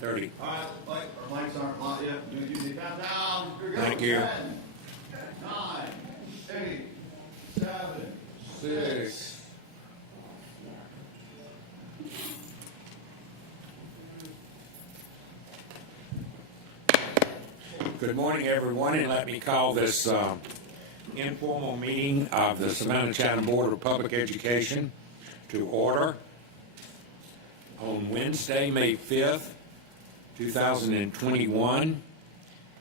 9:30. All right, our mics aren't hot yet. You need to count down. Here we go. Thank you. 10, 9, 8, 7, 6. Good morning, everyone, and let me call this informal meeting of the Savannah-Chatham Board of Public Education to order on Wednesday, May 5th, 2021.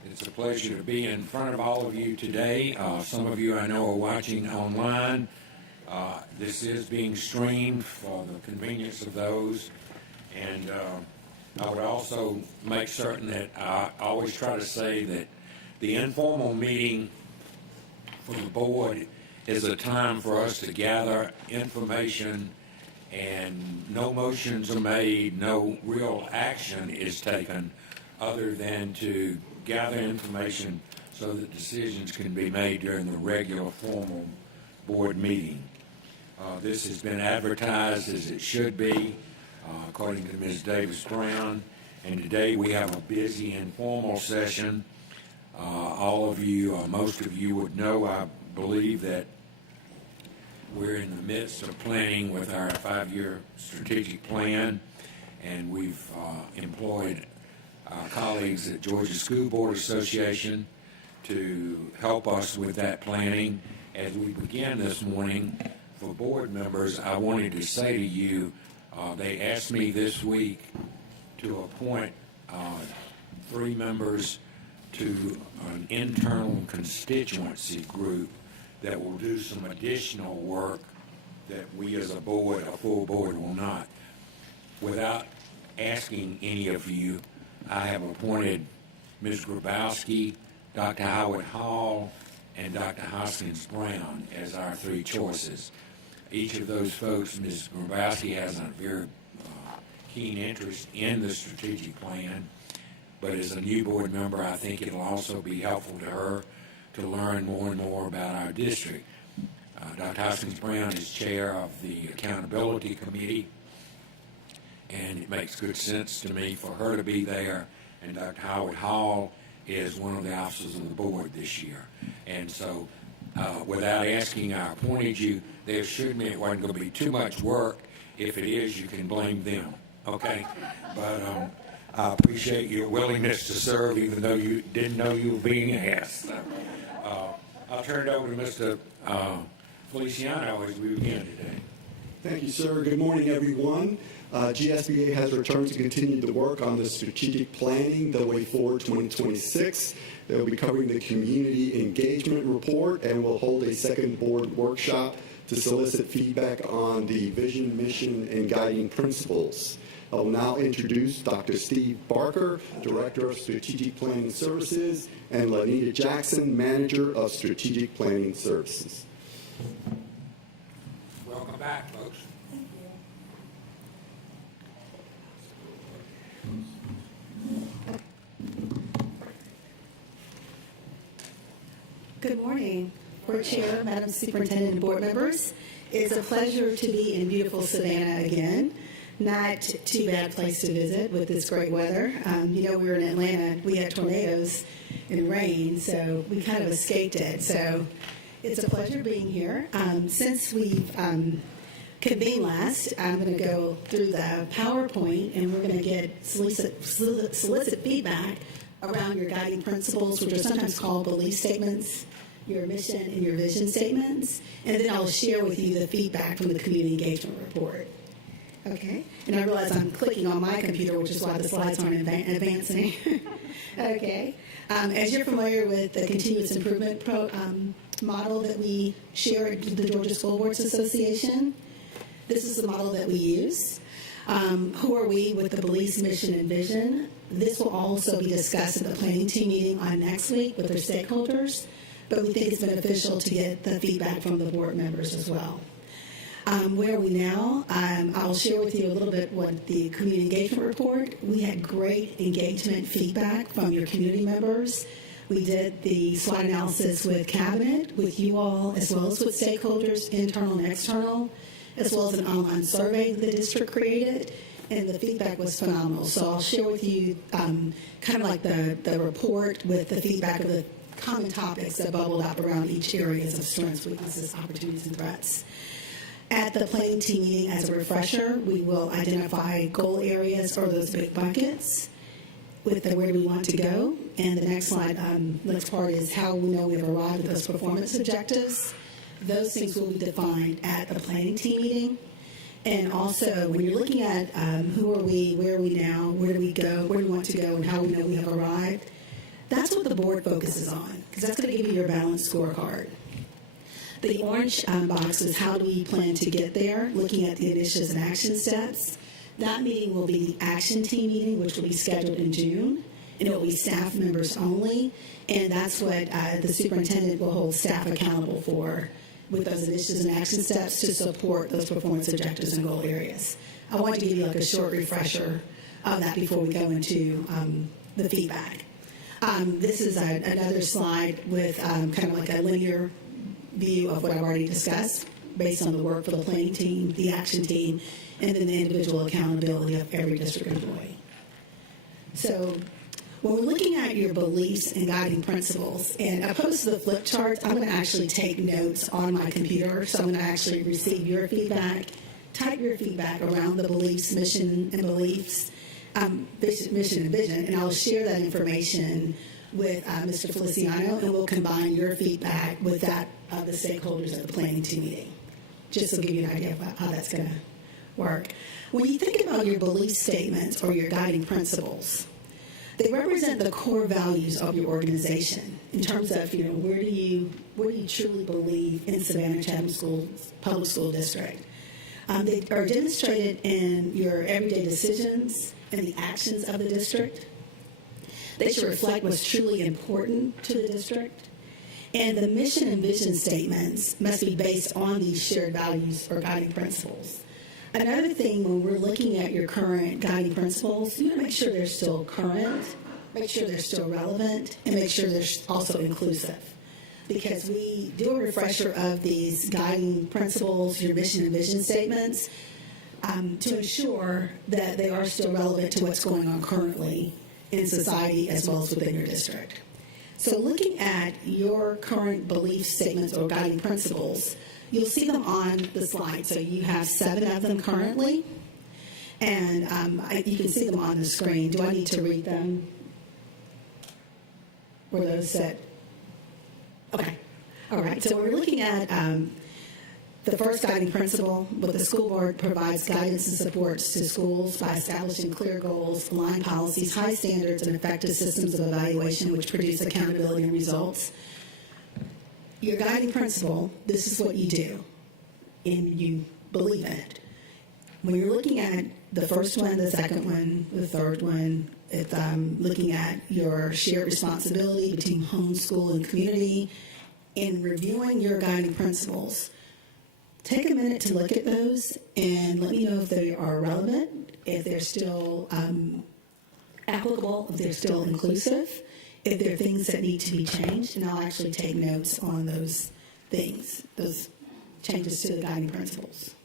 It's a pleasure to be in front of all of you today. Some of you I know are watching online. This is being streamed for the convenience of those, and I would also make certain that I always try to say that the informal meeting for the board is a time for us to gather information, and no motions are made, no real action is taken other than to gather information so that decisions can be made during the regular formal board meeting. This has been advertised as it should be, according to Ms. Davis-Brown, and today we have a busy informal session. All of you, most of you would know, I believe, that we're in the midst of planning with our 5-year strategic plan, and we've employed our colleagues at Georgia School Board Association to help us with that planning. As we begin this morning, for board members, I wanted to say to you, they asked me this week to appoint 3 members to an internal constituency group that will do some additional work that we as a board, a full board, will not. Without asking any of you, I have appointed Ms. Grabowski, Dr. Howard Hall, and Dr. Hoskins Brown as our 3 choices. Each of those folks, Ms. Grabowski has a very keen interest in the strategic plan, but as a new board member, I think it'll also be helpful to her to learn more and more about our district. Dr. Hoskins Brown is chair of the Accountability Committee, and it makes good sense to me for her to be there, and Dr. Howard Hall is one of the officers of the board this year. And so, without asking, I appointed you. They assured me it wasn't going to be too much work. If it is, you can blame them, okay? But I appreciate your willingness to serve, even though you didn't know you were being asked. So, I'll turn it over to Mr. Feliciano as we begin today. Thank you, sir. Good morning, everyone. GSBA has returned to continue the work on the strategic planning, the way forward 2026. They'll be covering the community engagement report, and we'll hold a second board workshop to solicit feedback on the vision, mission, and guiding principles. I will now introduce Dr. Steve Barker, Director of Strategic Planning Services, and Lanita Jackson, Manager of Strategic Planning Services. Welcome back, folks. Good morning, Board Chair, Madam Superintendent, and board members. It's a pleasure to be in beautiful Savannah again. Not too bad place to visit with this great weather. We were in Atlanta, we had tornadoes and rain, so we kind of escaped it. So it's a pleasure being here. Since we've convened last, I'm going to go through the PowerPoint, and we're going to get solicit feedback around your guiding principles, which are sometimes called belief statements, your mission and your vision statements, and then I'll share with you the feedback from the community engagement report. Okay, and I realize I'm clicking on my computer, which is why the slides aren't advancing. Okay, as you're familiar with the continuous improvement model that we share at the Georgia School Boards Association, this is the model that we use. Who are we with the beliefs, mission, and vision? This will also be discussed at the planning team meeting on next week with their stakeholders, but we think it's beneficial to get the feedback from the board members as well. Where are we now? I'll share with you a little bit what the community engagement report. We had great engagement feedback from your community members. We did the SWOT analysis with Cabinet, with you all, as well as with stakeholders, internal and external, as well as an online survey the district created. and the feedback was phenomenal. So I'll share with you kind of like the report with the feedback of the common topics that bubbled up around each areas of strengths, weaknesses, opportunities, and threats. At the planning team meeting, as a refresher, we will identify goal areas or those big buckets with the where do we want to go. And the next slide, next part is how we know we've arrived at those performance objectives. Those things will be defined at the planning team meeting. And also, when you're looking at who are we, where are we now, where do we go, where do we want to go, and how we know we have arrived, that's what the board focuses on, because that's going to give you your balanced scorecard. The orange box is how do we plan to get there, looking at the initiatives and action steps. That meeting will be the action team meeting, which will be scheduled in June, and it will be staff members only, and that's what the superintendent will hold staff accountable for with those initiatives and action steps to support those performance objectives and goal areas. I want to give you like a short refresher of that before we go into the feedback. This is another slide with kind of like a linear view of what I've already discussed based on the work for the planning team, the action team, and then the individual accountability of every district employee. So when we're looking at your beliefs and guiding principles, and opposed to the flip charts, I'm going to actually take notes on my computer, so I'm going to actually receive your feedback, type your feedback around the beliefs, mission and beliefs, mission and vision, and I'll share that information with Mr. Feliciano, and we'll combine your feedback with that of the stakeholders at the planning team meeting, just to give you an idea of how that's going to work. When you think about your belief statements or your guiding principles, they represent the core values of your organization in terms of, where do you truly believe in Savannah Chatham Schools Public School District. They are demonstrated in your everyday decisions and the actions of the district. They should reflect what's truly important to the district. And the mission and vision statements must be based on these shared values or guiding principles. Another thing, when we're looking at your current guiding principles, you want to make sure they're still current, make sure they're still relevant, and make sure they're also inclusive. Because we do a refresher of these guiding principles, your mission and vision statements, to ensure that they are still relevant to what's going on currently in society as well as within your district. So looking at your current belief statements or guiding principles, you'll see them on the slide. So you have 7 of them currently, and you can see them on the screen. Do I need to read them? Were those set? Okay. All right. So we're looking at the first guiding principle, but the school board provides guidance and supports to schools by establishing clear goals, aligned policies, high standards, and effective systems of evaluation which produce accountability and results. Your guiding principle, this is what you do, and you believe in it. When you're looking at the first one, the second one, the third one, it's looking at your shared responsibility between home, school, and community, and reviewing your guiding principles. Take a minute to look at those and let me know if they are relevant, if they're still applicable, if they're still inclusive, if there are things that need to be changed, and I'll actually take notes on those things, those changes to the guiding principles.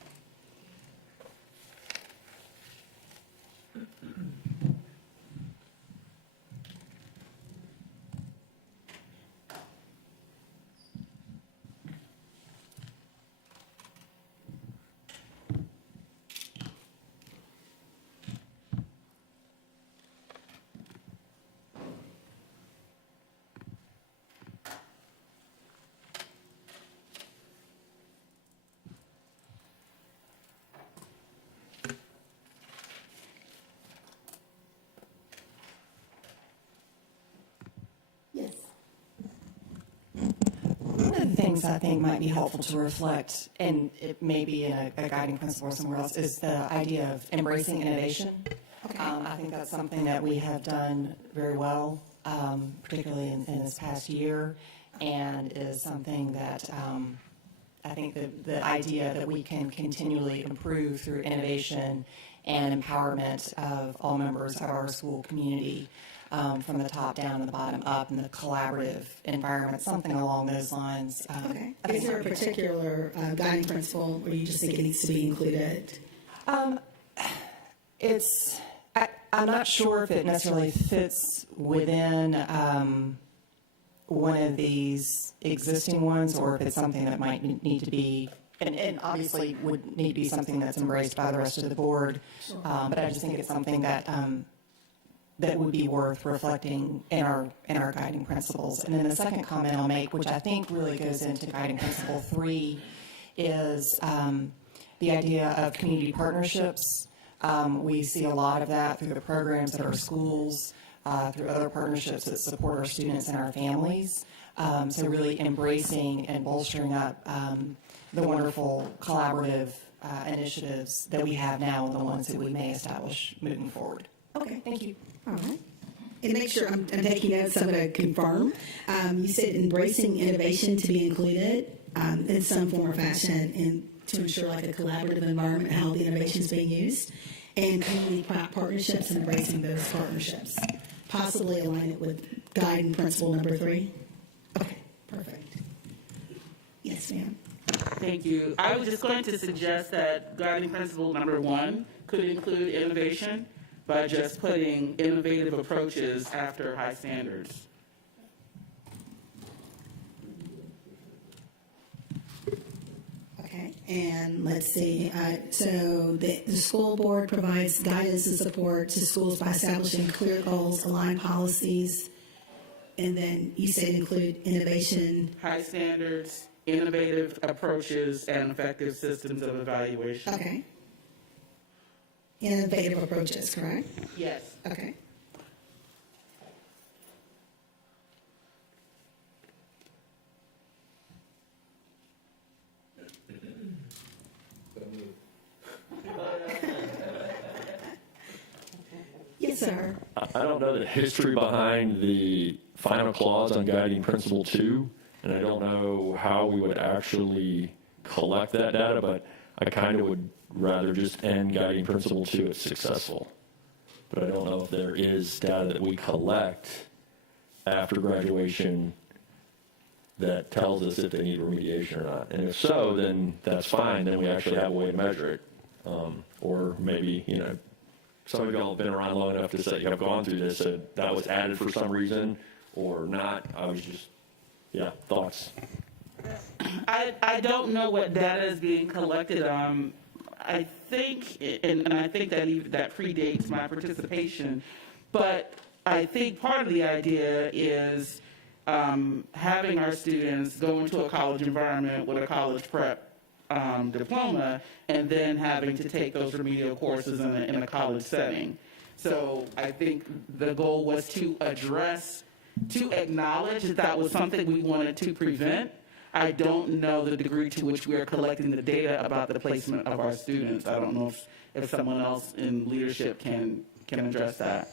One of the things I think might be helpful to reflect, and it may be in a guiding principle or somewhere else, is the idea of embracing innovation. Okay. I think that's something that we have done very well, particularly in this past year, and is something that I think the idea that we can continually improve through innovation and empowerment of all members of our school community, from the top down and the bottom up, in the collaborative environment, something along those lines. Okay. Is there a particular guiding principle where you just think it needs to be included? I'm not sure if it necessarily fits within one of these existing ones, or if it's something that might need to be, and obviously would need to be something that's embraced by the rest of the board. But I just think it's something that that would be worth reflecting in our guiding principles. And then the second comment I'll make, which I think really goes into guiding principle 3, is the idea of community partnerships. We see a lot of that through the programs at our schools, through other partnerships that support our students and our families. So really embracing and bolstering up the wonderful collaborative initiatives that we have now and the ones that we may establish moving forward. Okay. Thank you. All right. And make sure I'm taking notes, I'm going to confirm. You said embracing innovation to be included in some form or fashion and to ensure like a collaborative environment, how the innovation is being used, and community partnerships and embracing those partnerships. Possibly align it with guiding principle number 3. Okay, perfect. Yes, ma'am. Thank you. I was just going to suggest that guiding principle number 1 could include innovation by just putting innovative approaches after high standards. Okay, and let's see. So the school board provides guidance and support to schools by establishing clear goals, aligned policies, and then you said include innovation. High standards, innovative approaches, and effective systems of evaluation. Okay. Innovative approaches, correct? Yes. Okay. Yes, sir. I don't know the history behind the final clause on guiding principle 2, and I don't know how we would actually collect that data, but I kind of would rather just end guiding principle 2 as successful. But I don't know if there is data that we collect after graduation that tells us if they need remediation or not. And if so, then that's fine, then we actually have a way to measure it. Or maybe, some of y'all have been around long enough to say, have gone through this, that was added for some reason or not. I was just, thoughts. I don't know what data is being collected. I think, and I think that predates my participation, but I think part of the idea is having our students go into a college environment with a college prep diploma, and then having to take those remedial courses in a college setting. So I think the goal was to acknowledge that was something we wanted to prevent. I don't know the degree to which we are collecting the data about the placement of our students. I don't know if someone else in leadership can address that.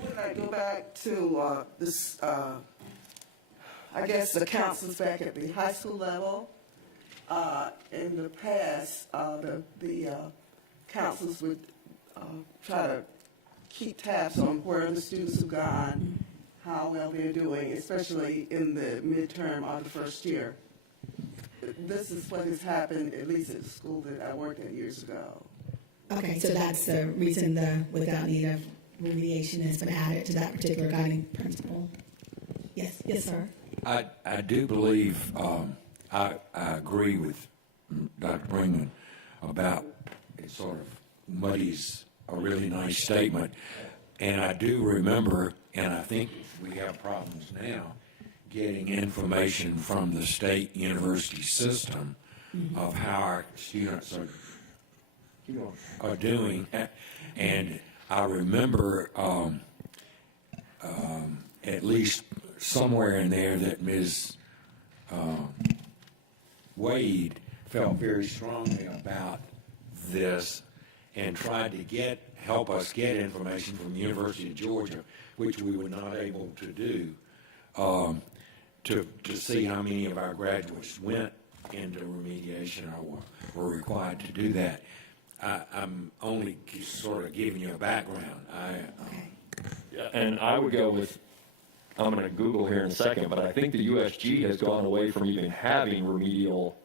When I go back to this, I guess the counselors back at the high school level, in the past, the counselors would try to keep tabs on where the students have gone, how well they're doing, especially in the midterm or the first year. This is what has happened, at least at the school that I worked at years ago. Okay, so that's the reason the without need of remediation has been added to that particular guiding principle. Yes, sir. I do believe, I agree with Dr. Brinkman about it sort of muddies a really nice statement. And I do remember, and I think we have problems now, getting information from the state university system of how our students are doing. And I remember at least somewhere in there that Ms. Wade felt very strongly about this and tried to help us get information from the University of Georgia, which we were not able to do, to see how many of our graduates went into remediation or were required to do that. I'm only sort of giving you a background. And I would go with, I'm going to Google here in a second, but I think the USG has gone away from even having remedial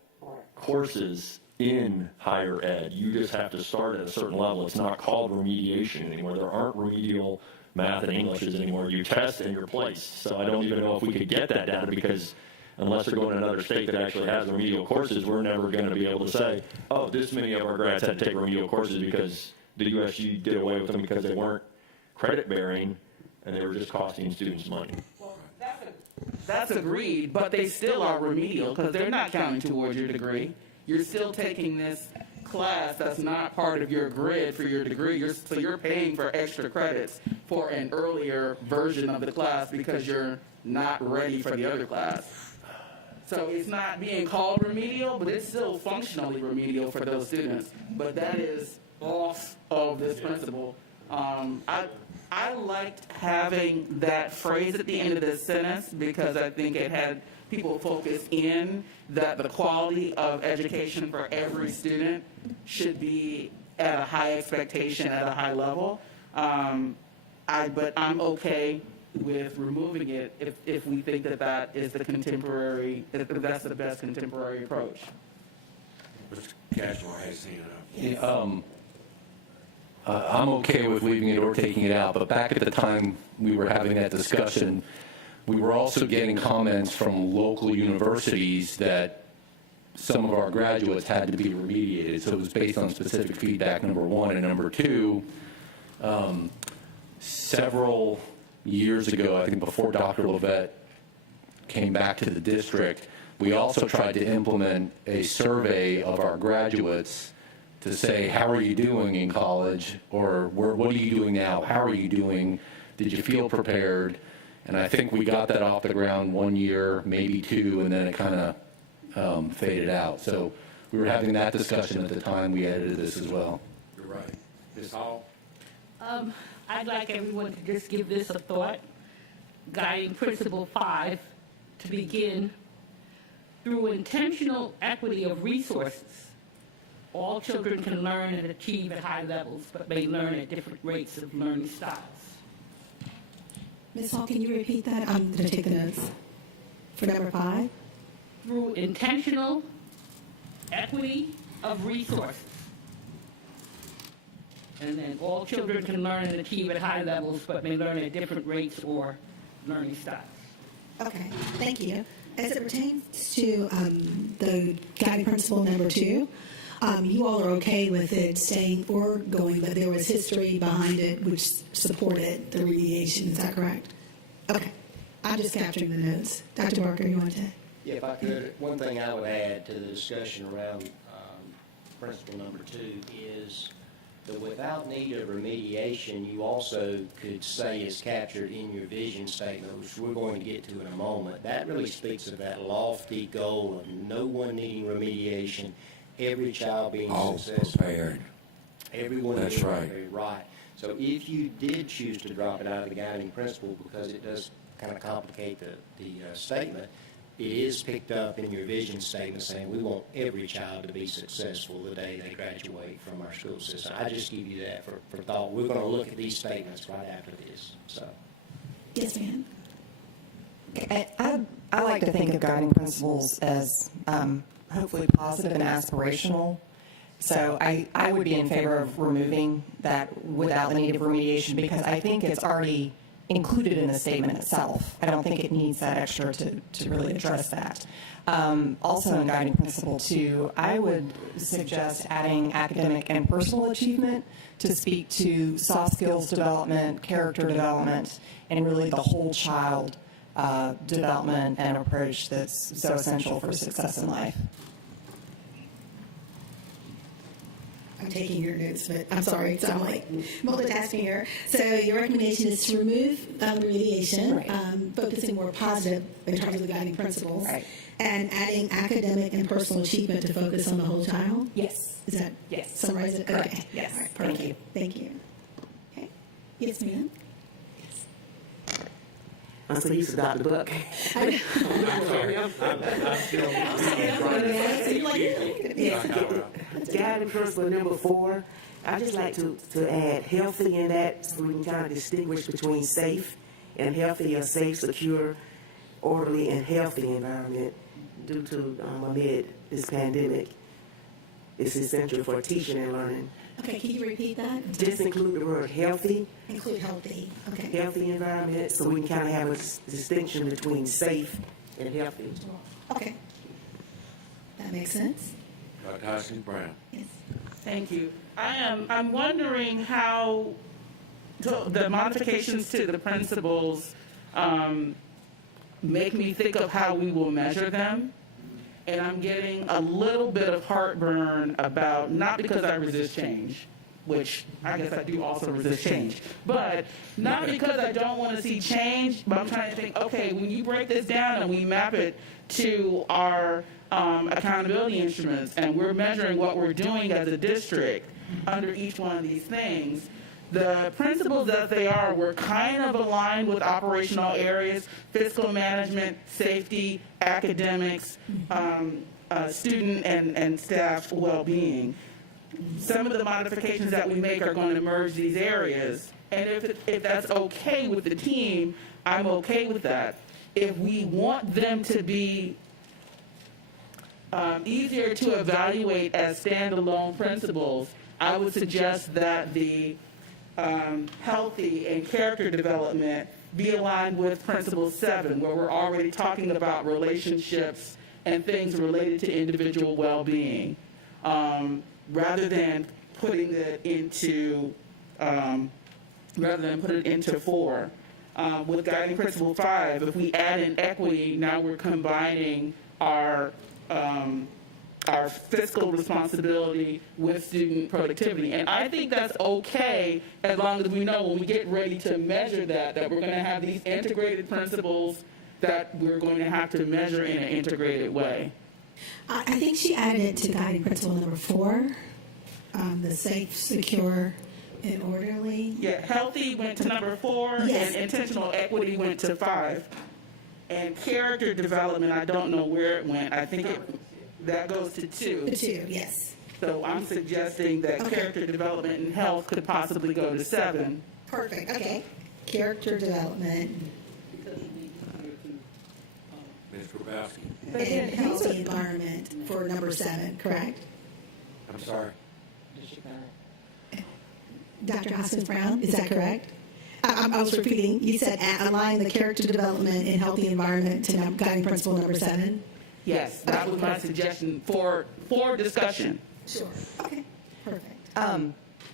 courses in higher ed. You just have to start at a certain level. It's not called remediation anymore. There aren't remedial math and Englishes anymore. You test and you're placed. So I don't even know if we could get that data, because unless they're going to another state that actually has remedial courses, we're never going to be able to say, oh, this many of our grads had to take remedial courses because the USG did away with them because they weren't credit bearing and they were just costing students money. Well, that's agreed, but they still are remedial because they're not counting towards your degree. You're still taking this class that's not part of your grid for your degree. So you're paying for extra credits for an earlier version of the class because you're not ready for the other class. So it's not being called remedial, but it's still functionally remedial for those students. But that is off of this principle. I liked having that phrase at the end of this sentence because I think it had people focus in that the quality of education for every student should be at a high expectation, at a high level. But I'm okay with removing it if we think that is the contemporary, if that's the best contemporary approach. Mr. Cashmore has his hand up. I'm okay with leaving it or taking it out, but back at the time we were having that discussion, we were also getting comments from local universities that some of our graduates had to be remediated. So it was based on specific feedback, number one. And number two, several years ago, I think before Dr. Levette came back to the district, we also tried to implement a survey of our graduates to say, how are you doing in college? Or what are you doing now? How are you doing? Did you feel prepared? And I think we got that off the ground 1 year, maybe two, and then it kind of faded out. So we were having that discussion at the time we edited this as well. You're right. Ms. Hall? I'd like everyone to just give this a thought. Guiding Principle 5 to begin. Through intentional equity of resources, all children can learn and achieve at high levels, but may learn at different rates of learning styles. Ms. Hall, can you repeat that? I'm going to take the notes for number 5. Through intentional equity of resources. And then all children can learn and achieve at high levels, but may learn at different rates or learning styles. Okay, thank you. As it pertains to the guiding principle number 2, you all are okay with it staying or going, but there was history behind it which supported the remediation. Is that correct? Okay. I'm just capturing the notes. Dr. Barker, you want to? Yeah, if I could, one thing I would add to the discussion around principle number 2 is the without need of remediation, you also could say is captured in your vision statement, which we're going to get to in a moment. That really speaks of that lofty goal of no one needing remediation, every child being All successful. prepared. Everyone That's being right. prepared, right. So if you did choose to drop it out of the guiding principle, because it does kind of complicate the statement, it is picked up in your vision statement saying we want every child to be successful the day they graduate from our school system. I just give you that for thought. We're going to look at these statements right after this. So. Yes, ma'am. I like to think of guiding principles as hopefully positive and aspirational. So I would be in favor of removing that without the need of remediation because I think it's already included in the statement itself. I don't think it needs that extra to really address that. Also in guiding principle 2, I would suggest adding academic and personal achievement to speak to soft skills development, character development, and really the whole child development and approach that's so essential for success in life. I'm taking your notes, but I'm sorry, so I'm like multitasking here. So your recommendation is to remove remediation, Right. focusing more positive in terms of the guiding principles, Right. and adding academic and personal achievement to focus on the whole child? Yes. Is that Yes. summarize it? Correct. Okay. Yes. All right, Thank perfect. you. Thank you. Okay. Yes, ma'am. I'm so used to Dr. Buck. I'm sorry. Guiding principle number 4, I just like to add healthy in that so we can kind of distinguish between safe and healthy, a safe, secure, orderly, and healthy environment due to amid this pandemic. is essential for teaching and learning. Okay, can you repeat that? Just include the word healthy, Include healthy. Okay. healthy environment, so we can kind of have a distinction between safe and healthy. Okay. That makes sense. Dr. Hoskins Brown. Yes. Thank you. I'm wondering how the modifications to the principles make me think of how we will measure them. And I'm getting a little bit of heartburn about, not because I resist change, which I guess I do also resist change, but not because I don't want to see change, but I'm trying to think, okay, when you break this down and we map it to our accountability instruments and we're measuring what we're doing as a district under each one of these things, the principles as they are were kind of aligned with operational areas, fiscal management, safety, academics, student and staff well-being. Some of the modifications that we make are going to merge these areas, and if that's okay with the team, I'm okay with that. If we want them to be easier to evaluate as standalone principles, I would suggest that the healthy and character development be aligned with Principle 7, where we're already talking about relationships and things related to individual well-being, rather than putting it into 4. With Guiding Principle 5, if we add in equity, now we're combining our fiscal responsibility with student productivity. And I think that's okay as long as we know when we get ready to measure that we're going to have these integrated principles that we're going to have to measure in an integrated way. I think she added it to guiding principle number 4, the safe, secure, and orderly. Yeah, healthy went to number 4, Yes. and intentional equity went to 5. And character development, I don't know where it went. I think that goes to 2. The 2, yes. So I'm suggesting that Okay. character development and health could possibly go to 7. Perfect, okay. Character development Ms. Grabowski. and healthy environment for number 7, correct? I'm sorry. Dr. Hoskins Brown, is that correct? I was repeating, you said align the character development and healthy environment to guiding principle number 7? Yes, that was my suggestion for discussion. Sure. Okay, perfect.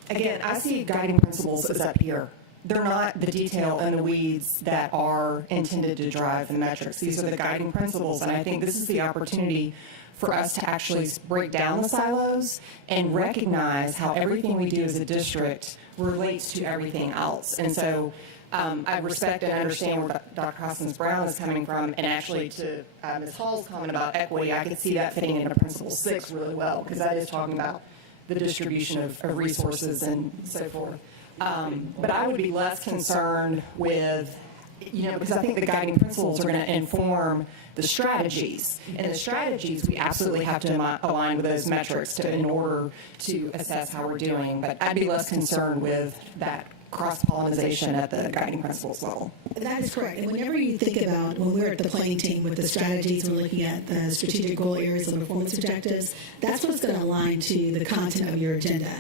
Again, I see guiding principles as up here. They're not the detail and the weeds that are intended to drive the metrics. These are the guiding principles, and I think this is the opportunity for us to actually break down the silos and recognize how everything we do as a district relates to everything else. And so I respect and understand where Dr. Hoskins Brown is coming from, and actually to Ms. Hall's comment about equity, I could see that fitting into Principle 6 really well, because that is talking about the distribution of resources and so forth. But I would be less concerned with, because I think the guiding principles are going to inform the strategies. And the strategies, we absolutely have to align with those metrics in order to assess how we're doing. But I'd be less concerned with that cross-pollination at the guiding principles level. That is correct. And whenever you think about, when we're at the planning team with the strategies, we're looking at the strategic goal areas and performance objectives, that's what's going to align to the content of your agenda.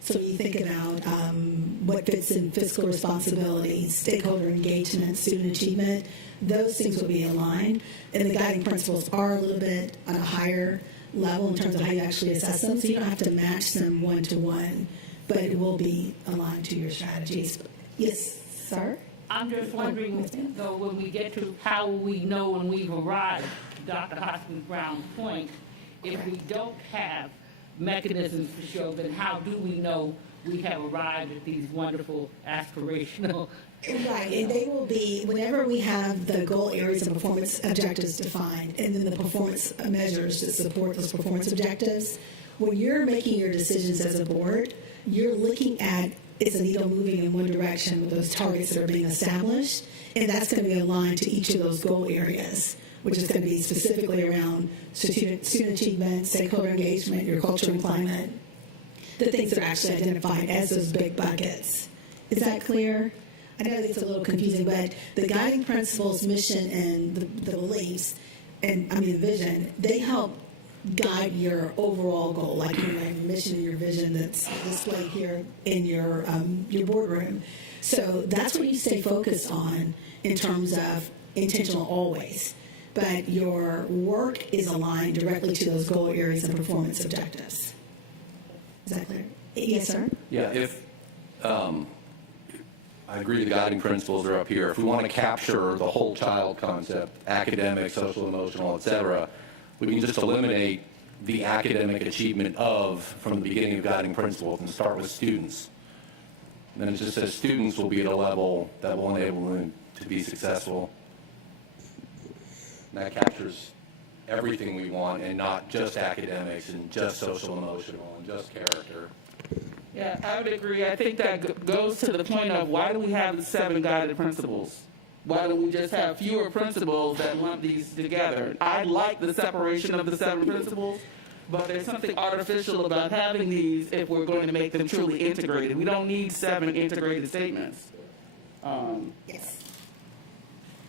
So when you think about what fits in fiscal responsibility, stakeholder engagement, student achievement, those things will be aligned. And the guiding principles are a little bit on a higher level in terms of how you actually assess them. So you don't have to match them one-to-one, but it will be aligned to your strategies. Yes, sir? I'm just wondering, though, when we get to how we know when we've arrived, Dr. Hoskins Brown's point, if we don't have mechanisms to show, then how do we know we have arrived at these wonderful aspirational? Right, and they will be, whenever we have the goal areas and performance objectives defined, and then the performance measures that support those performance objectives, when you're making your decisions as a board, you're looking at, is the needle moving in one direction with those targets that are being established, and that's going to be aligned to each of those goal areas, which is going to be specifically around student achievement, stakeholder engagement, your culture and climate, the things that are actually identified as those big buckets. Is that clear? I know it's a little confusing, but the guiding principles, mission, and the beliefs, and the vision, they help guide your overall goal, like your mission and your vision that's displayed here in your boardroom. So that's what you stay focused on in terms of intentional always. But your work is aligned directly to those goal areas and performance objectives. Is that clear? Yes, sir? Yeah, if, I agree the guiding principles are up here. If we want to capture the whole child concept, academic, social, emotional, et cetera, we can just eliminate the academic achievement of from the beginning of guiding principles and start with students. And then it just says students will be at a level that will enable them to be successful. And that captures everything we want and not just academics and just social emotional and just character. Yeah, I would agree. I think that goes to the point of why do we have the 7 guided principles? Why don't we just have fewer principles that lump these together? I like the separation of the 7 principles, but there's something artificial about having these if we're going to make them truly integrated. We don't need 7 integrated statements. Yes.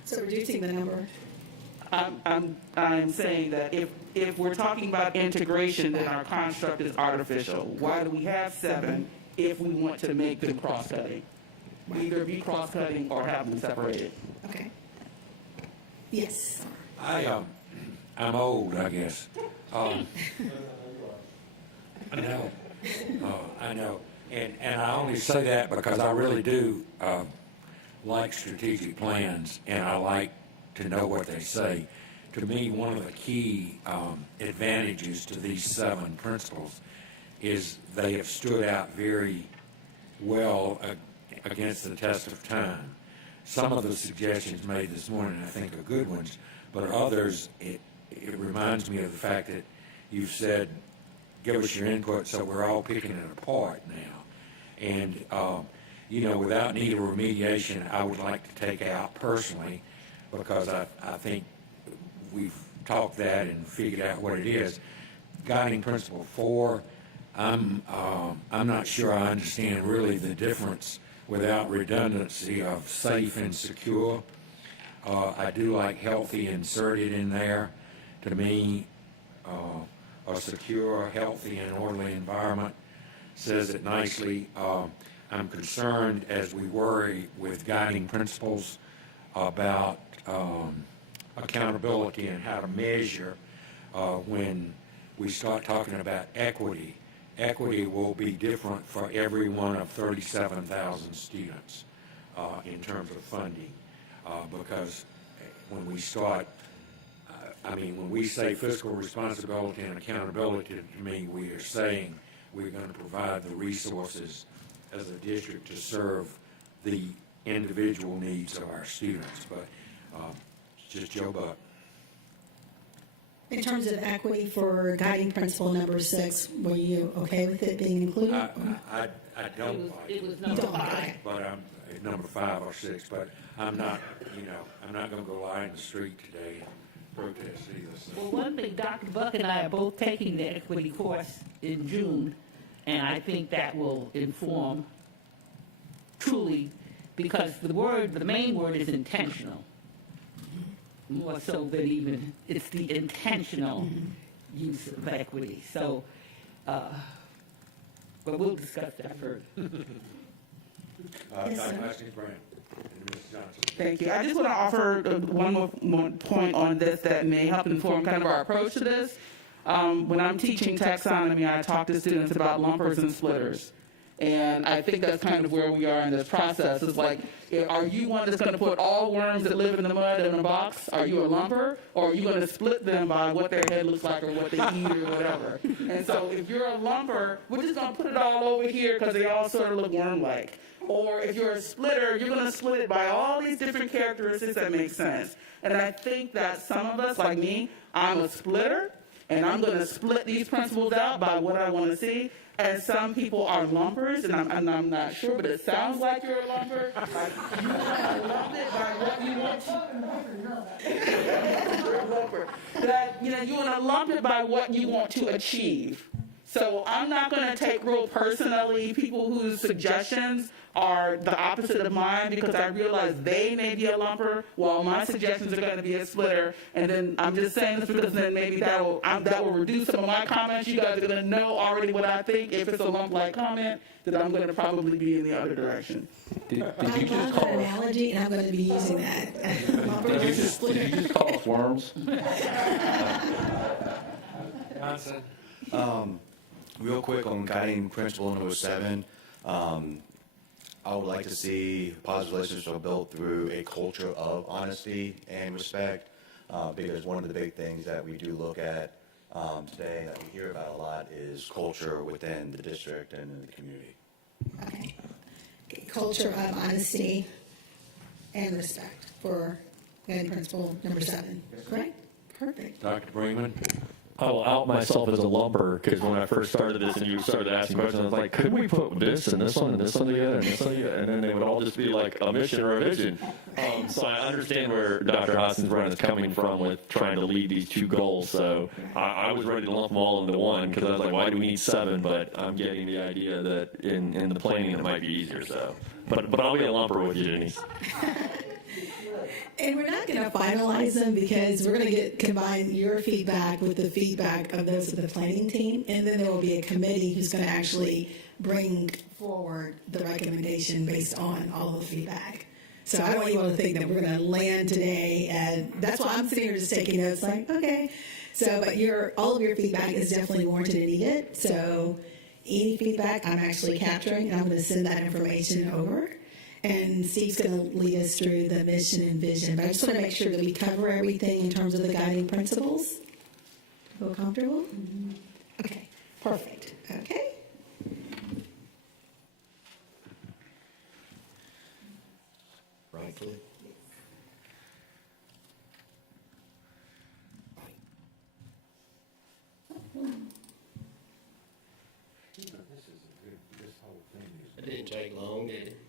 So reducing the number. I'm saying that if we're talking about integration, then our construct is artificial. Why do we have 7 if we want to make them cross-cutting? Either be cross-cutting or have them separated. Okay. Yes. I'm old, I guess. I know. I know. And I only say that because I really do like strategic plans, and I like to know what they say. To me, one of the key advantages to these 7 principles is they have stood out very well against the test of time. Some of the suggestions made this morning, I think, are good ones, but others, it reminds me of the fact that you've said, give us your input, so we're all picking it apart now. And, without need of remediation, I would like to take out personally, because I think we've talked that and figured out what it is. Guiding principle 4, I'm not sure I understand really the difference without redundancy of safe and secure. I do like healthy inserted in there. To me, a secure, healthy, and orderly environment says it nicely. I'm concerned as we worry with guiding principles about accountability and how to measure when we start talking about equity. Equity will be different for every one of 37,000 students in terms of funding because when we start, when we say fiscal responsibility and accountability, to me, we are saying we're going to provide the resources as a district to serve the individual needs of our students, but it's just Joe Buck. In terms of equity for guiding principle number 6, were you okay with it being included? I don't like It was You number don't 5. like it. but I'm at number 5 or 6, but I'm not going to go lie in the street today and protest either. So. Well, one thing, Dr. Buck and I are both taking the equity course in June, and I think that will inform truly, because the main word is intentional, more so than even, it's the intentional use of equity. So, but we'll discuss that further. Yes, sir. Dr. Haskins Brown and Ms. Johnson. Thank you. I just want to offer one more point on this that may help inform kind of our approach to this. When I'm teaching taxonomy, I talk to students about lumpers and splitters. And I think that's kind of where we are in this process. It's like, are you one that's going to put all worms that live in the mud in a box? Are you a lumper? Or are you going to split them by what their head looks like or what they eat or whatever? And so if you're a lumper, we're just going to put it all over here because they all sort of look worm-like. Or if you're a splitter, you're going to split it by all these different characteristics that make sense. And I think that some of us, like me, I'm a splitter, and I'm going to split these principles out by what I want to see. And some people are lumpers, and I'm not sure, but it sounds like you're a lumper. Like you want to lump it by what you want to. You're a lumper. That you want to lump it by what you want to achieve. So I'm not going to take real personally people whose suggestions are the opposite of mine, because I realize they may be a lumper while my suggestions are going to be a splitter. And then I'm just saying this because then maybe that will reduce some of my comments. You guys are going to know already what I think. If it's a lump-like comment, then I'm going to probably be in the other direction. Did you I just love call that us? analogy, and I'm going to be using that. Did you just call us worms? Johnson? Real quick on guiding principle number 7, I would like to see positive relationships are built through a culture of honesty and respect, because one of the big things that we do look at today that we hear about a lot is culture within the district and in the community. Okay. Culture of honesty and respect for guiding principle number 7. Correct? Perfect. Dr. Bremen? I will out myself as a lumper, because when I first started this and you started asking questions, I was like, could we put this and this one and this one together and this one together? And then they would all just be like a mission or a vision. So I understand where Dr. Hossenbrun is coming from with trying to lead these two goals. So I was ready to lump them all into one, because I was like, why do we need 7? But I'm getting the idea that in the planning it might be easier. So, but I'll be a lumper with you, Denise. And we're not going to finalize them, because we're going to combine your feedback with the feedback of those of the planning team, and then there will be a committee who's going to actually bring forward the recommendation based on all of the feedback. So I don't want you all to think that we're going to land today, and that's why I'm sitting here just taking notes like, okay. So, but all of your feedback is definitely warranted and needed. So any feedback I'm actually capturing, and I'm going to send that information over. And Steve's going to lead us through the mission and vision. But I just want to make sure that we cover everything in terms of the guiding principles. Feel comfortable? Mm-hmm. Okay, perfect. Okay. Right, Cliff? It didn't take long, did it?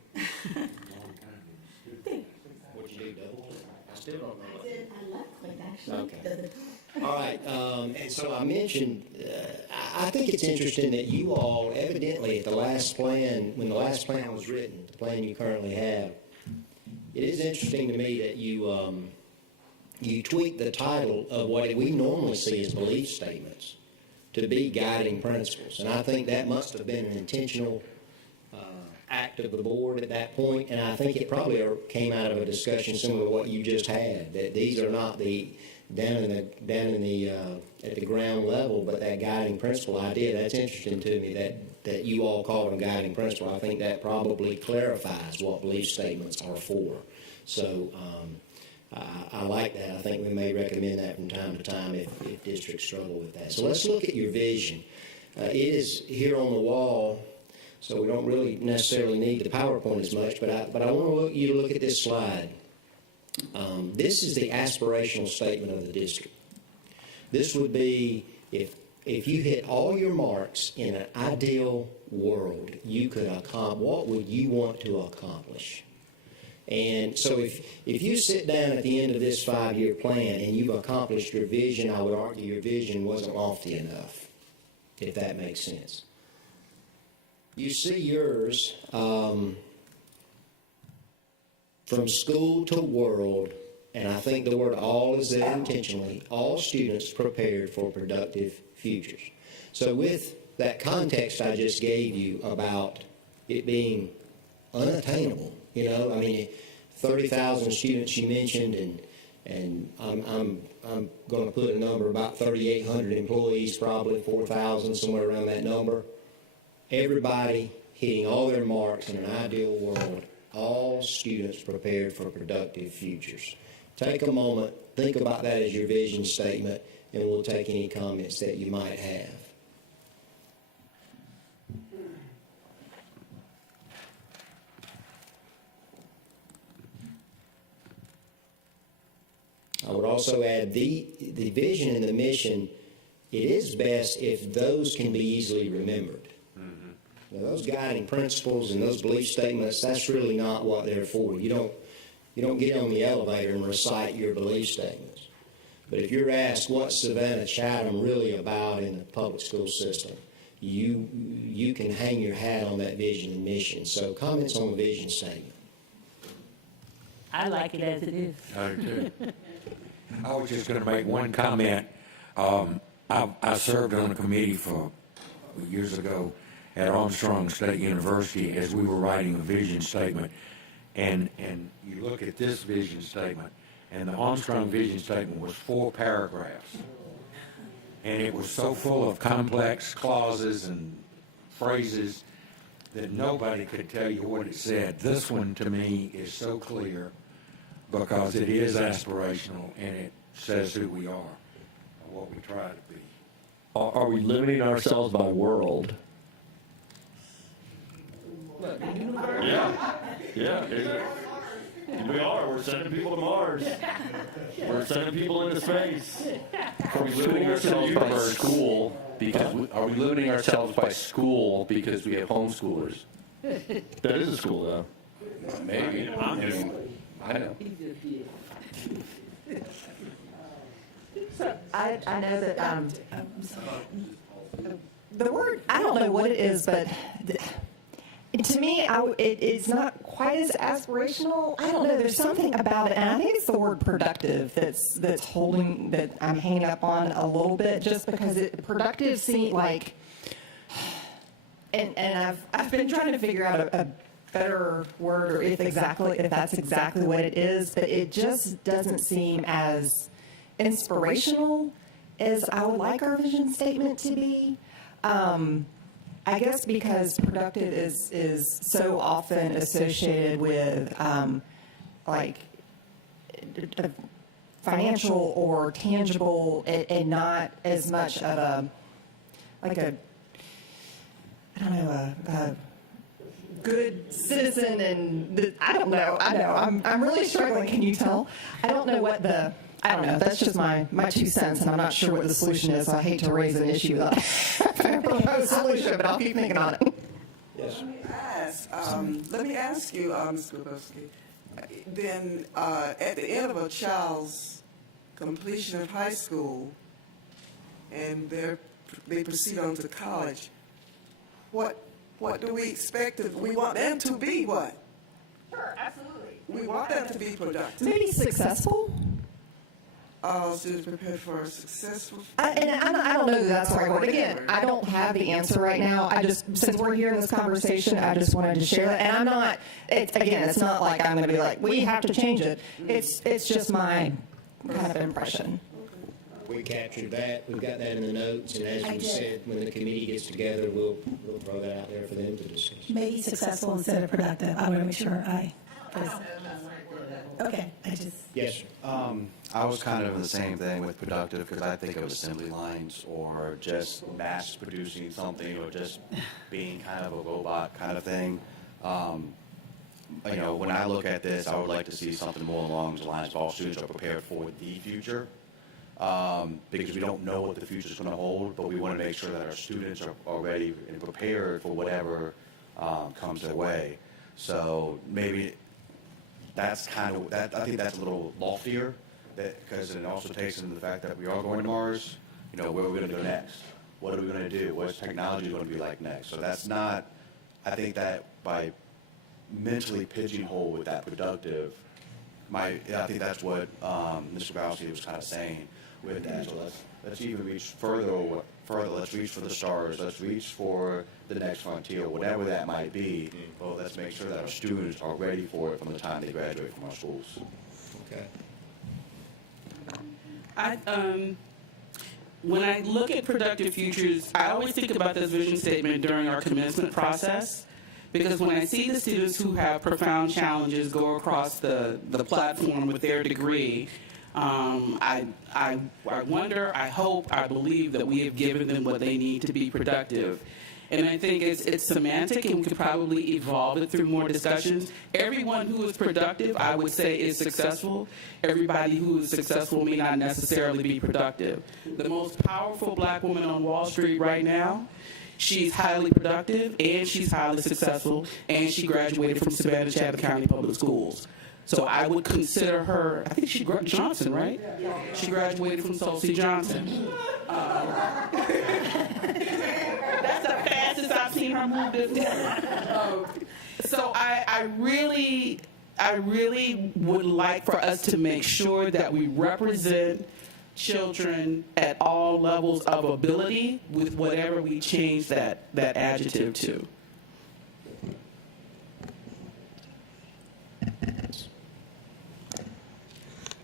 What'd you do, double click? I still don't know. I left click, actually. Okay. All right, and so I mentioned, I think it's interesting that you all evidently at the last plan, when the last plan was written, the plan you currently have, it is interesting to me that you tweaked the title of what we normally see as belief statements to be guiding principles. And I think that must have been an intentional act of the board at that point, and I think it probably came out of a discussion similar to what you just had, that these are not the down in the at the ground level, but that guiding principle idea. That's interesting to me that you all call them guiding principle. I think that probably clarifies what belief statements are for. So I like that. I think we may recommend that from time to time if districts struggle with that. So let's look at your vision. It is here on the wall. So we don't really necessarily need the PowerPoint as much, but I want you to look at this slide. This is the aspirational statement of the district. This would be if you hit all your marks in an ideal world, you could accomplish. What would you want to accomplish? And so if you sit down at the end of this 5-year plan and you've accomplished your vision, I would argue your vision wasn't lofty enough, if that makes sense. You see yours from school to world, and I think the word all is there intentionally, all students prepared for productive futures. So with that context I just gave you about it being unattainable, I mean, 30,000 students you mentioned, and I'm going to put a number about 3,800 employees, probably 4,000, somewhere around that number. Everybody hitting all their marks in an ideal world, all students prepared for productive futures. Take a moment, think about that as your vision statement, and we'll take any comments that you might have. I would also add the vision and the mission, it is best if those can be easily remembered. Now, those guiding principles and those belief statements, that's really not what they're for. You don't get on the elevator and recite your belief statements. But if you're asked what's Savannah Chatham really about in the public school system, you can hang your hat on that vision and mission. So comments on the vision statement. I like it as it is. I do too. I was just going to make one comment. I served on a committee for years ago at Armstrong State University as we were writing a vision statement. And you look at this vision statement, and the Armstrong vision statement was 4 paragraphs. And it was so full of complex clauses and phrases that nobody could tell you what it said. This one, to me, is so clear because it is aspirational and it says who we are and what we try to be. Are we limiting ourselves by world? Yeah. We are. We're sending people to Mars. We're sending people into space. Are we limiting ourselves by school? Are we limiting ourselves by school because we have homeschoolers? That is a school, though. Maybe. I know. So I know that the word, I don't know what it is, but to me, it's not quite as aspirational. I don't know. There's something about it, and I think it's the word productive that I'm hanging up on a little bit, just because productive seems like, and I've been trying to figure out a better word, or if that's exactly what it is, but it just doesn't seem as inspirational as I would like our vision statement to be. I guess because productive is so often associated with like financial or tangible, and not as much of a good citizen. And I don't know. I'm really struggling. Can you tell? I don't know. That's just my 2 cents, and I'm not sure what the solution is, so I hate to raise an issue without a proposed solution, but I'll keep thinking on it. Yes. Let me ask you, Ms. Grabowski, then at the end of a child's completion of high school and they proceed on to college, what do we expect? We want them to be what? Sure, absolutely. We want them to be productive. Maybe successful? Students prepared for a successful. I don't know that that's where I'm going. Again, I don't have the answer right now. Since we're here in this conversation, I just wanted to share that. And I'm not, it's not like I'm going to be like, we have to change it. It's just my kind of impression. We captured that. We've got that in the notes. And as you said, when the committee gets together, we'll throw that out there for them to discuss. Maybe successful instead of productive. I want to make sure okay, Yes, sir. I was kind of the same thing with productive because I think of assembly lines or just mass producing something or just being kind of a robot kind of thing. When I look at this, I would like to see something more along the lines of all students are prepared for the future. Because we don't know what the future is going to hold, but we want to make sure that our students are ready and prepared for whatever comes their way. So maybe that's kind of that. I think that's a little loftier, because it also takes into the fact that we are going to Mars. Where are we going to go next? What are we going to do? What's technology going to be like next? So that's not. I think that by mentally pigeonhole with that productive, I think that's what Mr. Bowsey was kind of saying with that. So let's even reach further. Let's reach for the stars. Let's reach for the next frontier, whatever that might be. Well, let's make sure that our students are ready for it from the time they graduate from our schools. Okay. When I look at productive futures, I always think about this vision statement during our commencement process, because when I see the students who have profound challenges go across the platform with their degree, I wonder, I hope, I believe that we have given them what they need to be productive. And I think it's semantic, and we could probably evolve it through more discussions. Everyone who is productive, I would say, is successful. Everybody who is successful may not necessarily be productive. The most powerful black woman on Wall Street right now, she's highly productive, and she's highly successful, and she graduated from Savannah Chatham County Public Schools. So I would consider her, I think she graduated Johnson, right? She graduated from Tulsi Johnson. That's a seen her move this morning. So I really would like for us to make sure that we represent children at all levels of ability with whatever we change that adjective to.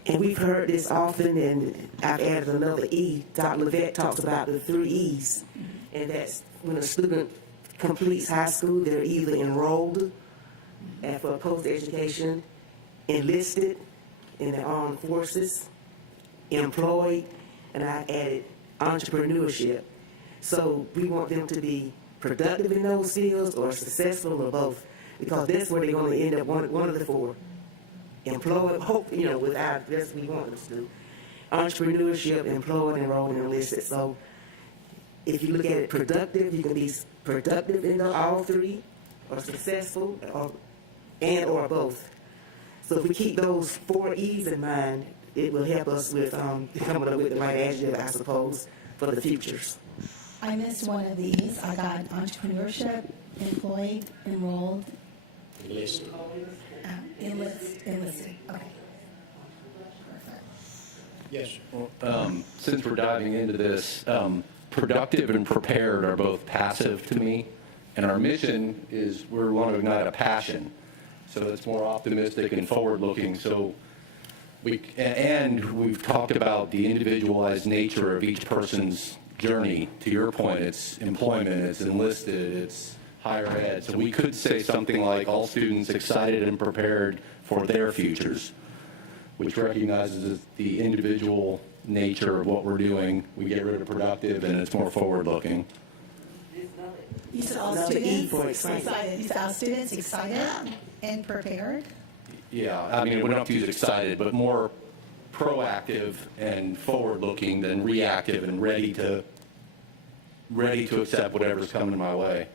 And we've heard this often, and I've added another E. Dr. Levette talks about the 3 E's, and that's when a student completes high school, they're either enrolled for post-education, enlisted in the armed forces, employed, and I added entrepreneurship. So we want them to be productive in those fields or successful or both, because that's where they're going to end up, one of the 4. Employed, hope, without this we want them to do. Entrepreneurship, employed, enrolled, and enlisted. So if you look at it productive, you can be productive in all 3, or successful, or both. So if we keep those 4 E's in mind, it will help us with coming up with the right adjective, I suppose, for the futures. I missed one of these. I got entrepreneurship, employed, enrolled, Enlisted. enlisted. Okay. Perfect. Yes. Since we're diving into this, productive and prepared are both passive to me, and our mission is we want to ignite a passion, so it's more optimistic and forward-looking. So we've talked about the individualized nature of each person's journey. To your point, it's employment, it's enlisted, it's higher ed. So we could say something like all students excited and prepared for their futures, which recognizes the individual nature of what we're doing. We get rid of productive, and it's more forward-looking. You said all Another E students for excited. excited. You said all students excited and prepared. Yeah, I mean, we don't have to use excited, but more proactive and forward-looking than reactive and ready to accept whatever's coming my way.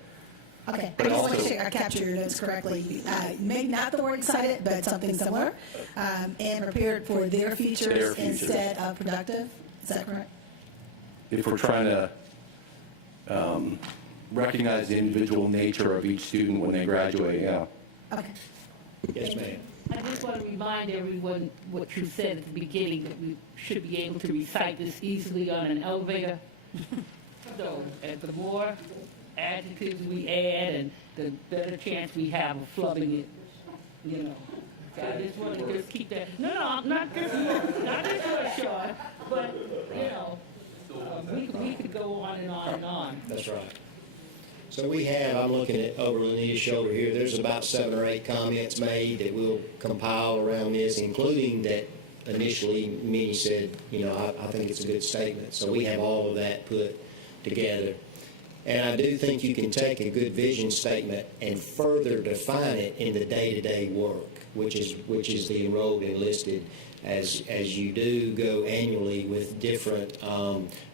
Okay, But I just want to also- make sure I captured your notes correctly. Maybe not the word excited, but something similar, and prepared for their futures, Their futures. instead of productive. Is that correct? If we're trying to recognize the individual nature of each student when they graduate, yeah. Okay. Yes, ma'am. I just want to remind everyone what you said at the beginning, that we should be able to recite this easily on an elevator. So, and the more adjectives we add, and the better chance we have of flubbing it, So I just want to just keep that, no, not this one, Sean, but, we could go on and on and on. That's right. So we have, I'm looking at over Lanita's shoulder here, there's about 7 or 8 comments made that we'll compile around this, including that initially Minnie said, I think it's a good statement. So we have all of that put together. And I do think you can take a good vision statement and further define it in the day-to-day work, which is the enrolled and enlisted, as you do go annually with different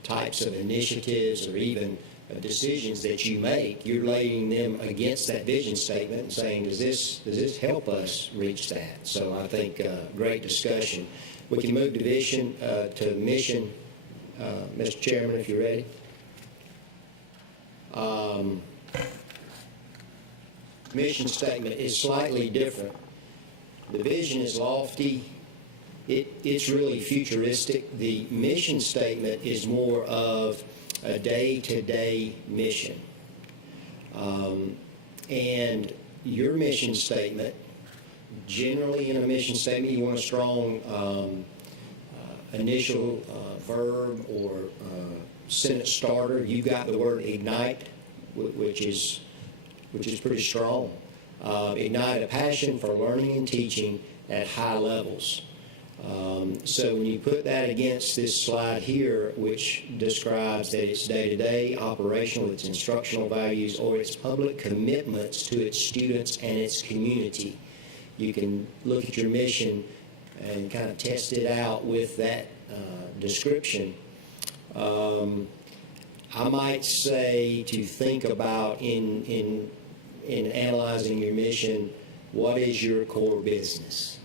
types of initiatives or even decisions that you make. You're laying them against that vision statement and saying, does this help us reach that? So I think great discussion. We can move to vision to mission, Mr. Chairman, if you're ready. Mission statement is slightly different. The vision is lofty. It's really futuristic. The mission statement is more of a day-to-day mission. And your mission statement, generally in a mission statement, you want a strong initial verb or sentence starter. You got the word ignite, which is pretty strong. Ignite a passion for learning and teaching at high levels. So when you put that against this slide here, which describes that it's day-to-day, operational, its instructional values, or its public commitments to its students and its community, you can look at your mission and kind of test it out with that description. I might say to think about in analyzing your mission, what is your core business?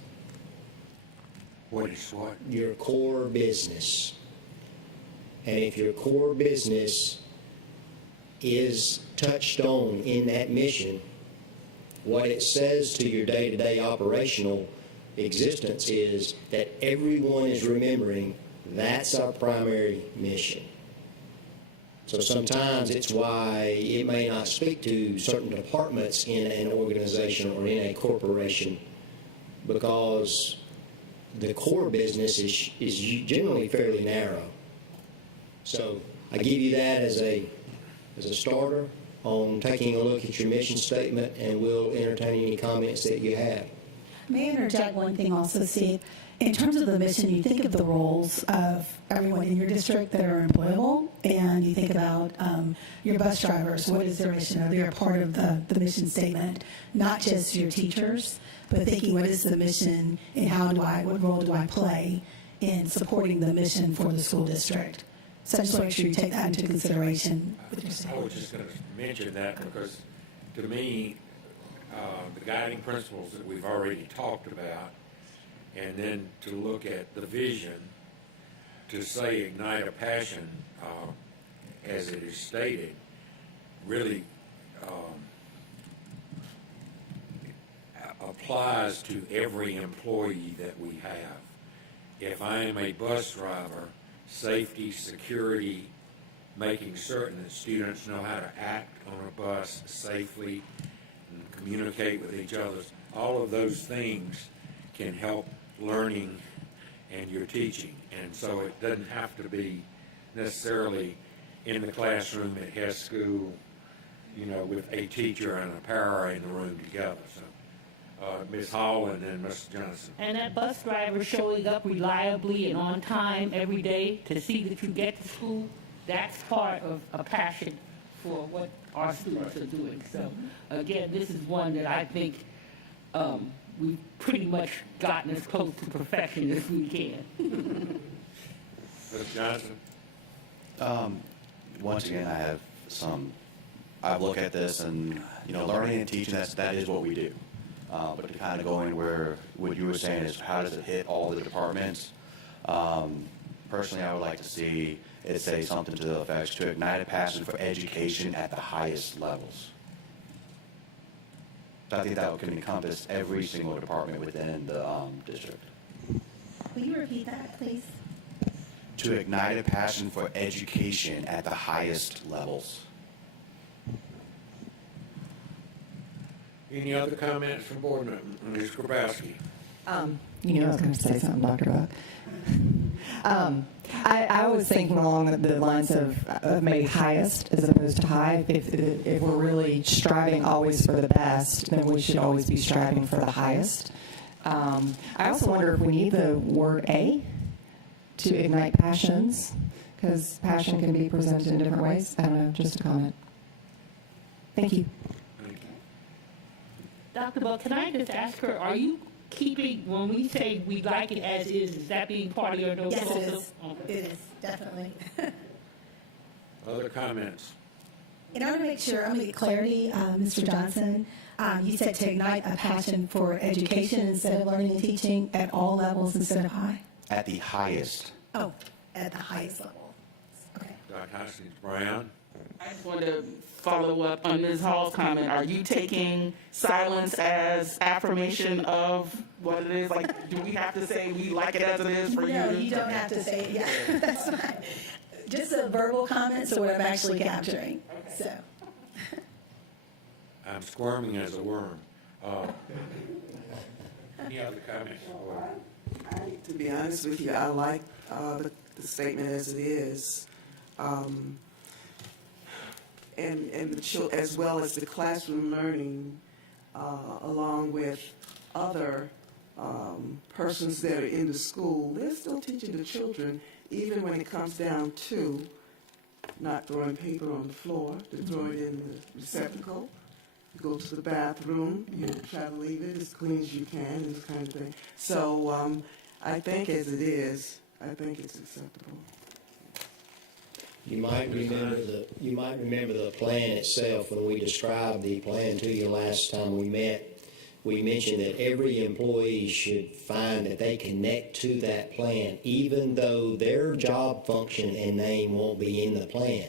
What is what? Your core business. And if your core business is touched on in that mission, what it says to your day-to-day operational existence is that everyone is remembering that's our primary mission. So sometimes it's why it may not speak to certain departments in an organization or in a corporation, because the core business is generally fairly narrow. So I give you that as a starter on taking a look at your mission statement, and we'll entertain any comments that you have. May I interject one thing also, Steve? In terms of the mission, you think of the roles of everyone in your district that are employable, and you think about your bus drivers. What is their mission? Are they a part of the mission statement? Not just your teachers, but thinking what is the mission and what role do I play in supporting the mission for the school district? So I just want to make sure you take that into consideration with your I statement. was just going to mention that because, to me, the guiding principles that we've already talked about, and then to look at the vision, to say ignite a passion, as it is stated, really applies to every employee that we have. If I am a bus driver, safety, security, making certain that students know how to act on a bus safely and communicate with each other, all of those things can help learning and your teaching. And so it doesn't have to be necessarily in the classroom at high school, with a teacher and a para in the room together. So Ms. Hall and then Mr. Johnson. And that bus driver showing up reliably and on time every day to see that you get to school, that's part of a passion for what our students are doing. So again, this is one that I think we've pretty much gotten as close to perfection as we can. Mr. Johnson? Once again, I look at this and, learning and teaching, that is what we do. But to kind of go in where what you were saying is how does it hit all the departments? Personally, I would like to see it say something to the effect to ignite a passion for education at the highest levels. So I think that can encompass every single department within the district. Will you repeat that, please? To ignite a passion for education at the highest levels. Any other comments from board members? Ms. Grabowski? I was going to say something, Dr. Buck. I was thinking along the lines of maybe highest as opposed to high. If we're really striving always for the best, then we should always be striving for the highest. I also wonder if we need the word A to ignite passions, because passion can be presented in different ways. I don't know, just a comment. Thank you. Dr. Buck, can I just ask her, are you keeping, when we say we like it as is that being part of your notes Yes, also? it is. Okay. It is, definitely. Other comments? In order to make sure, I'm going to get clarity, Mr. Johnson, you said to ignite a passion for education instead of learning and teaching at all levels instead of high? At the highest. Oh, at the highest level. Okay. Dr. Hoskins Brown? I just want to follow up on Ms. Hall's comment. Are you taking silence as affirmation of what it is? Like, do we have to say we like it as it is for you? No, you don't have to say it. Yeah, that's fine. Just a verbal comment, so what I'm actually capturing. So. I'm squirming as a worm. Any other comments? To be honest with you, I like the statement as it is. And as well as the classroom learning, along with other persons that are in the school, they're still teaching the children, even when it comes down to not throwing paper on the floor, to throw it in the receptacle, go to the bathroom, try to leave it as clean as you can, and this kind of thing. So I think as it is, I think it's acceptable. You might remember the plan itself when we described the plan to you last time we met. We mentioned that every employee should find that they connect to that plan, even though their job function and name won't be in the plan.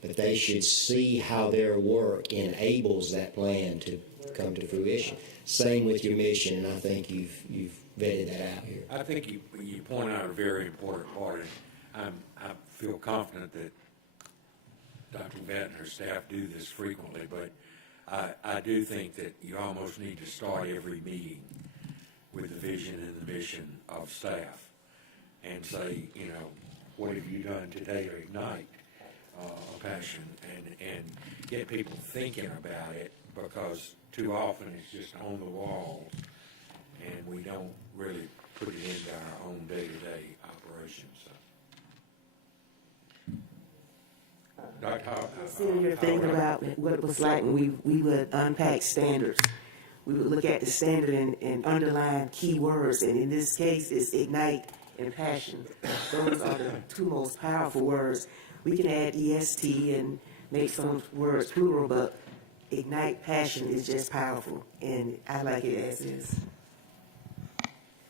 but they should see how their work enables that plan to come to fruition. Same with your mission, and I think you've vetted that out here. I think you point out a very important part, and I feel confident that Dr. Vet and her staff do this frequently, but I do think that you almost need to start every meeting with the vision and the mission of staff and say, what have you done today to ignite passion and get people thinking about it, because too often it's just on the walls and we don't really put it into our own day-to-day operations. Sitting here thinking about what it was like when we would unpack standards. We would look at the standard and underline key words, and in this case, it's ignite and passion. Those are the two most powerful words. We can add EST and make some words plural, but ignite passion is just powerful, and I like it as is.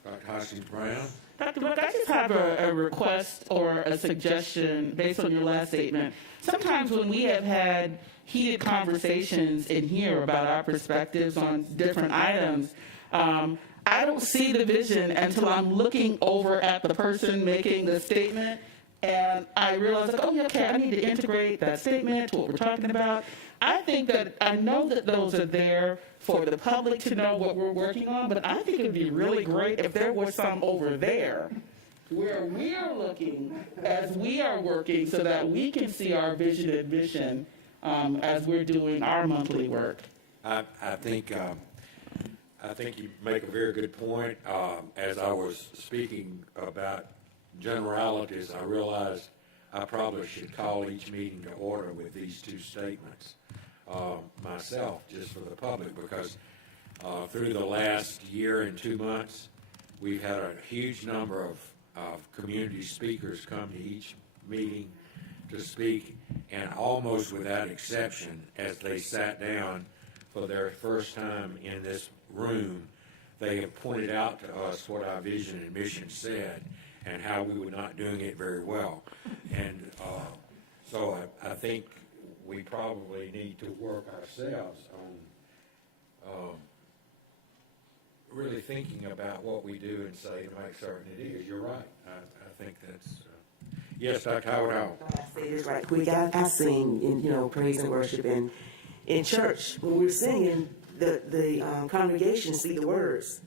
Dr. Hoskins-Brown? Dr. Buck, I just have a request or a suggestion based on your last statement. Sometimes when we have had heated conversations in here about our perspectives on different items, I don't see the vision until I'm looking over at the person making the statement, and I realize, like, oh, yeah, okay, I need to integrate that statement to what we're talking about. I think that I know that those are there for the public to know what we're working on, but I think it would be really great if there was some over there where we are looking as we are working so that we can see our vision and mission as we're doing our monthly work. I think you make a very good point. As I was speaking about generalities, I realized I probably should call each meeting to order with these two statements myself, just for the public, because through the last year and 2 months, we've had a huge number of community speakers come to each meeting to speak, and almost without exception, as they sat down for their first time in this room, they have pointed out to us what our vision and mission said and how we were not doing it very well. And so I think we probably need to work ourselves on really thinking about what we do and say to make certain it is. You're right. I think that's... Yes, Dr. Howard Howell. I say this right quick. I sing in praise and worship, and in church when we're singing, the congregation see the words,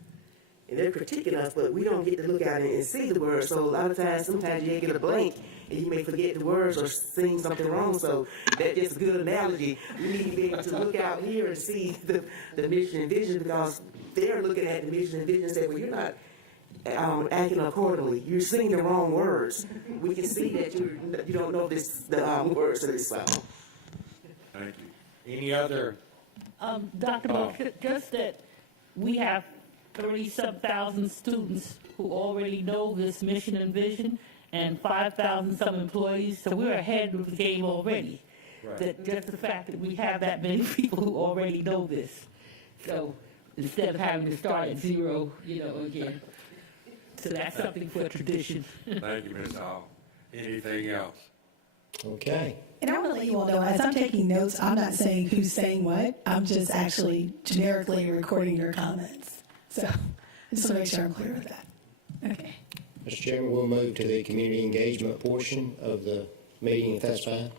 and they're critiquing us, but we don't get to look at it and see the words. So a lot of times, sometimes you get a blank, and you may forget the words or sing something wrong. So that's just a good analogy. We need to be able to look out here and see the mission and vision, because they're looking at the mission and vision and say, well, you're not acting accordingly. You're singing the wrong words. We can see that you don't know the words of this song. Thank you. Any other? Dr. Buck, just that we have 30-some thousand students who already know this mission and vision, and 5,000 some employees, so we're ahead of the game already. Right. That just the fact that we have that many people who already know this. So instead of having to start at zero, again. So that's something for tradition. Thank you, Ms. Hall. Anything else? Okay. And I want to let you all know, as I'm taking notes, I'm not saying who's saying what. I'm just actually generically recording your comments. So I just want to make sure I'm clear with that. Okay. Mr. Chairman, we'll move to the community engagement portion of the meeting, if that's fine.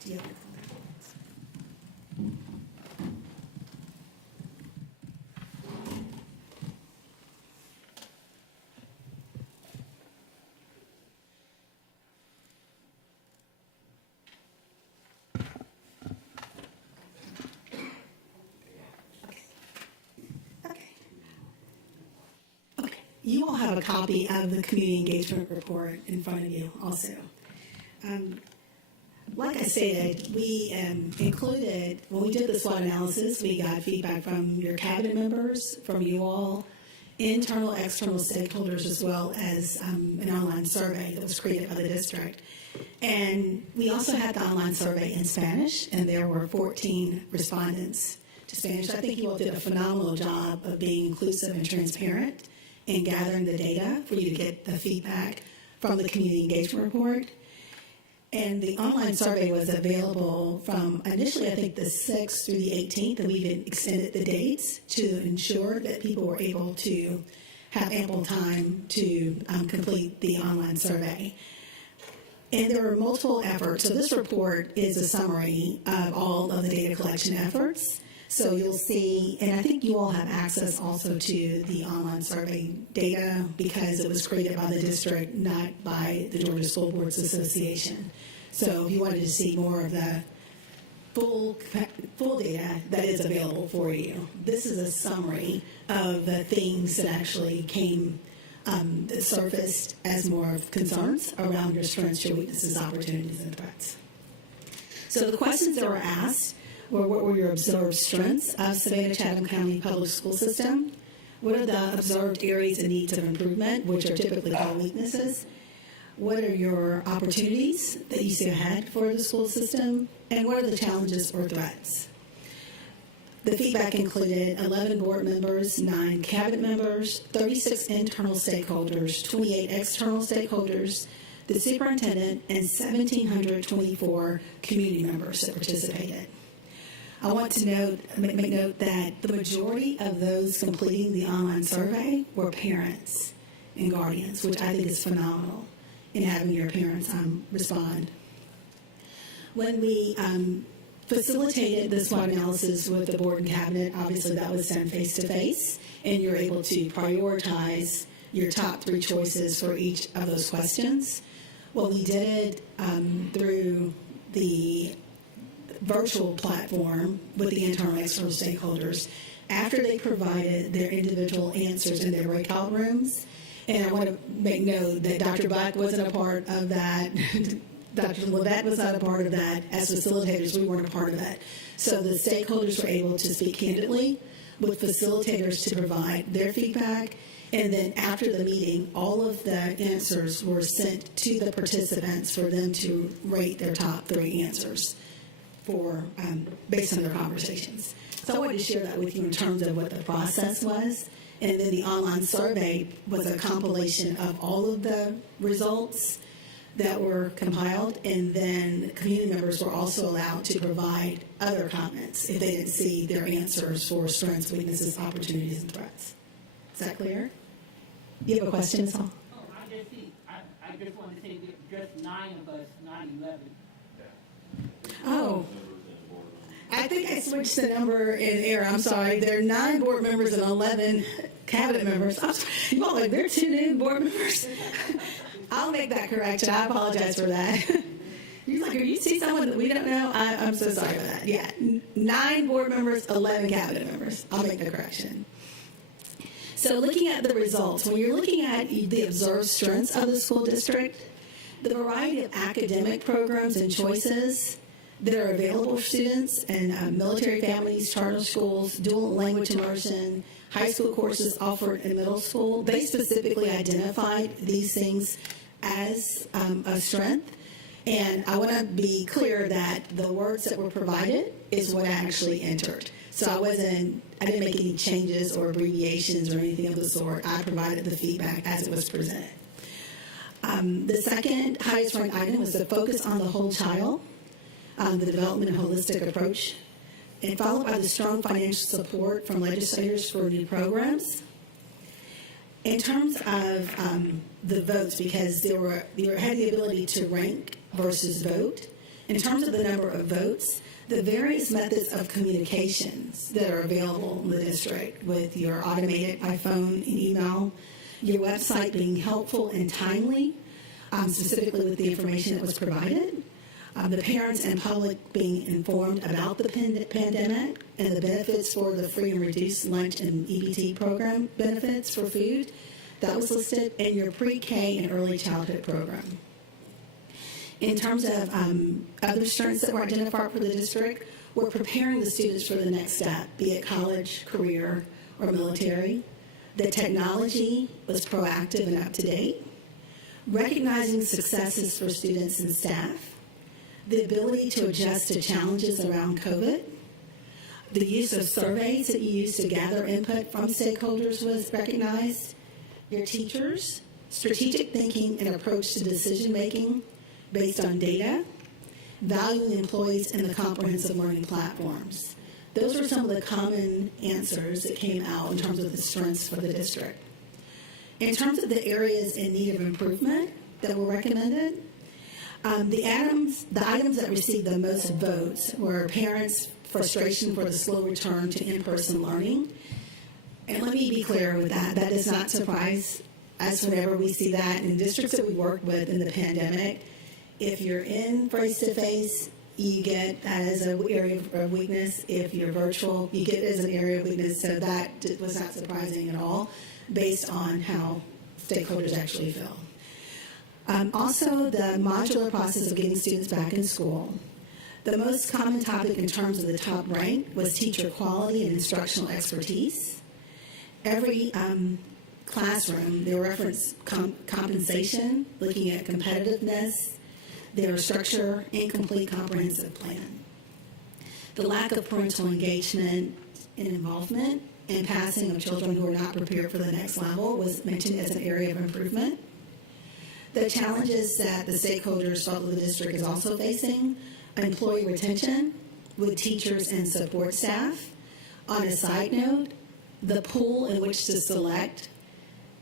Do you have You all have a copy of the community engagement report in front of you also. Like I said, we included, when we did the SWOT analysis, we got feedback from your cabinet members, from you all, internal, external stakeholders, as well as an online survey that was created by the district. And we also had the online survey in Spanish, and there were 14 respondents to to Spanish. I think you all did a phenomenal job of being inclusive and transparent in gathering the data for you to get the feedback from the community engagement report. And the online survey was available from initially, I think, the 6th through the 18th, and we even extended the dates to ensure that people were able to have ample time to complete the online survey. And there were multiple efforts. So this report is a summary of all of the data collection efforts. So you'll see, and I think you all have access also to the online survey data because it was created by the district, not by the Georgia School Boards Association. So if you wanted to see more of the full data, that is available for you. This is a summary of the things that actually came that surfaced as more of concerns around your strengths, your weaknesses, opportunities, and threats. So the questions that were asked were, what were your observed strengths of Savannah-Chatham County Public School System? What are the observed areas and needs of improvement, which are typically called weaknesses? What are your opportunities that you see ahead for the school system? And what are the challenges or threats? The feedback included 11 board members, 9 cabinet members, 36 internal stakeholders, 28 external stakeholders, the superintendent, and 1,724 community members that participated. I want to make note that the majority of those completing the online survey were parents and guardians, which I think is phenomenal in having your parents respond. When we facilitated the SWOT analysis with the board and cabinet, obviously that was done face-to-face, and you're able to prioritize your top 3 choices for each of those questions. Well, we did it through the virtual platform with the internal and external stakeholders after they provided their individual answers in their breakout rooms. And I want to make note that Dr. Black wasn't a part of that. Dr. Levette was not a part of that. As facilitators, we weren't a part of that. So the stakeholders were able to speak candidly with facilitators to provide their feedback. And then after the meeting, all of the answers were sent to the participants for them to rate their top 3 answers for based on their conversations. So I wanted to share that with you in terms of what the process was. And then the online survey was a compilation of all of the results that were compiled, and then community members were also allowed to provide other comments if they didn't see their answers for strengths, weaknesses, opportunities, and threats. Is that clear? You have a question, Saul? Oh, I just want to say just 9 of us, not 11. Oh. I think I switched the number in error. I'm sorry. There are 9 board members and 11 cabinet members. You all like, there are 2 new board members? I'll make that correction. I apologize for that. You're like, are you see someone that we don't know? I'm so sorry for that. Yeah, 9 board members, 11 cabinet members. I'll make the correction. So looking at the results, when you're looking at the observed strengths of the school district, the variety of academic programs and choices that are available for students and military families, charter schools, dual language immersion, high school courses offered in middle school, they specifically identified these things as a strength. And I want to be clear that the words that were provided is what I actually entered. So I didn't make any changes or abbreviations or anything of the sort. I provided the feedback as it was presented. The second highest ranked item was the focus on the whole child, the development and holistic approach, and followed by the strong financial support from legislators for new programs. In terms of the votes, because you had the ability to rank versus vote, in terms of the number of votes, the various methods of communications that are available in the district with your automated by phone and email, your website being helpful and timely, specifically with the information that was provided, the parents and public being informed about the pandemic and the benefits for the free and reduced lunch and EBT program benefits for food, that was listed, and your pre-K and early childhood program. In terms of other strengths that were identified for the district, we're preparing the students for the next step, be it college, career, or military. The technology was proactive and up to date. Recognizing successes for students and staff. The ability to adjust to challenges around COVID. The use of surveys that you use to gather input from stakeholders was recognized. Your teachers, strategic thinking and approach to decision-making based on data, valuing employees and the comprehensive learning platforms. Those were some of the common answers that came out in terms of the strengths for the district. In terms of the areas in need of improvement that were recommended, the items that received the most votes were parents' frustration for the slow return to in-person learning. And let me be clear with that. That does not surprise us whenever we see that in districts that we worked with in the pandemic. If you're in face-to-face, you get that as an area of weakness. If you're virtual, you get it as an area of weakness. So that was not surprising at all based on how stakeholders actually feel. Also, the modular process of getting students back in school. The most common topic in terms of the top rank was teacher quality and instructional expertise. Every classroom, they referenced compensation, looking at competitiveness, their structure, and complete comprehensive plan. The lack of parental engagement and involvement and passing of children who are not prepared for the next level was mentioned as an area of improvement. The challenges that the stakeholders felt the district is also facing: employee retention with teachers and support staff. On a side note, the pool in which to select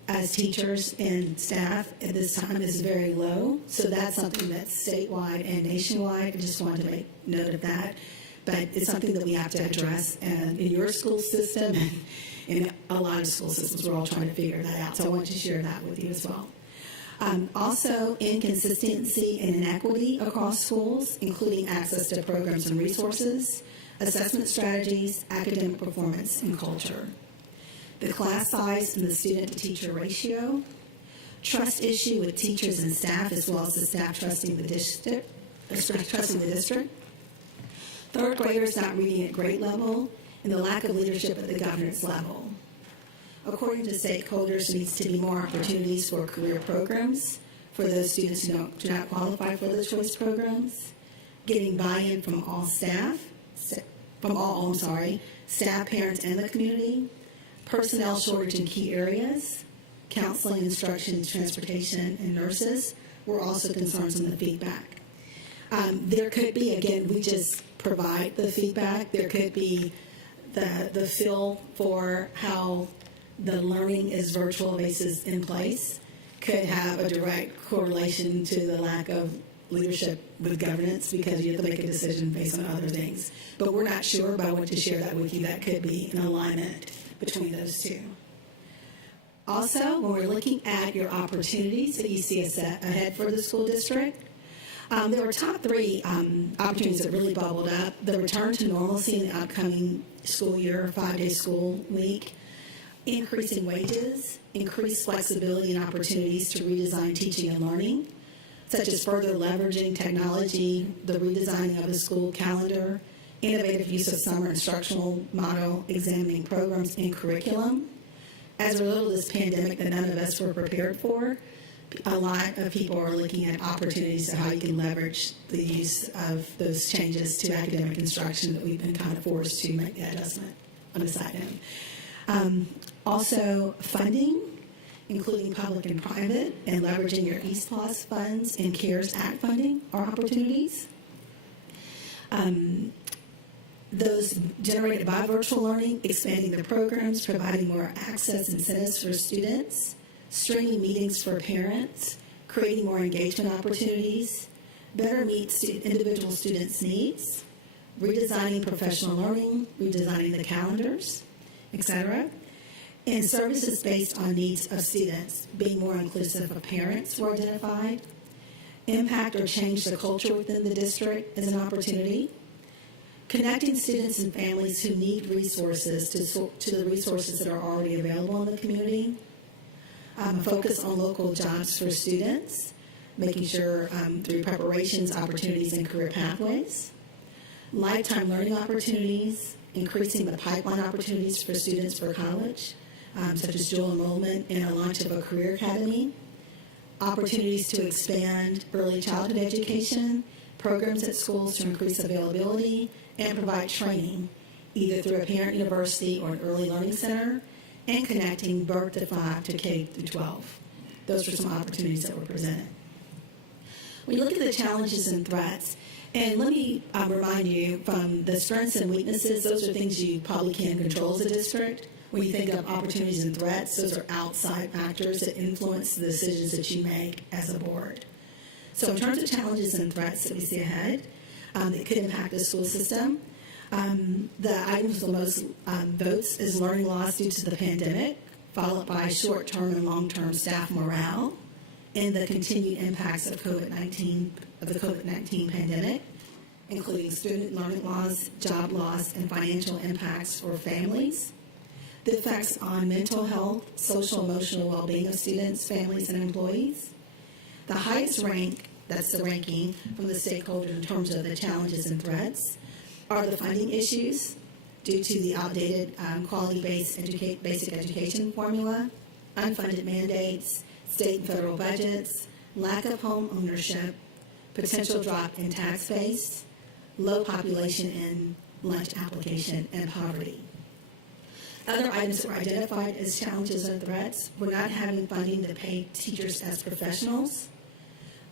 as teachers and staff at this time is very low. So that's something that's statewide and nationwide. I just wanted to make note of that. But it's something that we have to address in your school system and in a lot of school systems. We're all trying to figure that out. So I want to share that with you as well. Also, inconsistency and inequity across schools, including access to programs and resources, assessment strategies, academic performance, and culture. The class size and the student-to-teacher ratio, trust issue with teachers and staff, as well as the staff trusting the district. Third graders not reading at grade level, and the lack of leadership at the governance level. According to stakeholders, there needs to be more opportunities for career programs for those students who do not qualify for the choice programs, getting buy-in from all staff, staff, parents, and the community, personnel shortage in key areas, counseling, instruction, transportation, and nurses were also concerns in the feedback. There could be, again, we just provide the feedback. There could be the feel for how the learning is virtual basis in place could have a direct correlation to the lack of leadership with governance, because you have to make a decision based on other things. But we're not sure, but I want to share that with you. That could be an alignment between those two. Also, when we're looking at your opportunities that you see ahead for the school district, there were top three opportunities that really bubbled up. The return to normalcy in the upcoming school year, 5-day school week, increasing wages, increased flexibility and opportunities to redesign teaching and learning, such as further leveraging technology, the redesigning of the school calendar, innovative use of summer instructional model, examining programs and curriculum. As a result of this pandemic that none of us were prepared for, a lot of people are looking at opportunities of how you can leverage the use of those changes to academic instruction that we've been kind of forced to make the adjustment on the side end. Also, funding, including public and private, and leveraging your East Plus funds and CARES Act funding are opportunities. Those generated by virtual learning, expanding the programs, providing more access incentives for students, streaming meetings for parents, creating more engagement opportunities, better meet individual students' needs, redesigning professional learning, redesigning the calendars, etc. And services based on needs of students, being more inclusive of parents were identified. Impact or change the culture within the district as an opportunity. Connecting students and families who need resources to the resources that are already available in the community. Focus on local jobs for students, making sure through preparations, opportunities, and career pathways. Lifetime learning opportunities, increasing the pipeline opportunities for students for college, such as dual enrollment and a launch of a career academy. Opportunities to expand early childhood education, programs at schools to increase availability, and provide training either through a parent university or an early learning center, and connecting birth to 5 to K through 12. Those were some opportunities that were presented. When you look at the challenges and threats, and let me remind you from the strengths and weaknesses, those are things you probably can't control as a district. When you think of opportunities and threats, those are outside factors that influence the decisions that you make as a board. So in terms of challenges and threats that we see ahead that could impact the school system, the items with the most votes is learning loss due to the pandemic, followed by short-term and long-term staff morale, and the continued impacts of the COVID-19 pandemic, including student learning loss, job loss, and financial impacts for families. The effects on mental health, social, emotional well-being of students, families, and employees. The highest rank, that's the ranking from the stakeholders in terms of the challenges and threats, are the funding issues due to the outdated quality-based basic education formula, unfunded mandates, state and federal budgets, lack of home ownership, potential drop in tax base, low population in lunch application, and poverty. Other items that were identified as challenges and threats were not having funding to pay teachers as professionals,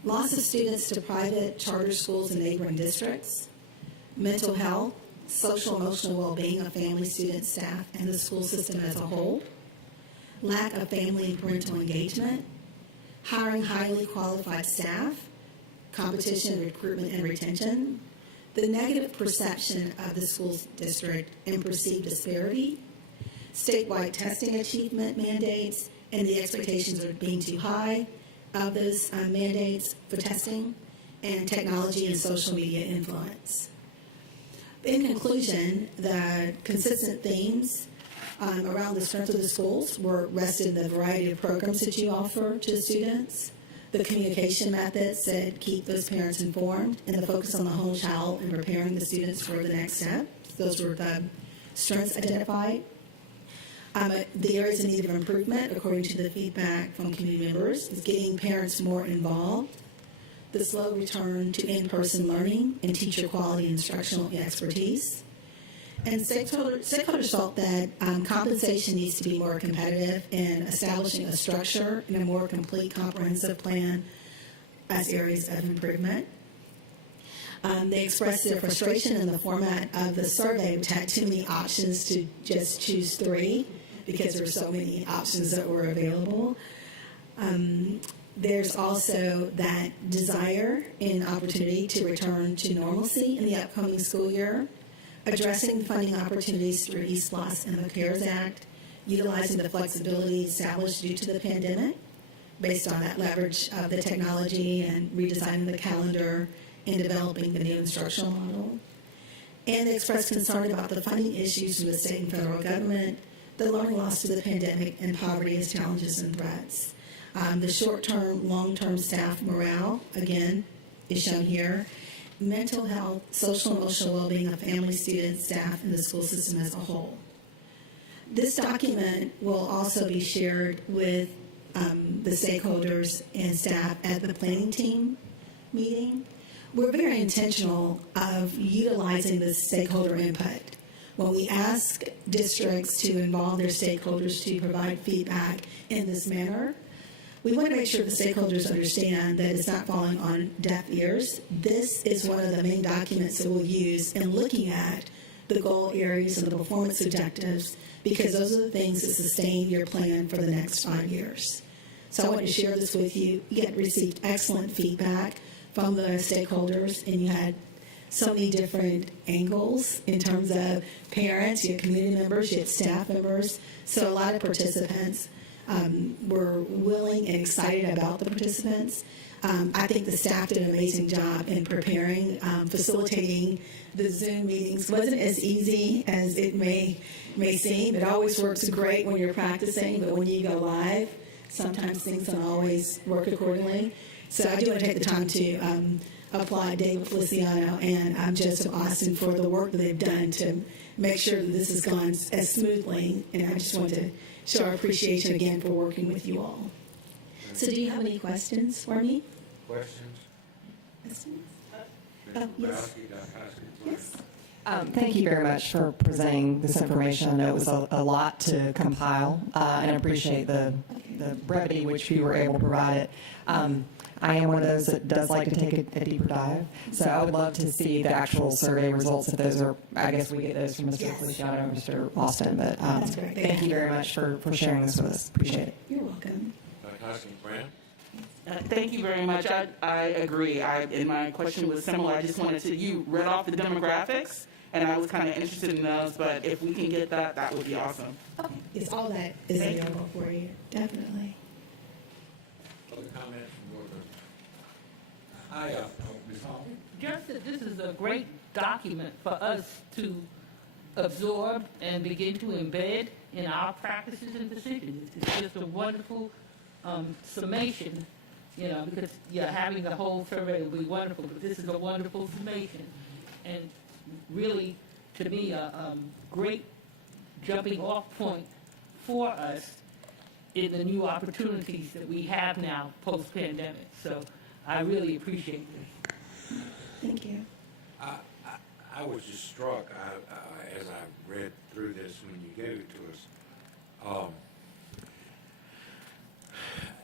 loss of students to private charter schools in neighboring districts, mental health, social emotional well-being of family, students, staff, and the school system as a whole, lack of family and parental engagement, hiring highly qualified staff, competition, recruitment, and retention, the negative perception of the school district and perceived disparity, statewide testing achievement mandates, and the expectations of being too high of those mandates for testing, and technology and social media influence. In conclusion, the consistent themes around the strength of the schools were rested in the variety of programs that you offer to the students, the communication methods that keep those parents informed, and the focus on the whole child and preparing the students for the next step. Those were the strengths identified. The areas in need of improvement, according to the feedback from community members, is getting parents more involved, the slow return to in-person learning and teacher quality instructional expertise. And stakeholders felt that compensation needs to be more competitive in establishing a structure and a more complete comprehensive plan as areas of improvement. They expressed their frustration in the format of the survey, which had too many options to just choose 3 because there were so many options that were available. There's also that desire and opportunity to return to normalcy in the upcoming school year, addressing funding opportunities through East Plus and the CARES Act, utilizing the flexibility established due to the pandemic based on that leverage of the technology and redesigning the calendar and developing the new instructional model. And they expressed concern about the funding issues with the state and federal government, the learning loss to the pandemic, and poverty as challenges and threats. The short-term, long-term staff morale, again, is shown here. Mental health, social and emotional well-being of family, students, staff, and the school system as a whole. This document will also be shared with the stakeholders and staff at the planning team meeting. We're very intentional of utilizing the stakeholder input. When we ask districts to involve their stakeholders to provide feedback in this manner, we want to make sure the stakeholders understand that it's not falling on deaf ears. This is one of the main documents that we'll use in looking at the goal areas and the performance objectives, because those are the things that sustain your plan for the next 5 years. So I want to share this with you. You received excellent feedback from the stakeholders, and you had so many different angles in terms of parents, you had community members, you had staff members, so a lot of participants were willing and excited about the participants. I think the staff did an amazing job in preparing, facilitating the Zoom meetings. It wasn't as easy as it may seem. It always works great when you're practicing, but when you go live, sometimes things don't always work accordingly. So I do want to take the time to applaud David Feliciano and Joseph Austin for the work that they've done to make sure that this has gone as smoothly. And I just want to show our appreciation again for working with you all. So do you have any questions for me? Questions? Questions? Oh, yes. Yes. Thank you very much for presenting this information. I know it was a lot to compile, and I appreciate the brevity which you were able to provide it. I am one of those that does like to take a deeper dive, so I would love to see the actual survey results. If those are, I guess we get those from Mr. Feliciano and Mr. Austin, but That's correct. thank you very much for sharing this with us. Appreciate it. You're welcome. Councilman Brown? Thank you very much. I agree. And my question was similar. I just wanted to, you read off the demographics, and I was kind of interested in those, but if we can get that, that would be awesome. Okay. It's all that is Thank you. available for you, definitely. Other comments from board members? Ms. Hall? Just that this is a great document for us to absorb and begin to embed in our practices and decisions. It's just a wonderful summation, because having the whole survey would be wonderful, but this is a wonderful summation. And really, to me, a great jumping off point for us in the new opportunities that we have now post-pandemic. So I really appreciate this. Thank you. I was just struck as I read through this when you gave it to us.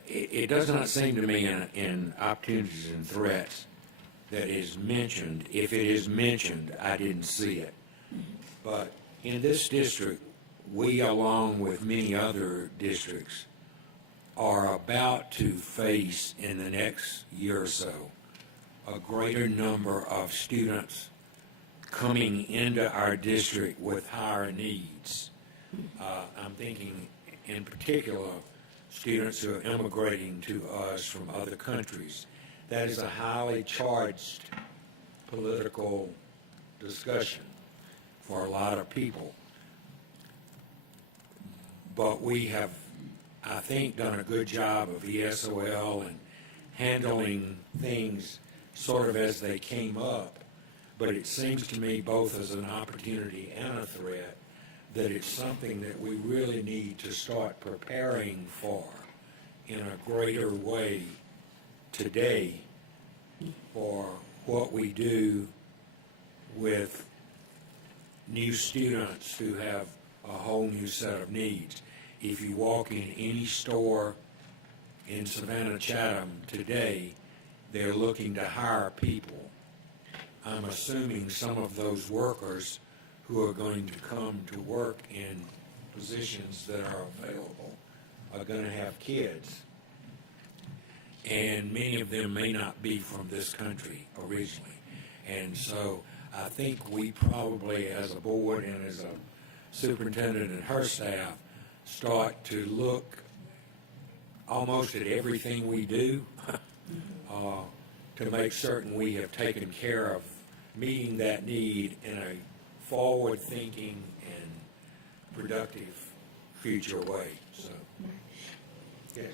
It does not seem to me in opportunities and threats that is mentioned. If it is mentioned, I didn't see it. But in this district, we, along with many other districts, are about to face in the next year or so a greater number of students coming into our district with higher needs. I'm thinking in particular students who are immigrating to us from other countries. That is a highly charged political discussion for a lot of people. But we have, I think, done a good job of ESOL and handling things sort of as they came up. But it seems to me, both as an opportunity and a threat, that it's something that we really need to start preparing for in a greater way today for what we do with new students who have a whole new set of needs. If you walk in any store in Savannah, Chatham today, they're looking to hire people. I'm assuming some of those workers who are going to come to work in positions that are available are going to have kids. And many of them may not be from this country originally. And so I think we probably, as a board and as a superintendent and her staff, start to look almost at everything we do to make certain we have taken care of meeting that need in a forward-thinking and productive future way. So, yes.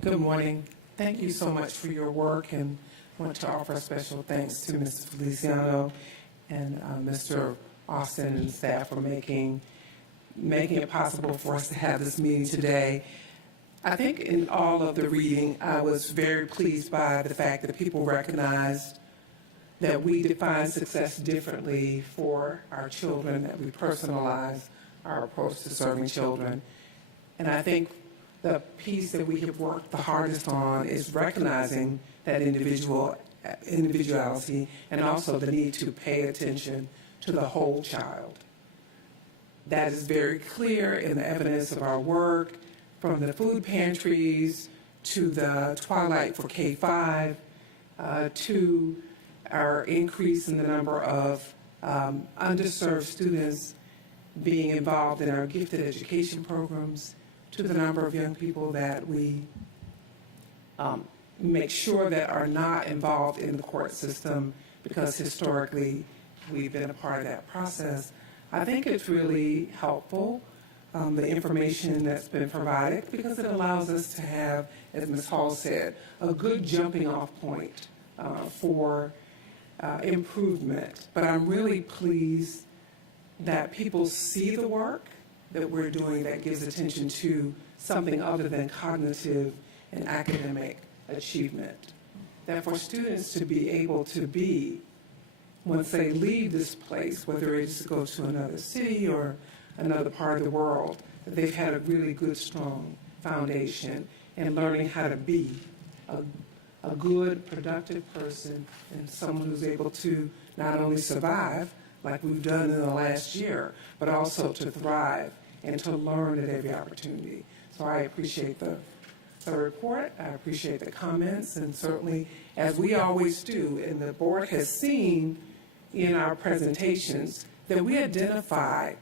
Good morning. Thank you so much for your work, and I want to offer special thanks to Mr. Feliciano and Mr. Austin and staff for making it possible for us to have this meeting today. I think in all of the reading, I was very pleased by the fact that people recognized that we define success differently for our children, that we personalize our approach to serving children. And I think the piece that we have worked the hardest on is recognizing that individuality and also the need to pay attention to the whole child. That is very clear in the evidence of our work, from the food pantries to the Twilight for K-5, to our increase in the number of underserved students being involved in our gifted education programs, to the number of young people that we make sure that are not involved in the court system because historically we've been a part of that process. I think it's really helpful, the information that's been provided, because it allows us to have, as Ms. Hall said, a good jumping off point for improvement. But I'm really pleased that people see the work that we're doing that gives attention to something other than cognitive and academic achievement, that for students to be able to be, once they leave this place, whether it's to go to another city or another part of the world, that they've had a really good, strong foundation in learning how to be a good, productive person and someone who's able to not only survive, like we've done in the last year, but also to thrive and to learn at every opportunity. So I appreciate the report, I appreciate the comments, and certainly, as we always do, and the board has seen in our presentations, that we identify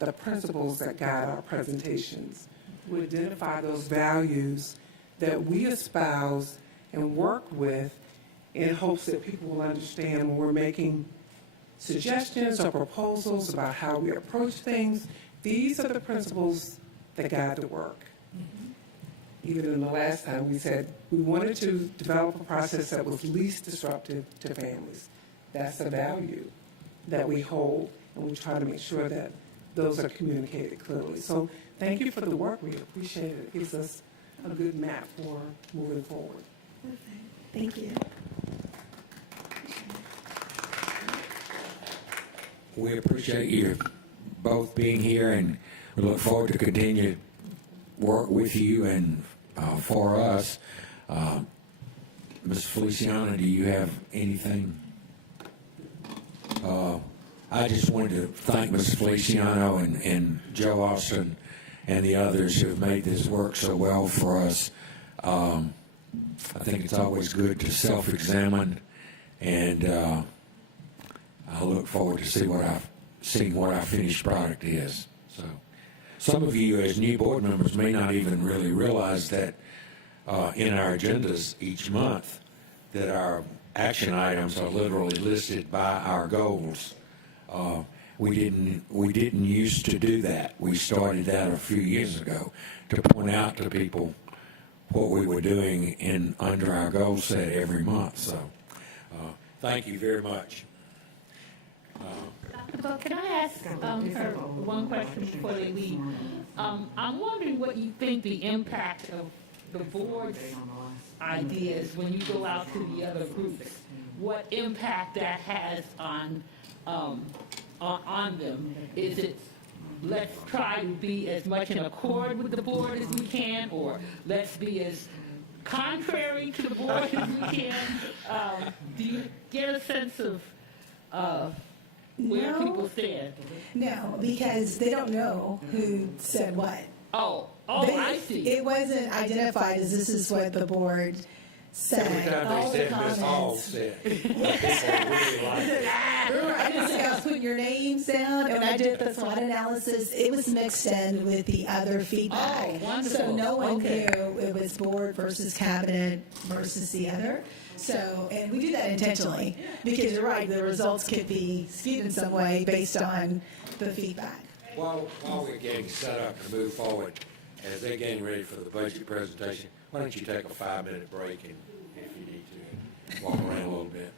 the principles that guide our presentations. We identify those values that we espouse and work with in hopes that people will understand when we're making suggestions or proposals about how we approach things. These are the principles that guide the work. Even in the last time, we said we wanted to develop a process that was least disruptive to families. That's a value that we hold, and we try to make sure that those are communicated clearly. So thank you for the work. We appreciate it. It gives us a good map for moving forward. Thank you. We appreciate you both being here, and we look forward to continue work with you and for us. Ms. Feliciano, do you have anything? I just wanted to thank Ms. Feliciano and Joe Austin and the others who have made this work so well for us. I think it's always good to self-examine, and I look forward to seeing what our finished product is. So, some of you as new board members may not even really realize that in our agendas each month that our action items are literally listed by our goals. We didn't used to do that. We started that a few years ago to point out to people what we were doing under our goal set every month. So, thank you very much. Well, can I ask her one question before they leave? I'm wondering what you think the impact of the board's ideas when you go out to the other groups, what impact that has on them. Is it let's try to be as much in accord with the board as we can, or let's be as contrary to the board as we can? Do you get a sense of where people stand? No, because they don't know who said what. I see. It wasn't identified as this is what the board said. Every time All they the said Ms. Hall comments. said, people really liked it. Remember, I didn't say I was putting your names down, and when I did the SWOT analysis, it was mixed in with the other feedback. Oh, wonderful. So no one Okay. knew it was board versus cabinet versus the other. So, and we do that intentionally, because you're right, the results could be skewed in some way based on the feedback. While we're getting set up to move forward, as they're getting ready for the budget presentation, why don't you take a 5-minute break and if you need to walk around a little bit.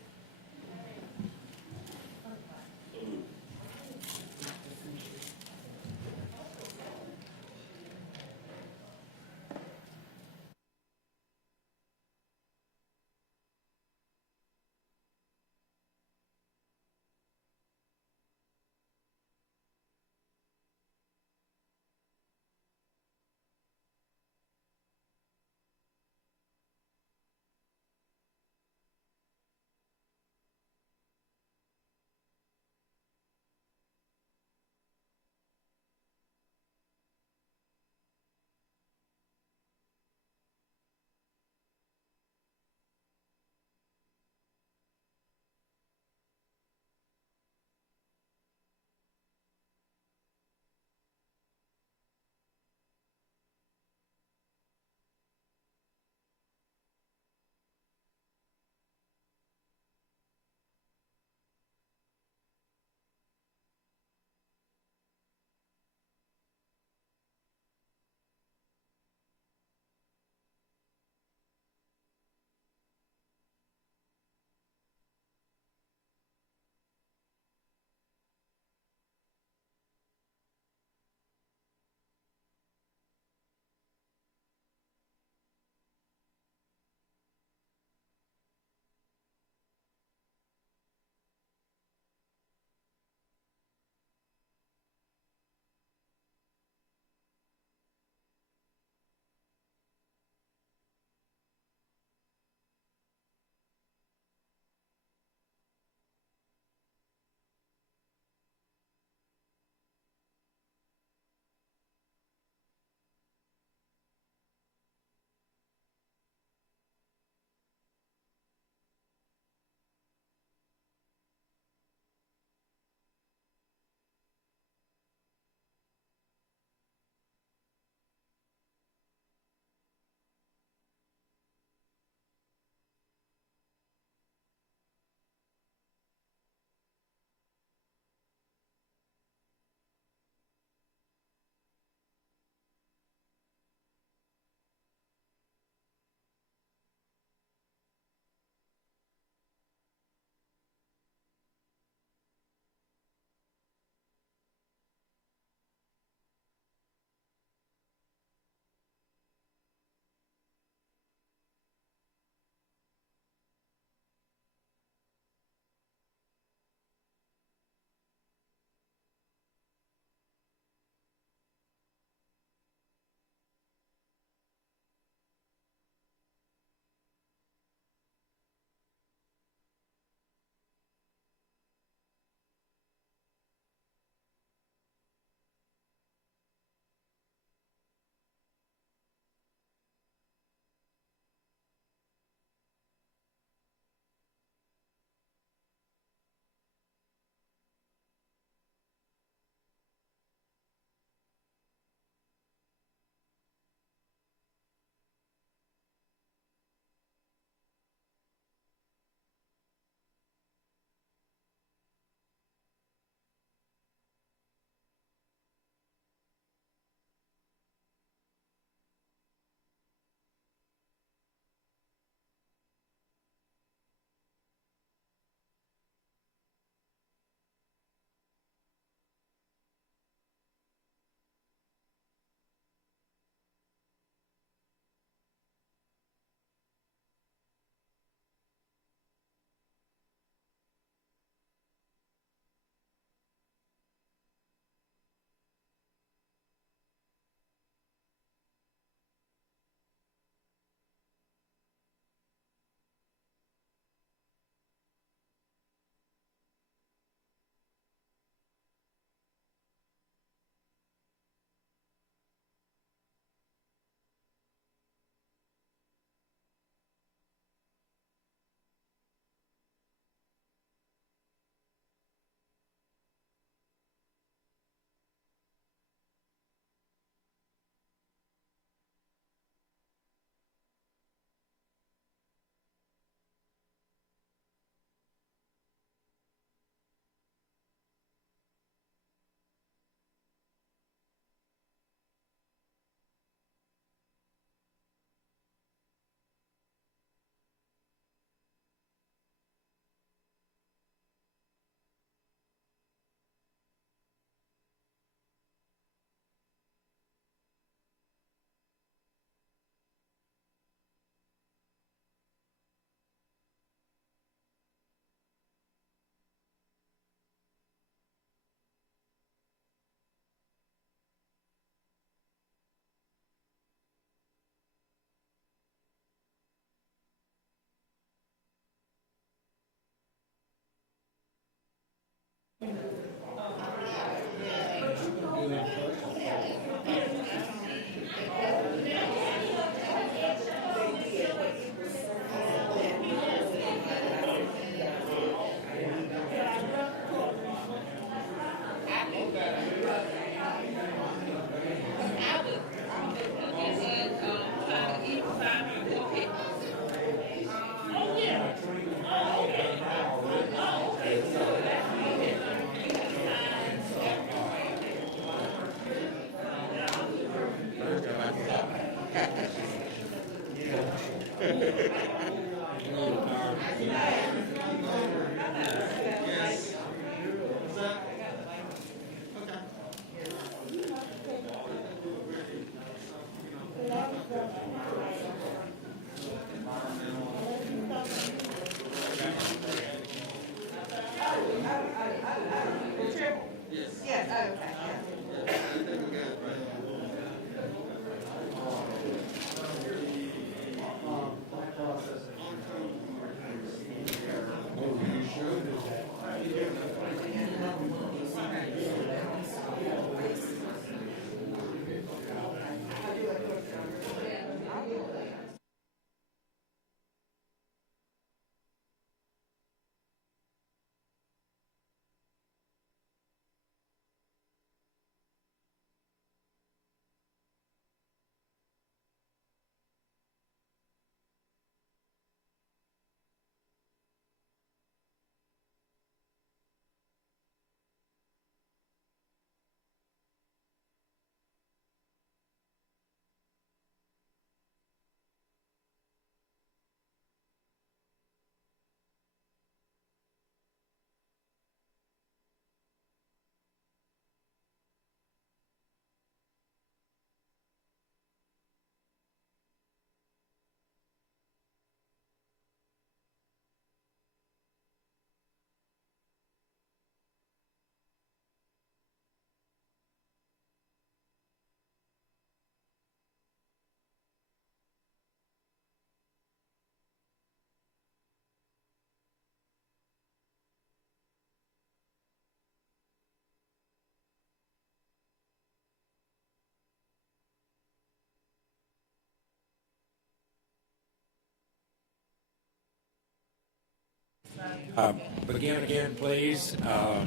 Begin again, please. The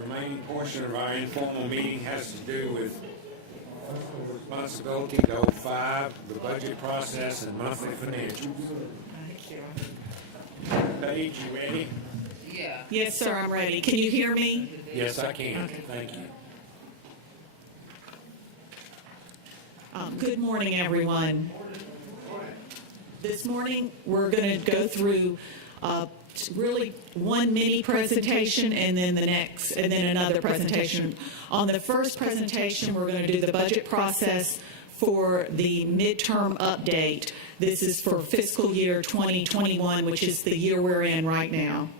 remaining portion of our informal meeting has to do with fiscal responsibility, goal 5, the budget process, and monthly financials. Paige, you ready? Yes, sir, I'm ready. Can you hear me? Yes, I can. Thank you. Good morning, everyone. This morning, we're going to go through really one mini presentation and then another presentation. On the first presentation, we're going to do the budget process for the midterm update. This is for fiscal year 2021, which is the year we're in right now.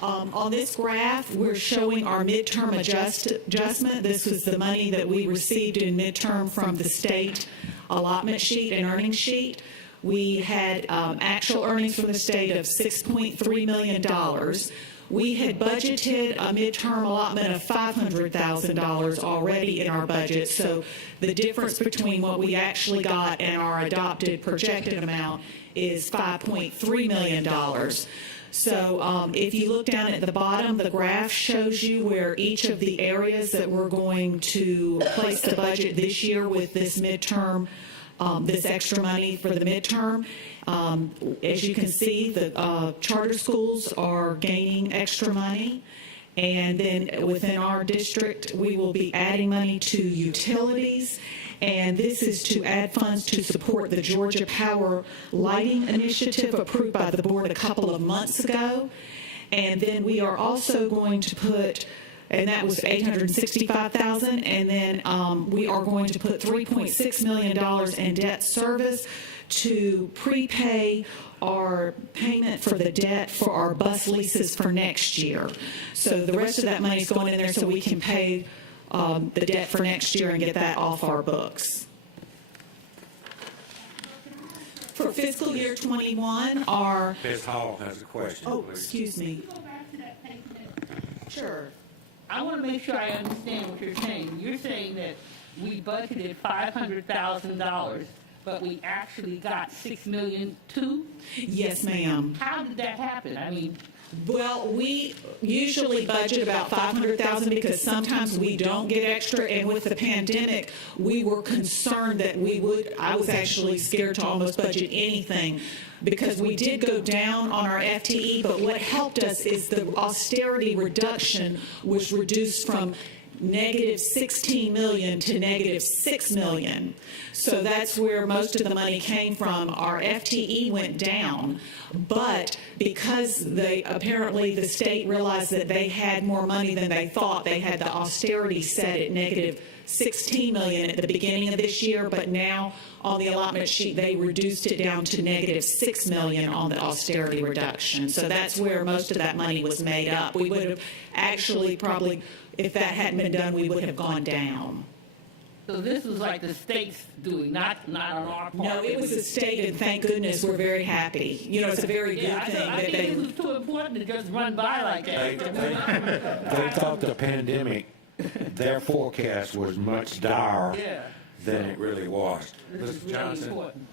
On this graph, we're showing our midterm adjustment. This was the money that we received in midterm from the state allotment sheet and earnings sheet. We had actual earnings from the state of $6.3 million. We had budgeted a midterm allotment of $500,000 already in our budget, so the difference between what we actually got and our adopted projected amount is $5.3 million. So if you look down at the bottom, the graph shows you where each of the areas that we're going to place the budget this year with this midterm, this extra money for the midterm. As you can see, the charter schools are gaining extra money. And then within our district, we will be adding money to utilities. And this is to add funds to support the Georgia Power Lighting Initiative approved by the board a couple of months ago. And then we are also going to put, and that was $865,000, and then we are going to put $3.6 million in debt service to prepay our payment for the debt for our bus leases for next year. So the rest of that money is going in there so we can pay the debt for next year and get that off our books. For fiscal year 21, our... Ms. Hall has a question, Oh, please. excuse me. Go back to that page. Sure. I want to make sure I understand what you're saying. You're saying that we budgeted $500,000, but we actually got $6 million too? Yes, ma'am. How did that happen? I mean, Well, we usually budget about $500,000 because sometimes we don't get extra, and with the pandemic, we were concerned that I was actually scared to almost budget anything because we did go down on our FTE, but what helped us is the austerity reduction was reduced from negative 16 million to negative 6 million. So that's where most of the money came from. Our FTE went down, but because apparently the state realized that they had more money than they thought, they had the austerity set at negative 16 million at the beginning of this year, but now on the allotment sheet, they reduced it down to negative 6 million on the austerity reduction. So that's where most of that money was made up. We would have actually probably, if that hadn't been done, we would have gone down. So this was like the state's doing, not on our part. No, it was the state, and thank goodness we're very happy. You know, it's a very good thing I that think they. it was too important to just run by like that. They thought the pandemic, their forecast was much dire than it really was. This is Mr. really Johnson? important.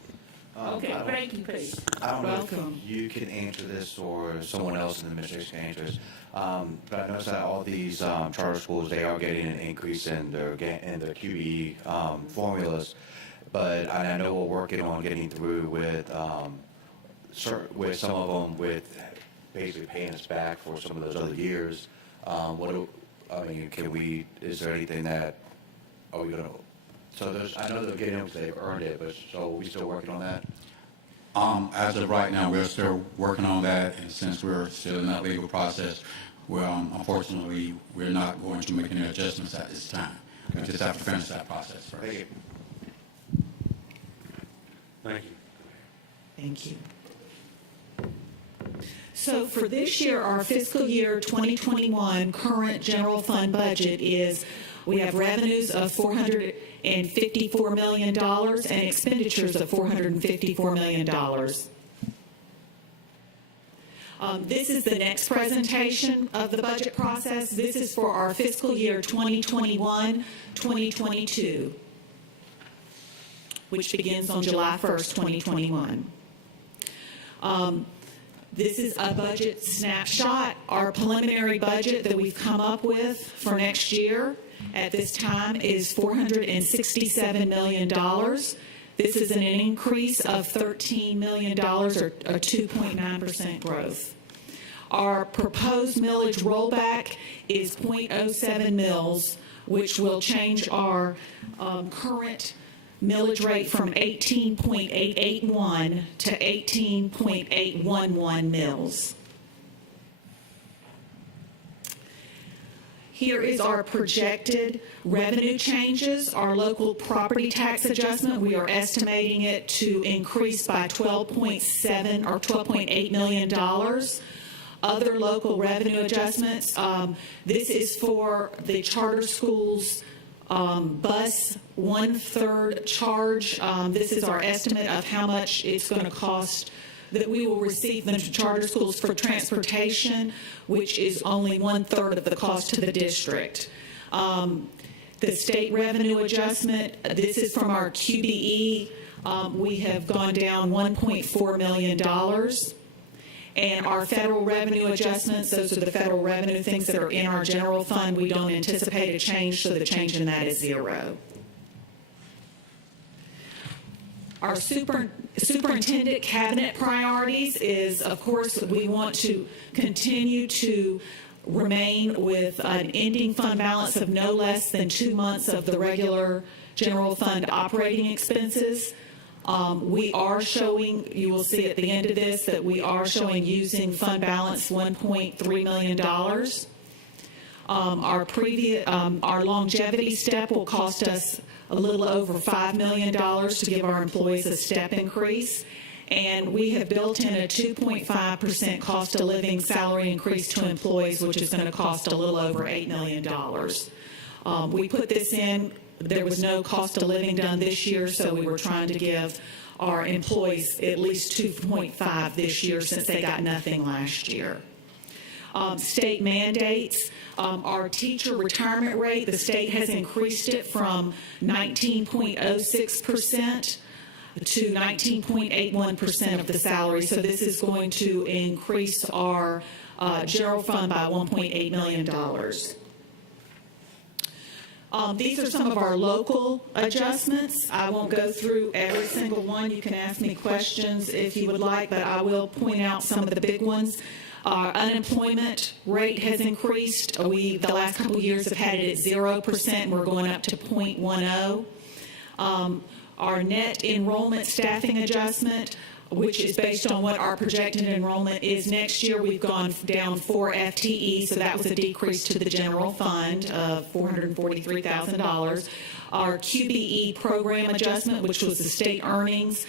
Okay, thank you, Pete. I don't know Welcome. if you can answer this or someone else in the administration can answer this, but I noticed that all these charter schools, they are getting an increase in their QE formulas, but I know we're working on getting through with some of them with basically paying us back for some of those other years. Is there anything that, are we going to, I know they're getting them because they've earned it, but so are we still working on that? As of right now, we're still working on that, and since we're still in that legal process, unfortunately, we're not going to make any adjustments at this time. We just have to finish that process first. Thank you. Thank you. Thank you. So for this year, our fiscal year 2021 current general fund budget is, we have revenues of $454 million and expenditures of $454 million. This is the next presentation of the budget process. This is for our fiscal year 2021-2022, which begins on July 1st, 2021. This is a budget snapshot. Our preliminary budget that we've come up with for next year at this time is $467 million. This is an increase of $13 million or 2.9% growth. Our proposed millage rollback is 0.07 mils, which will change our current millage rate from 18.881 to 18.811 mils. Here is our projected revenue changes. Our local property tax adjustment, we are estimating it to increase by $12.7 or $12.8 million. Other local revenue adjustments, this is for the charter schools bus 1/3 charge. This is our estimate of how much it's going to cost that we will receive them to charter schools for transportation, which is only 1/3 of the cost to the district. The state revenue adjustment, this is from our QBE. We have gone down $1.4 million. And our federal revenue adjustments, those are the federal revenue things that are in our general fund. We don't anticipate a change, so the change in that is zero. Our superintendent cabinet priorities is, of course, we want to continue to remain with an ending fund balance of no less than 2 months of the regular general fund operating expenses. We are showing, you will see at the end of this, that we are showing using fund balance $1.3 million. Our longevity step will cost us a little over $5 million to give our employees a step increase. And we have built in a 2.5% cost of living salary increase to employees, which is going to cost a little over $8 million. We put this in. There was no cost of living done this year, so we were trying to give our employees at least 2.5 this year since they got nothing last year. State mandates, our teacher retirement rate, the state has increased it from 19.06% to 19.81% of the salary. So this is going to increase our general fund by $1.8 million. These are some of our local adjustments. I won't go through every single one. You can ask me questions if you would like, but I will point out some of the big ones. Our unemployment rate has increased. The last couple of years have had it at 0%, and we're going up to 0.10. Our net enrollment staffing adjustment, which is based on what our projected enrollment is next year, we've gone down 4 FTE, so that was a decrease to the general fund of $443,000. Our QBE program adjustment, which was the state earnings,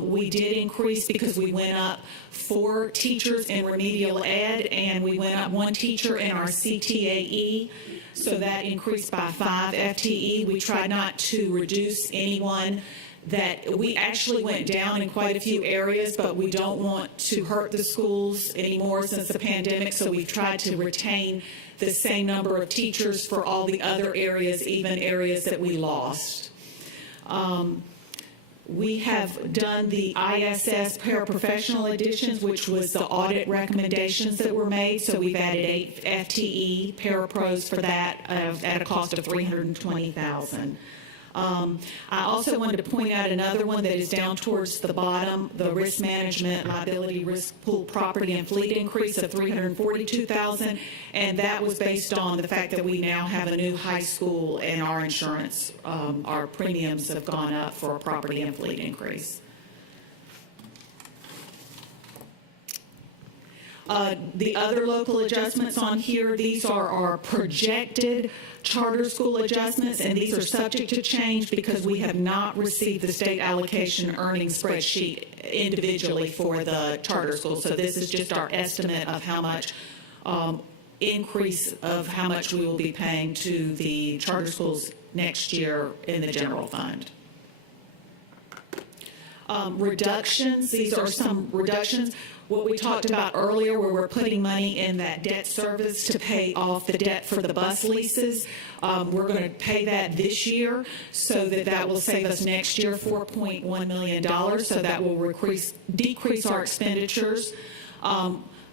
we did increase because we went up 4 teachers in remedial ed, and we went up 1 teacher in our CTAE. So that increased by 5 FTE. We tried not to reduce anyone. That we actually went down in quite a few areas, but we don't want to hurt the schools anymore since the pandemic, so we've tried to retain the same number of teachers for all the other areas, even areas that we lost. We have done the ISS paraprofessional additions, which was the audit recommendations that were made. So we've added 8 FTE parapros for that at a cost of $320,000. I also wanted to point out another one that is down towards the bottom, the risk management, liability, risk pool, property, and fleet increase of $342,000, and that was based on the fact that we now have a new high school and our insurance, our premiums have gone up for a property and fleet increase. The other local adjustments on here, these are our projected charter school adjustments, and these are subject to change because we have not received the state allocation earnings spreadsheet individually for the charter schools. So this is just our estimate of how much increase of how much we will be paying to the charter schools next year in the general fund. Reductions, these are some reductions. What we talked about earlier, where we're putting money in that debt service to pay off the debt for the bus leases, we're going to pay that this year, so that will save us next year $4.1 million, so that will decrease our expenditures.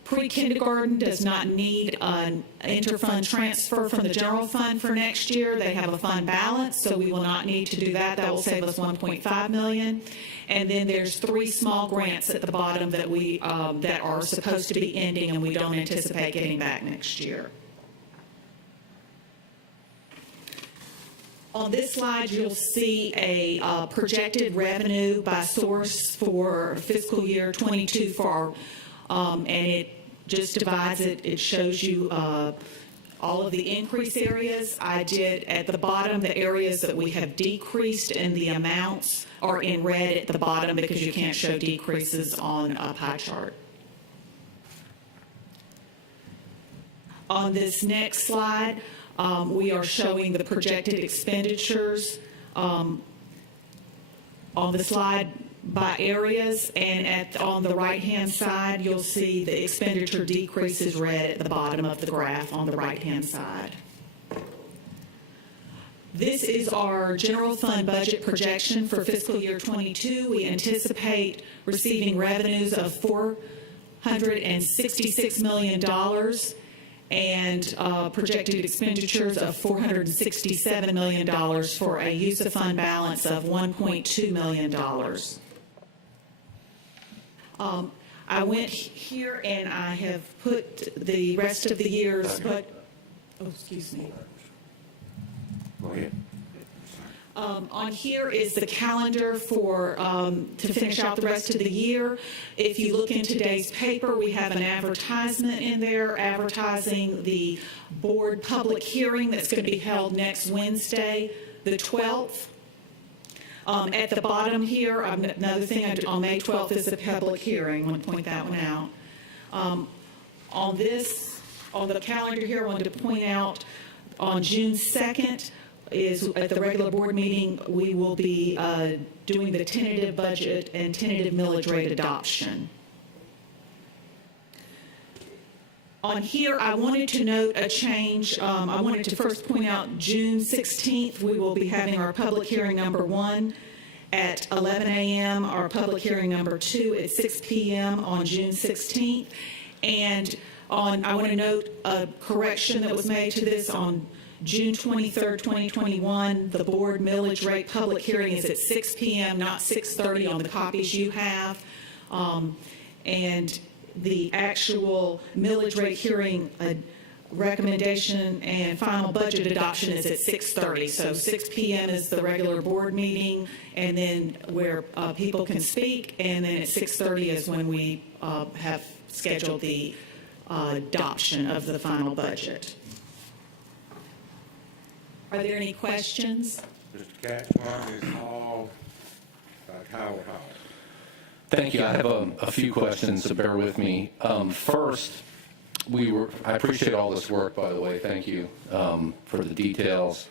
Pre-kindergarten does not need an interfund transfer from the general fund for next year. They have a fund balance, so we will not need to do that. That will save us $1.5 million. And then there's 3 small grants at the bottom that we that are supposed to be ending, and we don't anticipate getting back next year. On this slide, you'll see a projected revenue by source for fiscal year 22 for and it just divides it. It shows you all of the increase areas. I did at the bottom the areas that we have decreased, and the amounts are in red at the bottom because you can't show decreases on a pie chart. On this next slide, we are showing the projected expenditures on the slide by areas, and on the right-hand side, you'll see the expenditure decrease is red at the bottom of the graph on the right-hand side. This is our general fund budget projection for fiscal year 22. We anticipate receiving revenues of $466 million and projected expenditures of $467 million for a use of fund balance of $1.2 million. I went here and I have put the rest of the years, but, oh, excuse me. Go ahead. On here is the calendar for to finish out the rest of the year. If you look in today's paper, we have an advertisement in there advertising the board public hearing that's going to be held next Wednesday, the 12th. At the bottom here, another thing on May 12th is a public hearing. I want to point that one out. On the calendar here, I wanted to point out on June 2nd is at the regular board meeting, we will be doing the tentative budget and tentative millage rate adoption. On here, I wanted to note a change. I wanted to first point out June 16th, we will be having our public hearing number 1 at 11 a.m., our public hearing number 2 at 6 p.m. on June 16th. And I want to note a correction that was made to this on June 23rd, 2021. The board millage rate public hearing is at 6 p.m., not 6:30 on the copies you have. And the actual millage rate hearing recommendation and final budget adoption is at 6:30. So 6 p.m. is the regular board meeting, and then where people can speak, and then at 6:30 is when we have scheduled the adoption of the final budget. Are there any questions? Mr. Catchmark is all about Howard Hall. Thank you. I have a few questions, so bear with me. First, I appreciate all this work, by the way. Thank you for the details.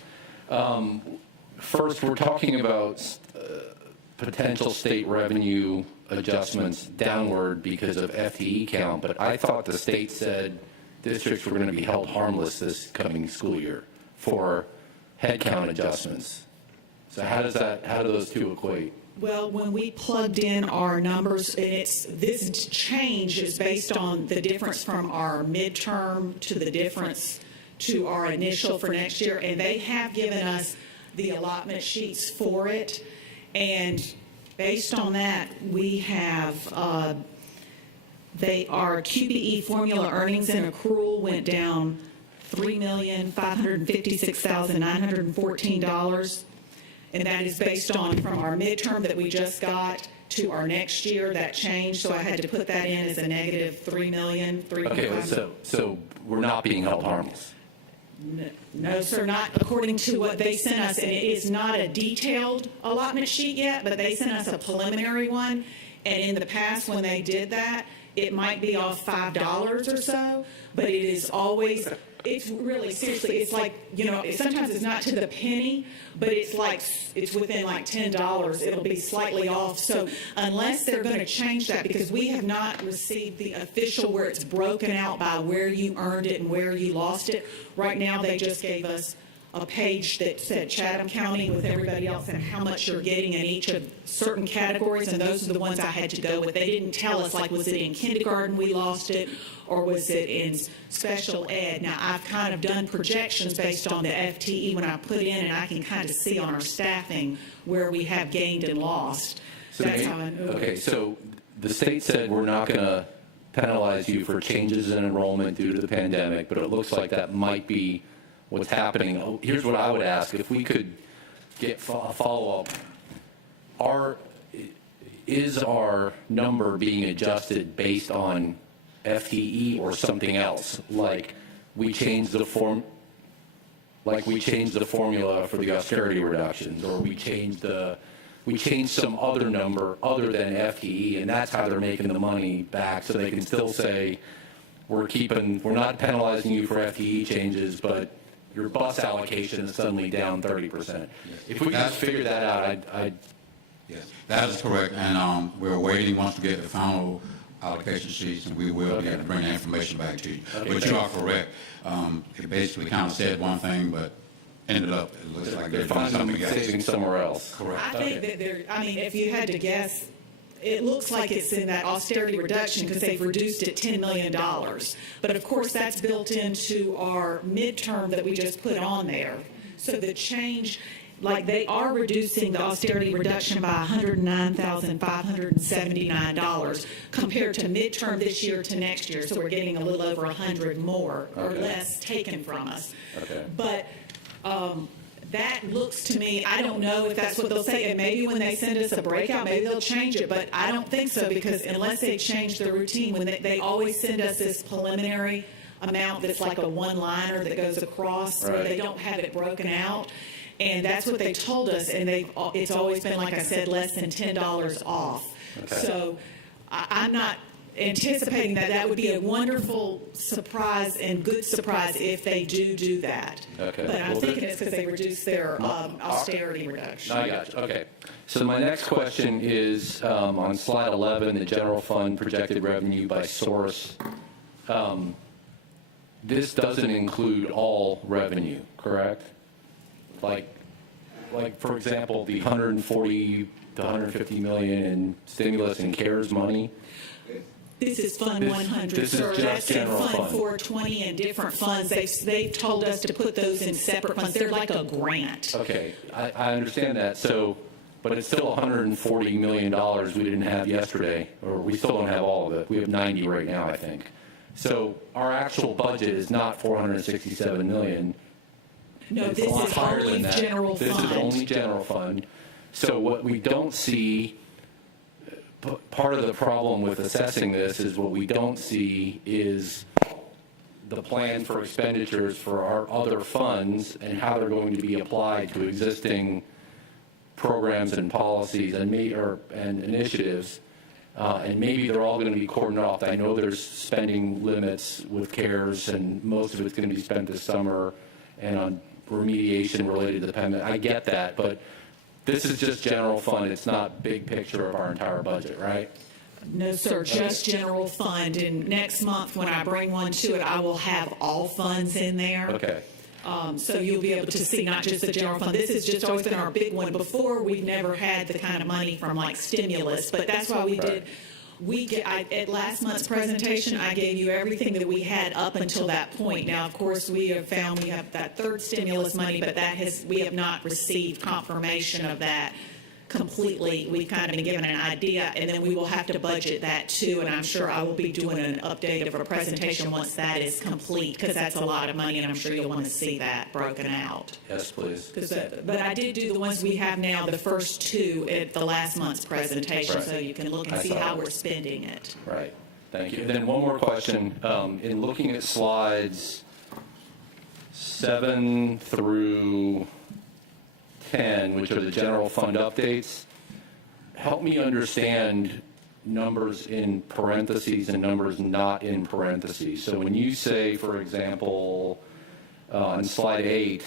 First, we're talking about potential state revenue adjustments downward because of FTE count, but I thought the state said districts were going to be held harmless this coming school year for headcount adjustments. So how do those two equate? Well, when we plugged in our numbers, this change is based on the difference from our midterm to the difference to our initial for next year, and they have given us the allotment sheets for it, and based on that, we have our QBE formula earnings and accrual went down $3,556,914. And that is based on from our midterm that we just got to our next year, that changed. So I had to put that in as a negative $3 million. Okay, so we're not being held harmless. No, sir, not according to what they sent us. And it is not a detailed allotment sheet yet, but they sent us a preliminary one. And in the past, when they did that, it might be off $5 or so, but it is always, it's really, seriously, it's like, sometimes it's not to the penny, but it's within like $10. It'll be slightly off. So unless they're going to change that, because we have not received the official where it's broken out by where you earned it and where you lost it. Right now, they just gave us a page that said Chatham County with everybody else and how much you're getting in each of certain categories, and those are the ones I had to go with. They didn't tell us, like, was it in kindergarten we lost it, or was it in special ed? Now, I've kind of done projections based on the FTE when I put in, and I can kind of see on our staffing where we have gained and lost. So That's how I know. Okay, so the state said we're not going to penalize you for changes in enrollment due to the pandemic, but it looks like that might be what's happening. Here's what I would ask. If we could get a follow-up, is our number being adjusted based on FTE or something else? Like we changed the formula for the austerity reductions, or we changed some other number other than FTE, and that's how they're making the money back, so they can still say we're not penalizing you for FTE changes, but your bus allocation is suddenly down 30%. Yes. If we could just figure that out, Yes, that is correct, and we're waiting once we get the final allocation sheets, and we will be able to bring that information back to you. Okay, but you are correct. It basically kind of said one thing, but ended up, it looks like they're doing something else. Saving somewhere else. Correct. I think that if you had to guess, it looks like it's in that austerity reduction because they've reduced it $10 million. But of course, that's built into our midterm that we just put on there. So the change, like they are reducing the austerity reduction by $109,579 compared to midterm this year to next year. So we're getting a little over 100 more or less taken from us. Okay. But that looks to me, I don't know if that's what they'll say, and maybe when they send us a breakout, maybe they'll change it, but I don't think so, because unless they change the routine, when they always send us this preliminary amount that's like a one-liner that goes across, where they don't have it broken out, and that's what they told us, and it's always been, like I said, less than $10 off. Okay. So I'm not anticipating that would be a wonderful surprise and good surprise if they do that. Okay. But I'm thinking it's because they reduced their austerity reduction. I got you. Okay. So my next question is on slide 11, the general fund projected revenue by source. This doesn't include all revenue, correct? Like for example, the 140 to 150 million in stimulus and CARES money. This is Fund 100, sir. That's in Fund 420 and different funds. They've told us to put those in separate funds. They're like a grant. Okay, I understand that. So but it's still $140 million we didn't have yesterday, or we still don't have all of it. We have 90 right now, I think. So our actual budget is not $467 million. No, It's this a lot is higher only than that. general This is fund. only general fund. So what we don't see, part of the problem with assessing this is what we don't see is the plan for expenditures for our other funds and how they're going to be applied to existing programs and policies and initiatives. And maybe they're all going to be cordoned off. I know there's spending limits with CARES, and most of it's going to be spent this summer and on remediation related to the pandemic. I get that, but this is just general fund. It's not big picture of our entire budget, right? No, sir, just general fund. And next month, when I bring one to it, I will have all funds in there. Okay. So you'll be able to see not just the general fund. This has just always been our big one. Before, we've never had the kind of money from like stimulus, but that's why we did. At last month's presentation, I gave you everything that we had up until that point. Now, of course, we have found we have that third stimulus money, but we have not received confirmation of that completely. We've kind of been given an idea, and then we will have to budget that too, and I'm sure I will be doing an update of a presentation once that is complete, because that's a lot of money, and I'm sure you'll want to see that broken out. Yes, please. But I did do the ones we have now, the first two at the last month's presentation, Right. so you can look and I see saw how it. we're spending it. Right. Thank you. And then one more question. In looking at slides 7 through 10, which are the general fund updates, help me understand numbers in parentheses and numbers not in parentheses. So when you say, for example, on slide 8,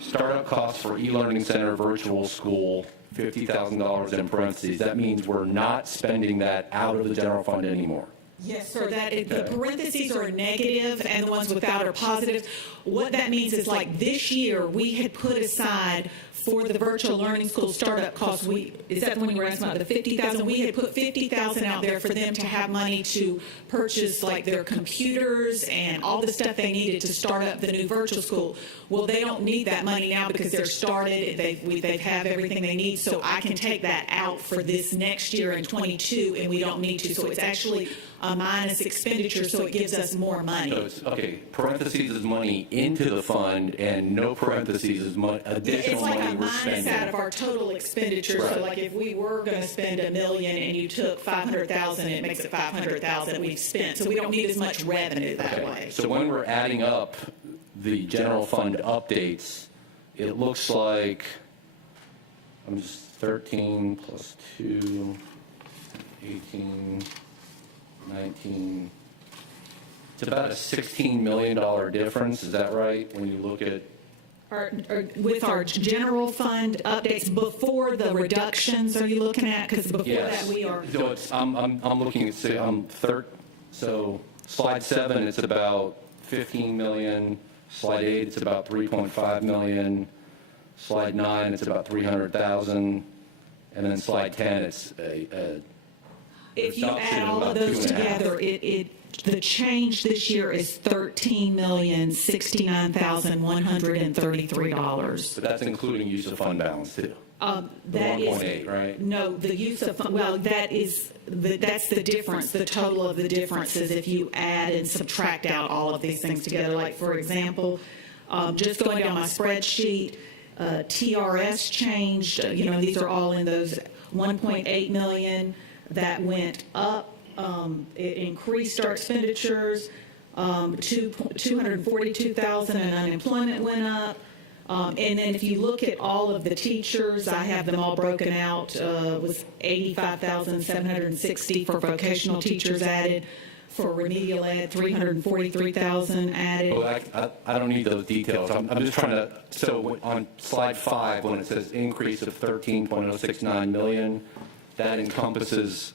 startup costs for e-learning center virtual school, $50,000 in parentheses, that means we're not spending that out of the general fund anymore. Yes, sir. The parentheses are negative and the ones without are positive. What that means is, like, this year, we had put aside for the virtual learning school startup costs. Is that the one you were asking about, the $50,000? We had put $50,000 out there for them to have money to purchase, like, their computers and all the stuff they needed to start up the new virtual school. Well, they don't need that money now because they're started. They have everything they need. So I can take that out for this next year in 22, and we don't need to. So it's actually a minus expenditure, so it gives us more money. So it's, okay, parentheses is money into the fund, and no parentheses is additional money It's like a we're minus spending. out of our total expenditure. So Right. like if we were going to spend $1 million and you took $500,000, it makes it $500,000 we've spent. So we don't need as much revenue that Okay. way. So when we're adding up the general fund updates, it looks like, I'm just 13 plus 2, 18, 19. It's about a $16 million difference, is that right, when you look at? With our general fund updates before the reductions, are you looking at? Because before Yes. that we are. So it's, I'm looking at, so slide 7, it's about 15 million. Slide 8, it's about 3.5 million. Slide 9, it's about 300,000. And then slide 10, it's a If you reduction add all of about those 2.5. together, the change this year is $13,069,133. But that's including use of fund balance too. The That is 1.8, right? No, the use of well, that's the difference. The total of the difference is if you add and subtract out all of these things together. Like, for example, just going down my spreadsheet, TRS changed. These are all in those 1.8 million that went up. It increased our expenditures. 242,000 and unemployment went up. And then if you look at all of the teachers, I have them all broken out. Was 85,760 for vocational teachers added. For remedial ed, 343,000 added. Well, I don't need those details. I'm just trying to, so on slide 5, when it says increase of 13.069 million, that encompasses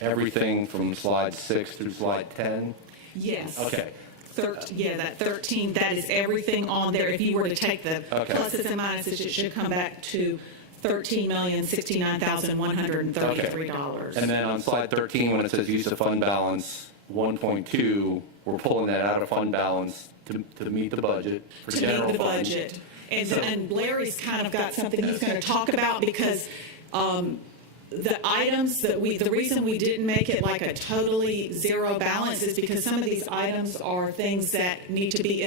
everything from slide 6 through slide 10? Yes. Okay. That 13, that is everything on there. If you were to take the pluses and minuses, it should come back to $13,069,133. And then on slide 13, when it says use of fund balance 1.2, we're pulling that out of fund balance to meet the budget for To general meet the fund. budget. And Larry's kind of got something he's going to talk about, because the items that the reason we didn't make it like a totally zero balance is because some of these items are things that need to be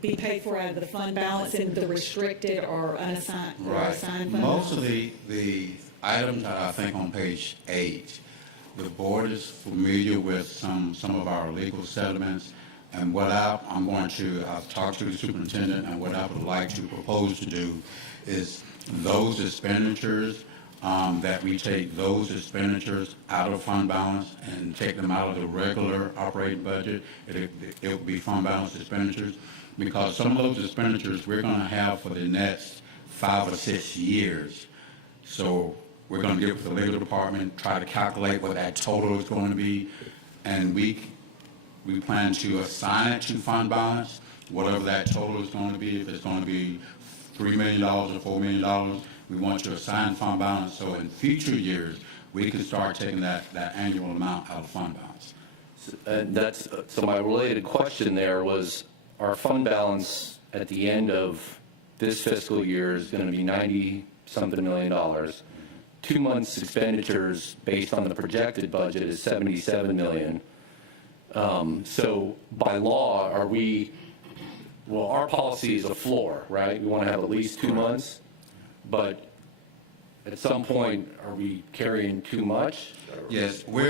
be paid for out of the fund balance in the restricted or unassigned or assigned fund. Most of the items that I think on page 8, the board is familiar with some of our legal settlements. And what I've talked to the superintendent, and what I would like to propose to do is those expenditures, that we take those expenditures out of fund balance and take them out of the regular operating budget. It would be fund balance expenditures, because some of those expenditures we're going to have for the next 5 or 6 years. So we're going to get with the legal department, try to calculate what that total is going to be, and we plan to assign it to fund balance, whatever that total is going to be. If it's going to be $3 million or $4 million, we want to assign fund balance, so in future years, we can start taking that annual amount out of fund balance. So my related question there was, our fund balance at the end of this fiscal year is going to be $90-something million. 2 months expenditures based on the projected budget is $77 million. So by law, our policy is a floor, right? We want to have at least 2 months, but at some point, are we carrying too much? Yes, we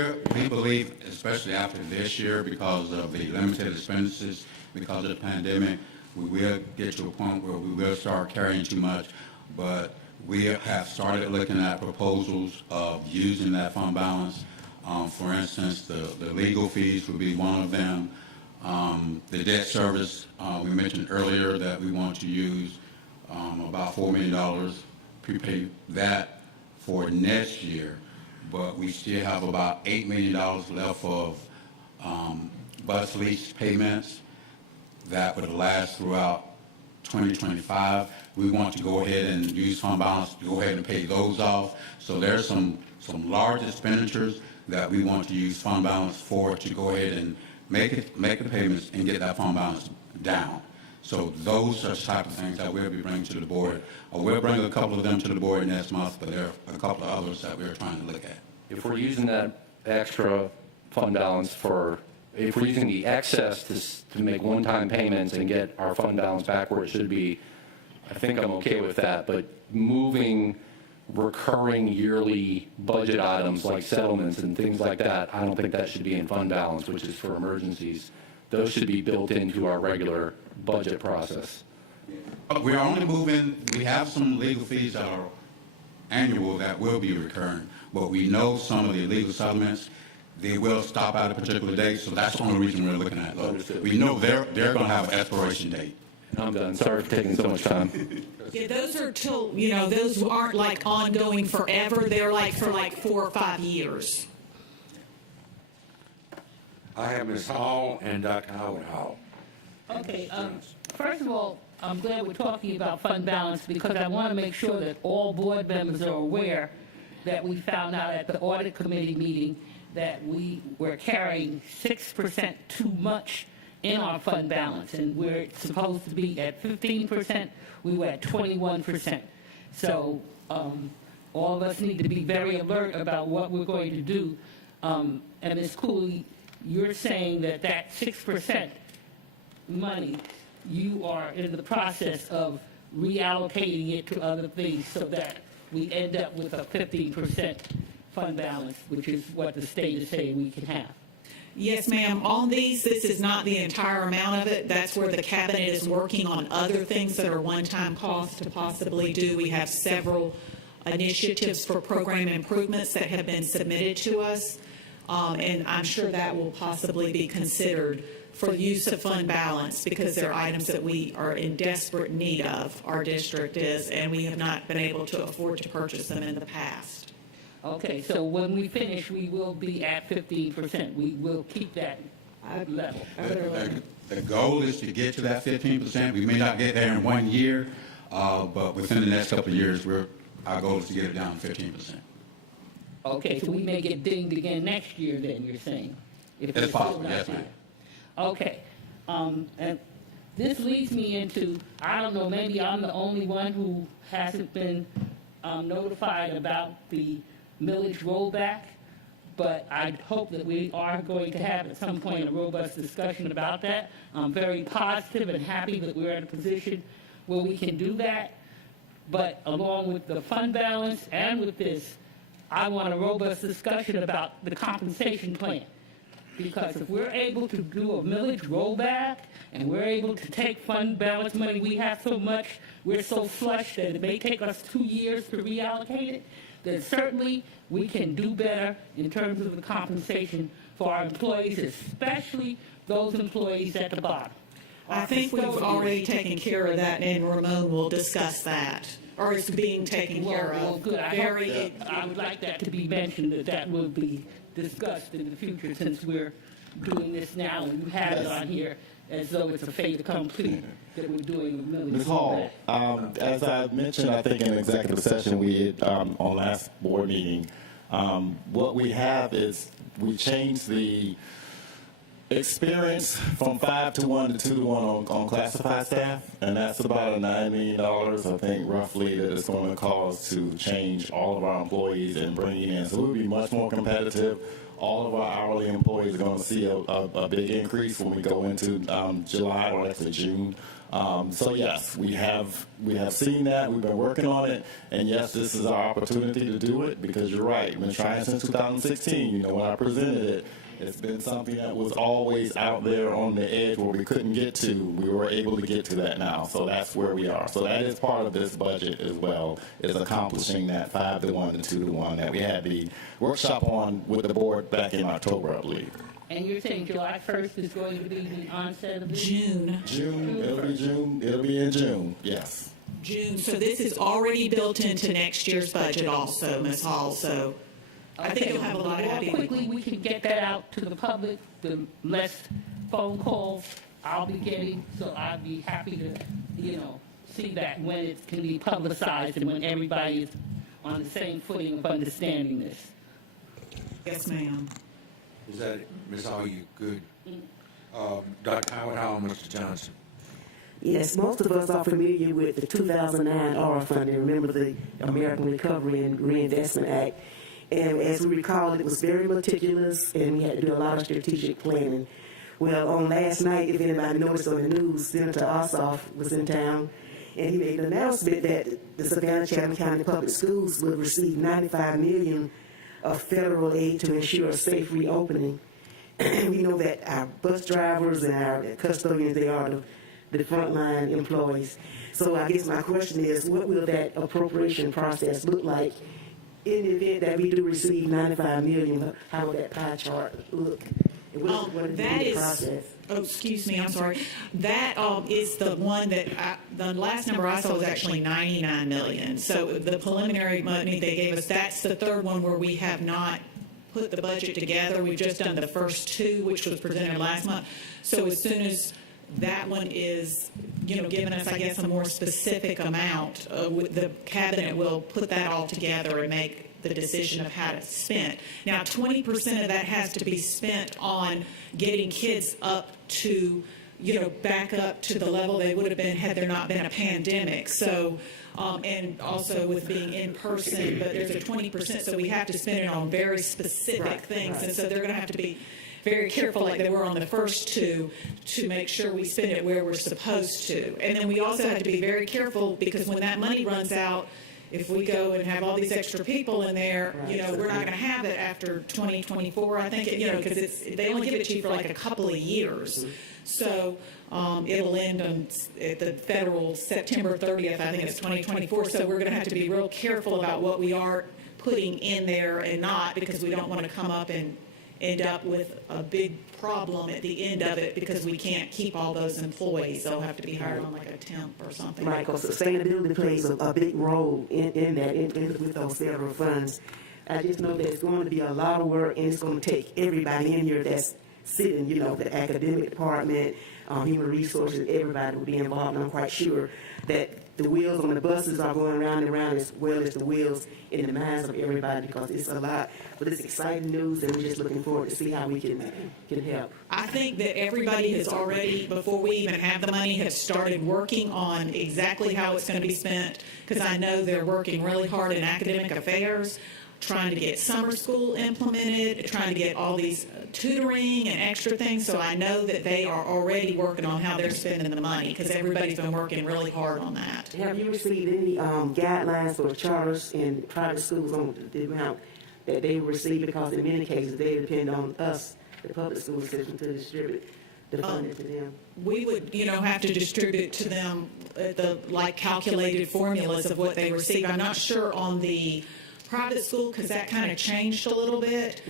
believe, especially after this year, because of the limited expenses, because of the pandemic, we will get to a point where we will start carrying too much, but we have started looking at proposals of using that fund balance. For instance, the legal fees would be one of them. The debt service, we mentioned earlier that we want to use about $4 million, prepay that for next year, but we still have about $8 million left of bus lease payments that would last throughout 2025. We want to go ahead and use fund balance to go ahead and pay those off. So there's some large expenditures that we want to use fund balance for, to go ahead and make the payments and get that fund balance down. So those are the type of things that we'll be bringing to the board. We'll bring a couple of them to the board next month, but there are a couple of others that we're trying to look at. If we're using that extra fund balance if we're using the excess to make one-time payments and get our fund balance back where it should be, I think I'm okay with that. But moving recurring yearly budget items like settlements and things like that, I don't think that should be in fund balance, which is for emergencies. Those should be built into our regular budget process. We're only moving, we have some legal fees that are annual that will be recurring, but we know some of the legal settlements, they will stop at a particular date, so that's the only reason we're looking at those. We know they're going to have an expiration date. I'm done. Sorry for taking so much time. Yeah, those are those aren't like ongoing forever. They're like for 4 or 5 years. I have Ms. Hall and Dr. Howard Hall. Okay, first of all, I'm glad we're talking about fund balance, because I want to make sure that all board members are aware that we found out at the audit committee meeting that we were carrying 6% too much in our fund balance, and we're supposed to be at 15%, we were at 21%. So all of us need to be very alert about what we're going to do. And Ms. Cooley, you're saying that 6% money, you are in the process of reallocating it to other things so that we end up with a 15% fund balance, which is what the state is saying we can have. Yes, ma'am. On these, this is not the entire amount of it. That's where the cabinet is working on other things that are one-time costs to possibly do. We have several initiatives for program improvements that have been submitted to us, and I'm sure that will possibly be considered for use of fund balance, because they're items that we are in desperate need of, our district is, and we have not been able to afford to purchase them in the past. Okay, so when we finish, we will be at 15%. We will keep that level. The goal is to get to that 15%. We may not get there in 1 year, but within the next couple of years, our goal is to get it down to 15%. Okay, so we may get dinged again next year then, you're saying? It's possible, yes, ma'am. Okay. And this leads me into, I don't know, maybe I'm the only one who hasn't been notified about the millage rollback, but I hope that we are going to have at some point a robust discussion about that. I'm very positive and happy that we're in a position where we can do that, but along with the fund balance and with this, I want a robust discussion about the compensation plan. Because if we're able to do a millage rollback and we're able to take fund balance money, we have so much, we're so flush that it may take us 2 years to reallocate it, then certainly we can do better in terms of the compensation for our employees, especially those employees at the bottom. I think we've already taken care of that, and Ramon will discuss that, or it's being taken care of. Well, good. I would like that to be mentioned, that will be discussed in the future, since we're doing this now, and you have it on here as though it's a fait accompli that we're doing a millage. Ms. Hall, as I mentioned, I think in an executive session we had on last board meeting, what we have is we changed the experience from 5 to 1 to 2 to 1 on classified staff, and that's about $9 million, I think, roughly, that it's going to cost to change all of our employees and bring in. So we'll be much more competitive. All of our hourly employees are going to see a big increase when we go into July or actually June. So yes, we have seen that. We've been working on it, and yes, this is our opportunity to do it, because you're right. We've been trying since 2016. When I presented it, it's been something that was always out there on the edge where we couldn't get to. We were able to get to that now, so that's where we are. So that is part of this budget as well, is accomplishing that 5 to 1 to 2 to 1 that we had the workshop on with the board back in October, I believe. And you're saying July 1st is going to be the onset of this? June. It'll be June. It'll be in June, yes. June, so this is already built into next year's budget also, Ms. Hall, so I think you'll have a lot of happy. The more quickly we can get that out to the public, the less phone calls I'll be getting, so I'd be happy to, see that when it can be publicized and when everybody is on the same footing of understanding this. Yes, ma'am. Is that it? Ms. Hall, you good? Dr. Howard Hall, Mr. Johnson. Yes, most of us are familiar with the 2009 ARA funding. Remember the American Recovery and Reinvestment Act. And as we recall, it was very meticulous, and we had to do a lot of strategic planning. Well, on last night, if anybody noticed on the news, Senator Ossoff was in town, and he made an announcement that the Savannah-Chatham County Public Schools will receive $95 million of federal aid to ensure a safe reopening. We know that our bus drivers and our custodians, they are the frontline employees. So I guess my question is, what will that appropriation process look like in the event that we do receive $95 million? How will that pie chart look? That is, excuse me, I'm sorry. That is the one that the last number I saw was actually $99 million. So the preliminary money they gave us, that's the third one where we have not put the budget together. We've just done the first two, which was presented last month. So as soon as that one is, giving us, I guess, a more specific amount, the cabinet will put that all together and make the decision of how to spend. Now, 20% of that has to be spent on getting kids up to, back up to the level they would have been had there not been a pandemic. So, and also with being in person, but there's a 20%, so we have to spend it on very specific things. And so they're going to have to be very careful, like they were on the first two, to make sure we spend it where we're supposed to. And then we also have to be very careful, because when that money runs out, if we go and have all these extra people in there, we're not going to have it after 2024, I think, because they only give it to you for like a couple of years. So it'll end on at the federal September 30th, I think it's 2024. So we're going to have to be real careful about what we are putting in there and not, because we don't want to come up and end up with a big problem at the end of it because we can't keep all those employees. They'll have to be hired on like a temp or something. Right, because sustainability plays a big role in that, with those federal funds. I just know that it's going to be a lot of work, and it's going to take everybody in here that's sitting, the academic department, human resources, everybody will be involved, and I'm quite sure that the wheels on the buses are going round and round as well as the wheels in the minds of everybody, because it's a lot. But it's exciting news, and we're just looking forward to see how we can help. I think that everybody has already, before we even have the money, have started working on exactly how it's going to be spent, because I know they're working really hard in academic affairs, trying to get summer school implemented, trying to get all these tutoring and extra things. So I know that they are already working on how they're spending the money, because everybody's been working really hard on that. Have you received any guidelines for charters and private schools on the amount that they receive? Because in many cases, they depend on us, the public school system, to distribute the funding to them. We would, have to distribute to them the calculated formulas of what they receive. I'm not sure on the private school, because that kind of changed a little bit.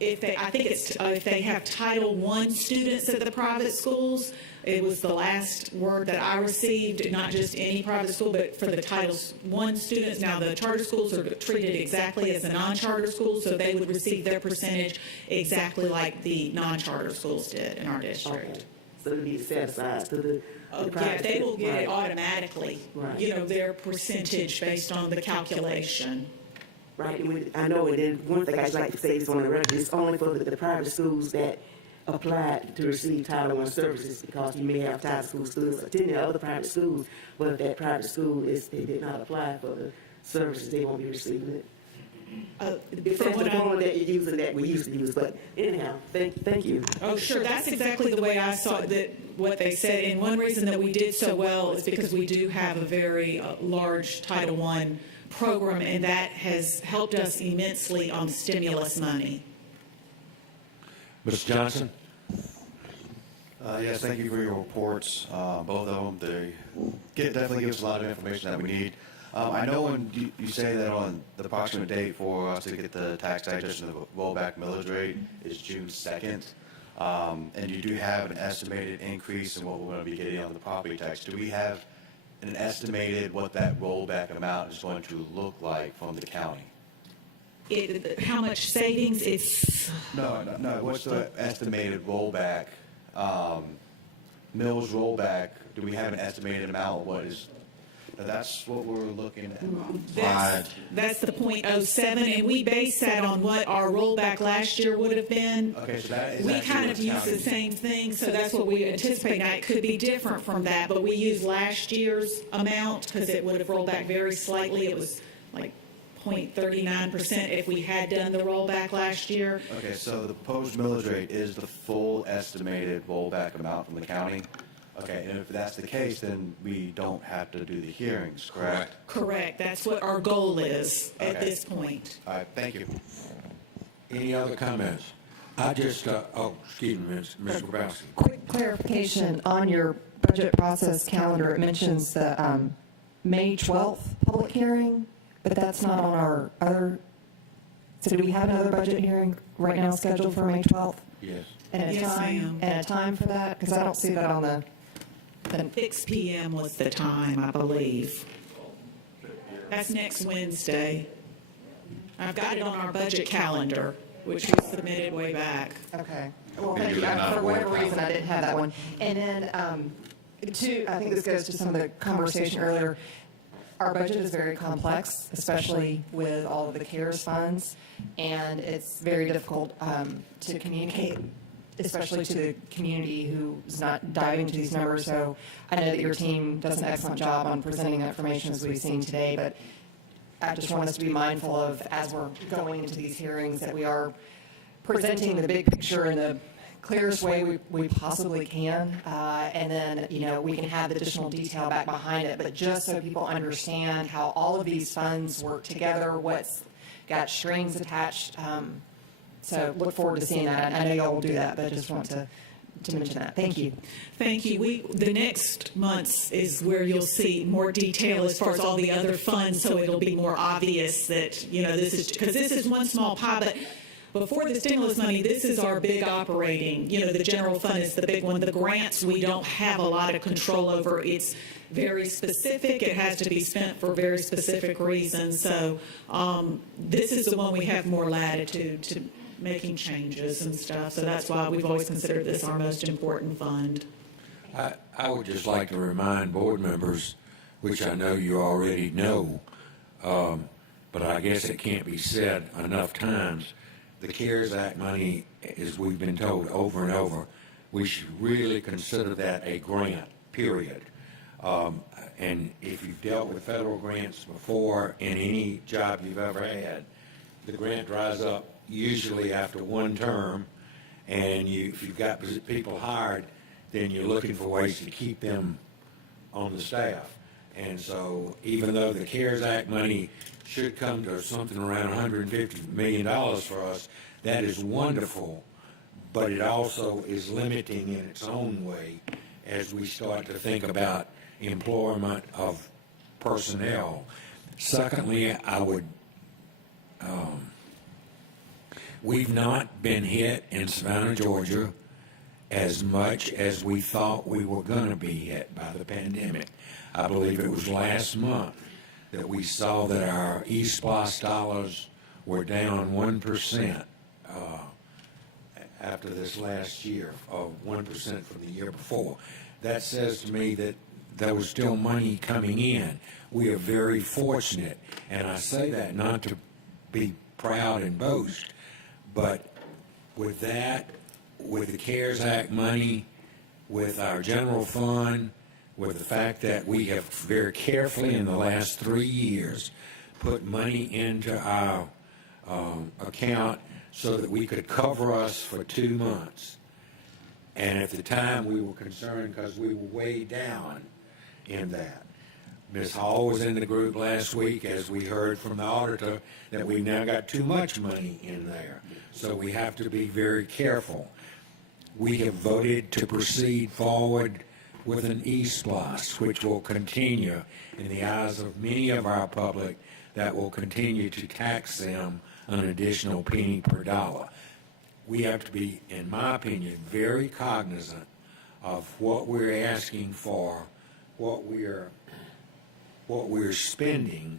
If they have Title I students at the private schools, it was the last word that I received, not just any private school, but for the Title I students. Now, the charter schools are treated exactly as the non-charter schools, so they would receive their percentage exactly like the non-charter schools did in our district. Okay. So it'll be set aside to the Yeah, they will get it automatically, Right. Their percentage based on the calculation. Right, I know, and then one thing I'd like to say is on the record, it's only for the private schools that applied to receive Title I services, because you may have Title School students attending other private schools, but if that private school they did not apply for the services, they won't be receiving it. If that's the formula that you're using that we used to use, but anyhow, thank you. Oh, sure, that's exactly the way I saw it, what they said. And one reason that we did so well is because we do have a very large Title I program, and that has helped us immensely on stimulus money. Mr. Johnson? Yes, thank you for your reports, both of them. They definitely give us a lot of information that we need. I know when you say that on the approximate date for us to get the tax digestion of the rollback millage rate is June 2nd, and you do have an estimated increase in what we're going to be getting on the property tax. Do we have an estimated what that rollback amount is going to look like from the county? How much savings? It's No. What's the estimated rollback, mills rollback? Do we have an estimated amount? What is? That's what we're looking at. That's the .07, and we base that on what our rollback last year would have been. Okay, so that is we actually kind of what's use the counted. same thing, so that's what we anticipate. Now, it could be different from that, but we use last year's amount because it would have rolled back very slightly. It was like 0.39% if we had done the rollback last year. Okay, so the proposed millage rate is the full estimated rollback amount from the county? Okay, and if that's the case, then we don't have to do the hearings, correct? Correct. That's what our goal is at Okay. this point. All right, thank you. Any other comments? I just, excuse me, Ms. Grabowski. Quick clarification, on your budget process calendar, it mentions the May 12th public hearing, but that's not on our other, so do we have another budget hearing right now scheduled for May 12th? Yes. And a Yes, time, ma'am. and a time for that? Because I don't see that on the 6 p.m. was the time, I believe. That's next Wednesday. I've got it on our budget calendar, which we submitted way back. Okay. Well, thank you. For whatever reason, I didn't have that one. And then, I think this goes to some of the conversation earlier. Our budget is very complex, especially with all of the CARES funds, and it's very difficult to communicate, especially to the community who's not diving into these numbers. So I know that your team does an excellent job on presenting that information as we've seen today, but I just want us to be mindful of, as we're going into these hearings, that we are presenting the big picture in the clearest way we possibly can, and then, we can have additional detail back behind it, but just so people understand how all of these funds work together, what's got strings attached. So look forward to seeing that. I know y'all will do that, but I just want to mention that. Thank you. Thank you. The next months is where you'll see more detail as far as all the other funds, so it'll be more obvious that, this is, because this is one small pie, but before the stimulus money, this is our big operating. The general fund is the big one. The grants, we don't have a lot of control over. It's very specific. It has to be spent for very specific reasons. So this is the one we have more latitude to making changes and stuff. So that's why we've always considered this our most important fund. I would just like to remind board members, which I know you already know, but I guess it can't be said enough times. The CARES Act money, as we've been told over and over, we should really consider that a grant, period. And if you've dealt with federal grants before in any job you've ever had, the grant dries up usually after one term, and if you've got people hired, then you're looking for ways to keep them on the staff. And so even though the CARES Act money should come to something around $150 million for us, that is wonderful, but it also is limiting in its own way as we start to think about employment of personnel. Secondly, I would, we've not been hit in Savannah, Georgia, as much as we thought we were going to be hit by the pandemic. I believe it was last month that we saw that our eSPLOST dollars were down 1% after this last year, of 1% from the year before. That says to me that there was still money coming in. We are very fortunate, and I say that not to be proud and boast, but with that, with the CARES Act money, with our general fund, with the fact that we have very carefully in the last 3 years put money into our account so that we could cover us for 2 months. And at the time, we were concerned because we were way down in that. Ms. Hall was in the group last week, as we heard from the auditor, that we've now got too much money in there. So we have to be very careful. We have voted to proceed forward with an eSPLOST, which will continue in the eyes of many of our public, that will continue to tax them an additional penny per dollar. We have to be, in my opinion, very cognizant of what we're asking for, what we're spending,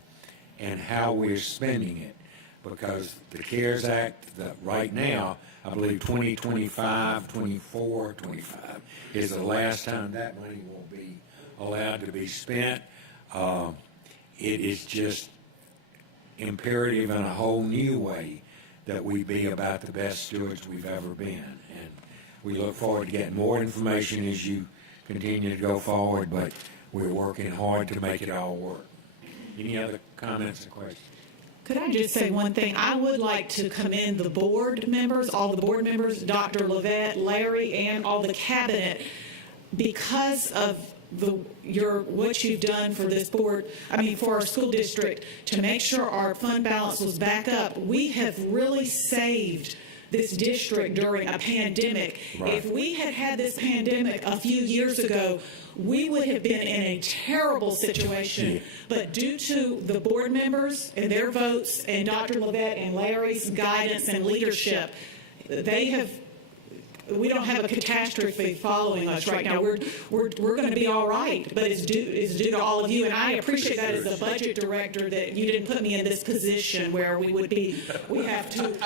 and how we're spending it. Because the CARES Act, right now, I believe 2025, 24, 25 is the last time that money will be allowed to be spent. It is just imperative in a whole new way that we be about the best stewards we've ever been. And we look forward to getting more information as you continue to go forward, but we're working hard to make it all work. Any other comments or questions? Could I just say one thing? I would like to commend the board members, all the board members, Dr. Levette, Larry, and all the cabinet, because of what you've done for this board, for our school district, to make sure our fund balance was back up. We have really saved this district during a pandemic. Right. If we had had this pandemic a few years ago, we would have been in a terrible situation. Yeah. But due to the board members and their votes and Dr. Levette and Larry's guidance and leadership, we don't have a catastrophe following us right now. We're going to be all right, but it's due to all of you. And I appreciate that as a budget director, that you didn't put me in this position where we have to,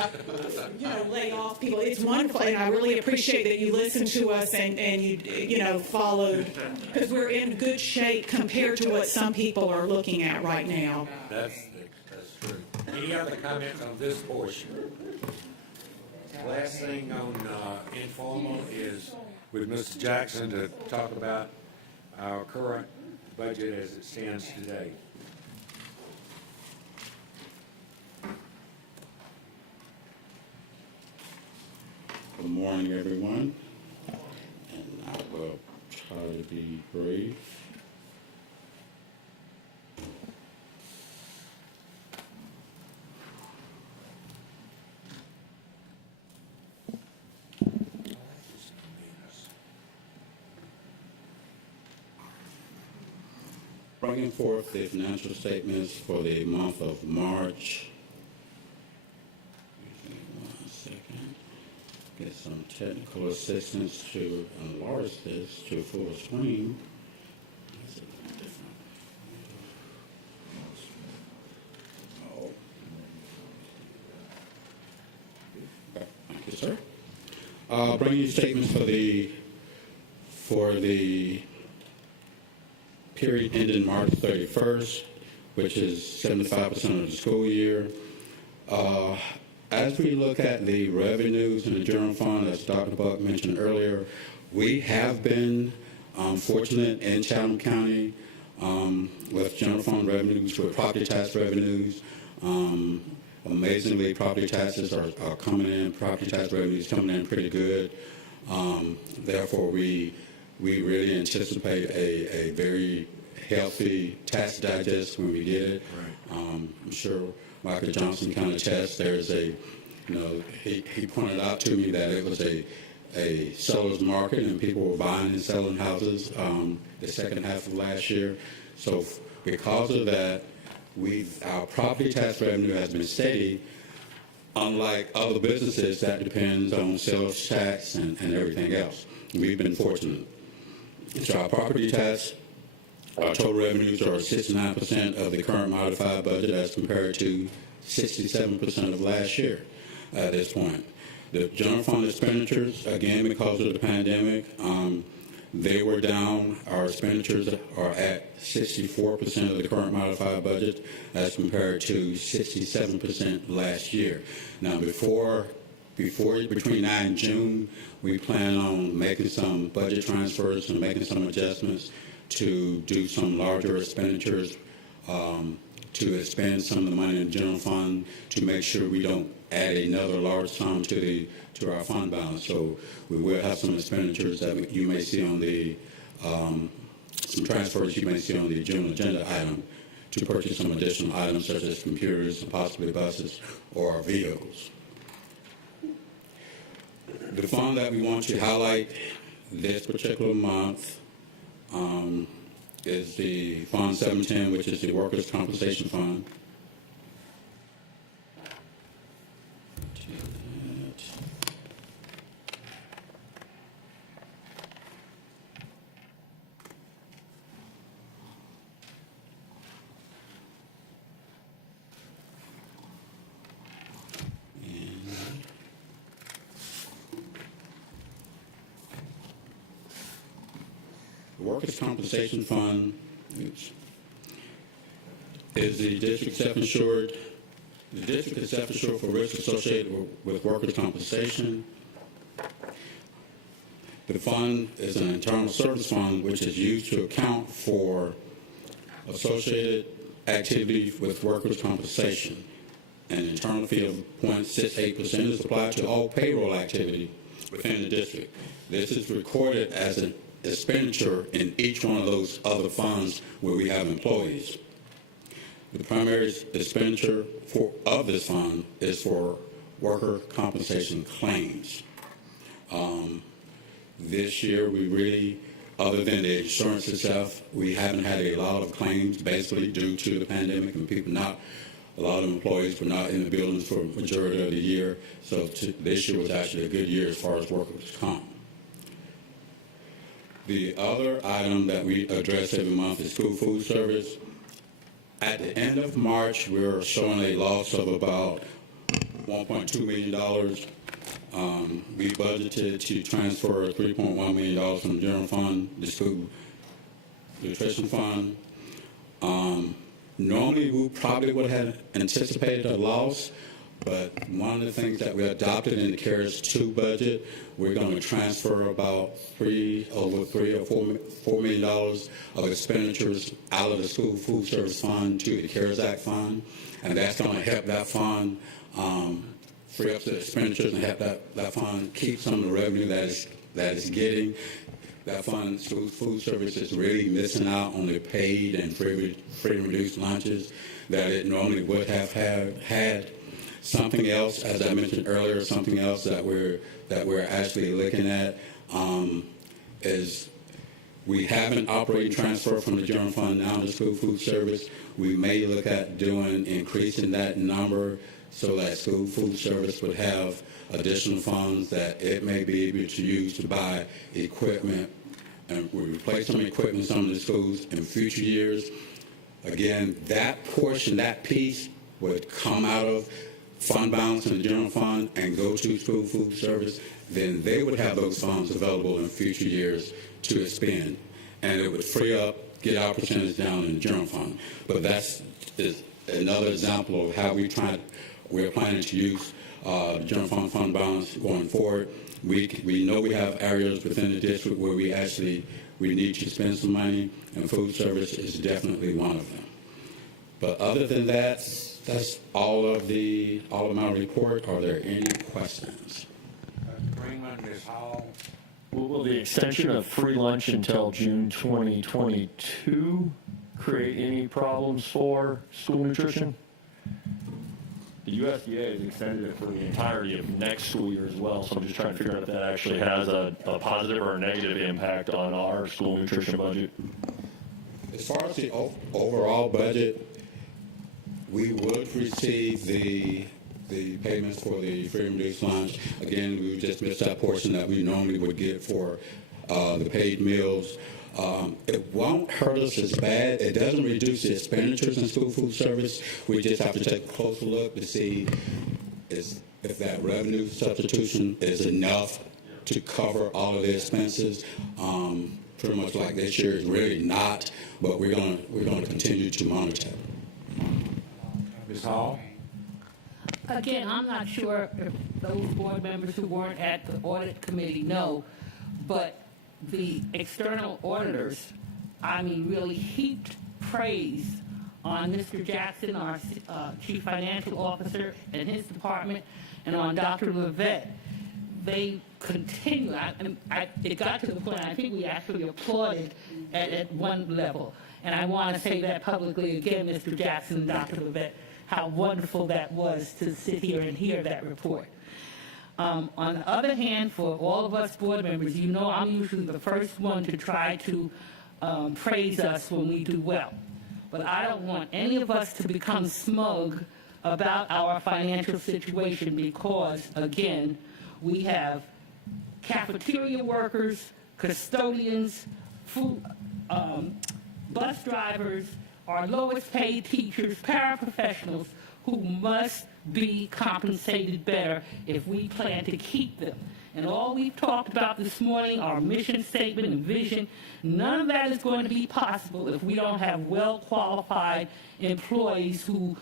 lay off people. It's wonderful, and I really appreciate that you listened to us and you followed, because we're in good shape compared to what some people are looking at right now. That's true. Any other comments on this portion? Last thing on informal is with Mr. Jackson to talk about our current budget as it stands today. Good morning, everyone, and I will try to be brief. Bringing forth the financial statements for the month of March. Give me 1 second. Get some technical assistance to enlarge this to full screen. That's a little different. Oh. Okay, thank you, sir. Bringing you statements for the period ending March 31st, which is 75% of the school year. As we look at the revenues in the general fund, as Dr. Buck mentioned earlier, we have been fortunate in Chatham County with general fund revenues, with property tax revenues. Amazingly, property taxes are coming in, property tax revenues coming in pretty good. Therefore, we really anticipate a very healthy tax digest when we get it. Right. I'm sure Michael Johnson can attest. There's he pointed out to me that it was a seller's market and people were buying and selling houses the second half of last year. So because of that, our property tax revenue has been steady, unlike other businesses that depends on sales tax and everything else. We've been fortunate. So our property tax, our total revenues are 69% of the current modified budget as compared to 67% of last year at this point. The general fund expenditures, again, because of the pandemic, they were down. Our expenditures are at 64% of the current modified budget as compared to 67% last year. Now, between now and June, we plan on making some budget transfers and making some adjustments to do some larger expenditures, to expend some of the money in the general fund to make sure we don't add another large sum to our fund balance. So we will have some expenditures that you may see on the some transfers you may see on the June agenda item to purchase some additional items such as computers and possibly buses or vehicles. The fund that we want to highlight this particular month is the Fund 710, which is the Workers' Compensation Fund. The Workers' Compensation Fund is the district self-insured. The district is self-insured for risks associated with workers' compensation. The fund is an internal service fund which is used to account for associated activity with workers' compensation. An internal fee of 0.68% is applied to all payroll activity within the district. This is recorded as an expenditure in each one of those other funds where we have employees. The primary expenditure of this fund is for worker compensation claims. This year, we really, other than the insurance itself, we haven't had a lot of claims, basically due to the pandemic and a lot of employees were not in the buildings for a majority of the year. So this year was actually a good year as far as workers' comp. The other item that we address every month is school food service. At the end of March, we're showing a loss of about $1.2 million. We budgeted to transfer $3.1 million from the general fund, the school nutrition fund. Normally, we probably would have anticipated a loss, but one of the things that we adopted in the CARES 2 budget, we're going to transfer about $3 or $4 million of expenditures out of the school food service fund to the CARES Act fund, and that's going to help that fund free up the expenditures and help that fund keep some of the revenue that it's getting. That fund, school food service, is really missing out on the paid and free and reduced lunches that it normally would have had. Something else, as I mentioned earlier, something else that we're actually looking at is we have an operating transfer from the general fund now to school food service. We may look at increasing that number so that school food service would have additional funds that it may be able to use to buy equipment, and we replace some equipment in some of the schools in future years. Again, that portion, that piece would come out of fund balance in the general fund and go to school food service. Then they would have those funds available in future years to expend, and it would free up get our percentage down in the general fund. But that's is another example of how we're planning to use the general fund balance going forward. We know we have areas within the district where we need to spend some money, and food service is definitely one of them. But other than that, that's all of my report. Are there any questions? Greenman, Ms. Hall. Will the extension of free lunch until June 2022 create any problems for school nutrition? The USDA has extended it for the entirety of next school year as well, so I'm just trying to figure out if that actually has a positive or a negative impact on our school nutrition budget. As far as the overall budget, we would receive the payments for the free and reduced lunch. Again, we would just miss that portion that we normally would get for the paid meals. It won't hurt us as bad. It doesn't reduce the expenditures in school food service. We just have to take a closer look to see if that revenue substitution is enough to cover all of the expenses. Pretty much like this year is really not, but we're going to continue to monitor. Ms. Hall? Again, I'm not sure if those board members who weren't at the audit committee know, but the external auditors, really heaped praise on Mr. Jackson, our chief financial officer, and his department, and on Dr. Levette. They continue. It got to the point, I think we actually applauded at one level. And I want to say that publicly again, Mr. Jackson and Dr. Levette, how wonderful that was to sit here and hear that report. On the other hand, for all of us board members, I'm usually the first one to try to praise us when we do well. But I don't want any of us to become smug about our financial situation because, again, we have cafeteria workers, custodians, food, bus drivers, our lowest paid teachers, paraprofessionals who must be compensated better if we plan to keep them. And all we've talked about this morning, our mission statement and vision, none of that is going to be possible if we don't have well-qualified employees who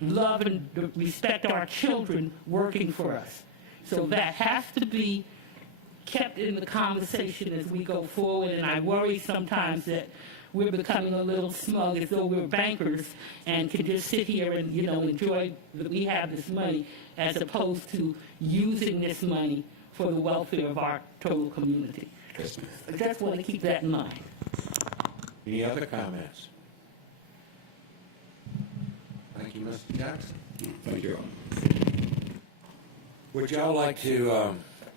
love and respect our children working for us. So that has to be kept in the conversation as we go forward, and I worry sometimes that we're becoming a little smug as though we're bankers and can just sit here and, enjoy that we have this money as opposed to using this money for the welfare of our total community. I just want to keep that in mind. Any other comments? Thank you, Mr. Jackson. Thank you. Would y'all like to,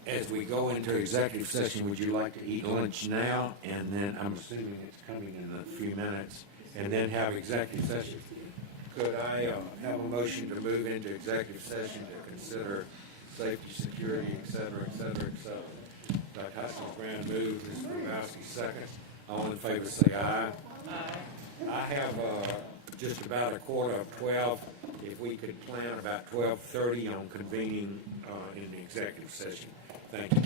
as we go into executive session, would you like to eat lunch now? And then, I'm assuming it's coming in a few minutes, and then have executive session? Could I have a motion to move into executive session to consider safety, security, et cetera, et cetera, et cetera? Dr. Hudson's grand move, Mr. Grabowski second. All in favor say aye. Aye. I have just about 11:45. If we could plan about 12:30 on convening in the executive session. Thank you.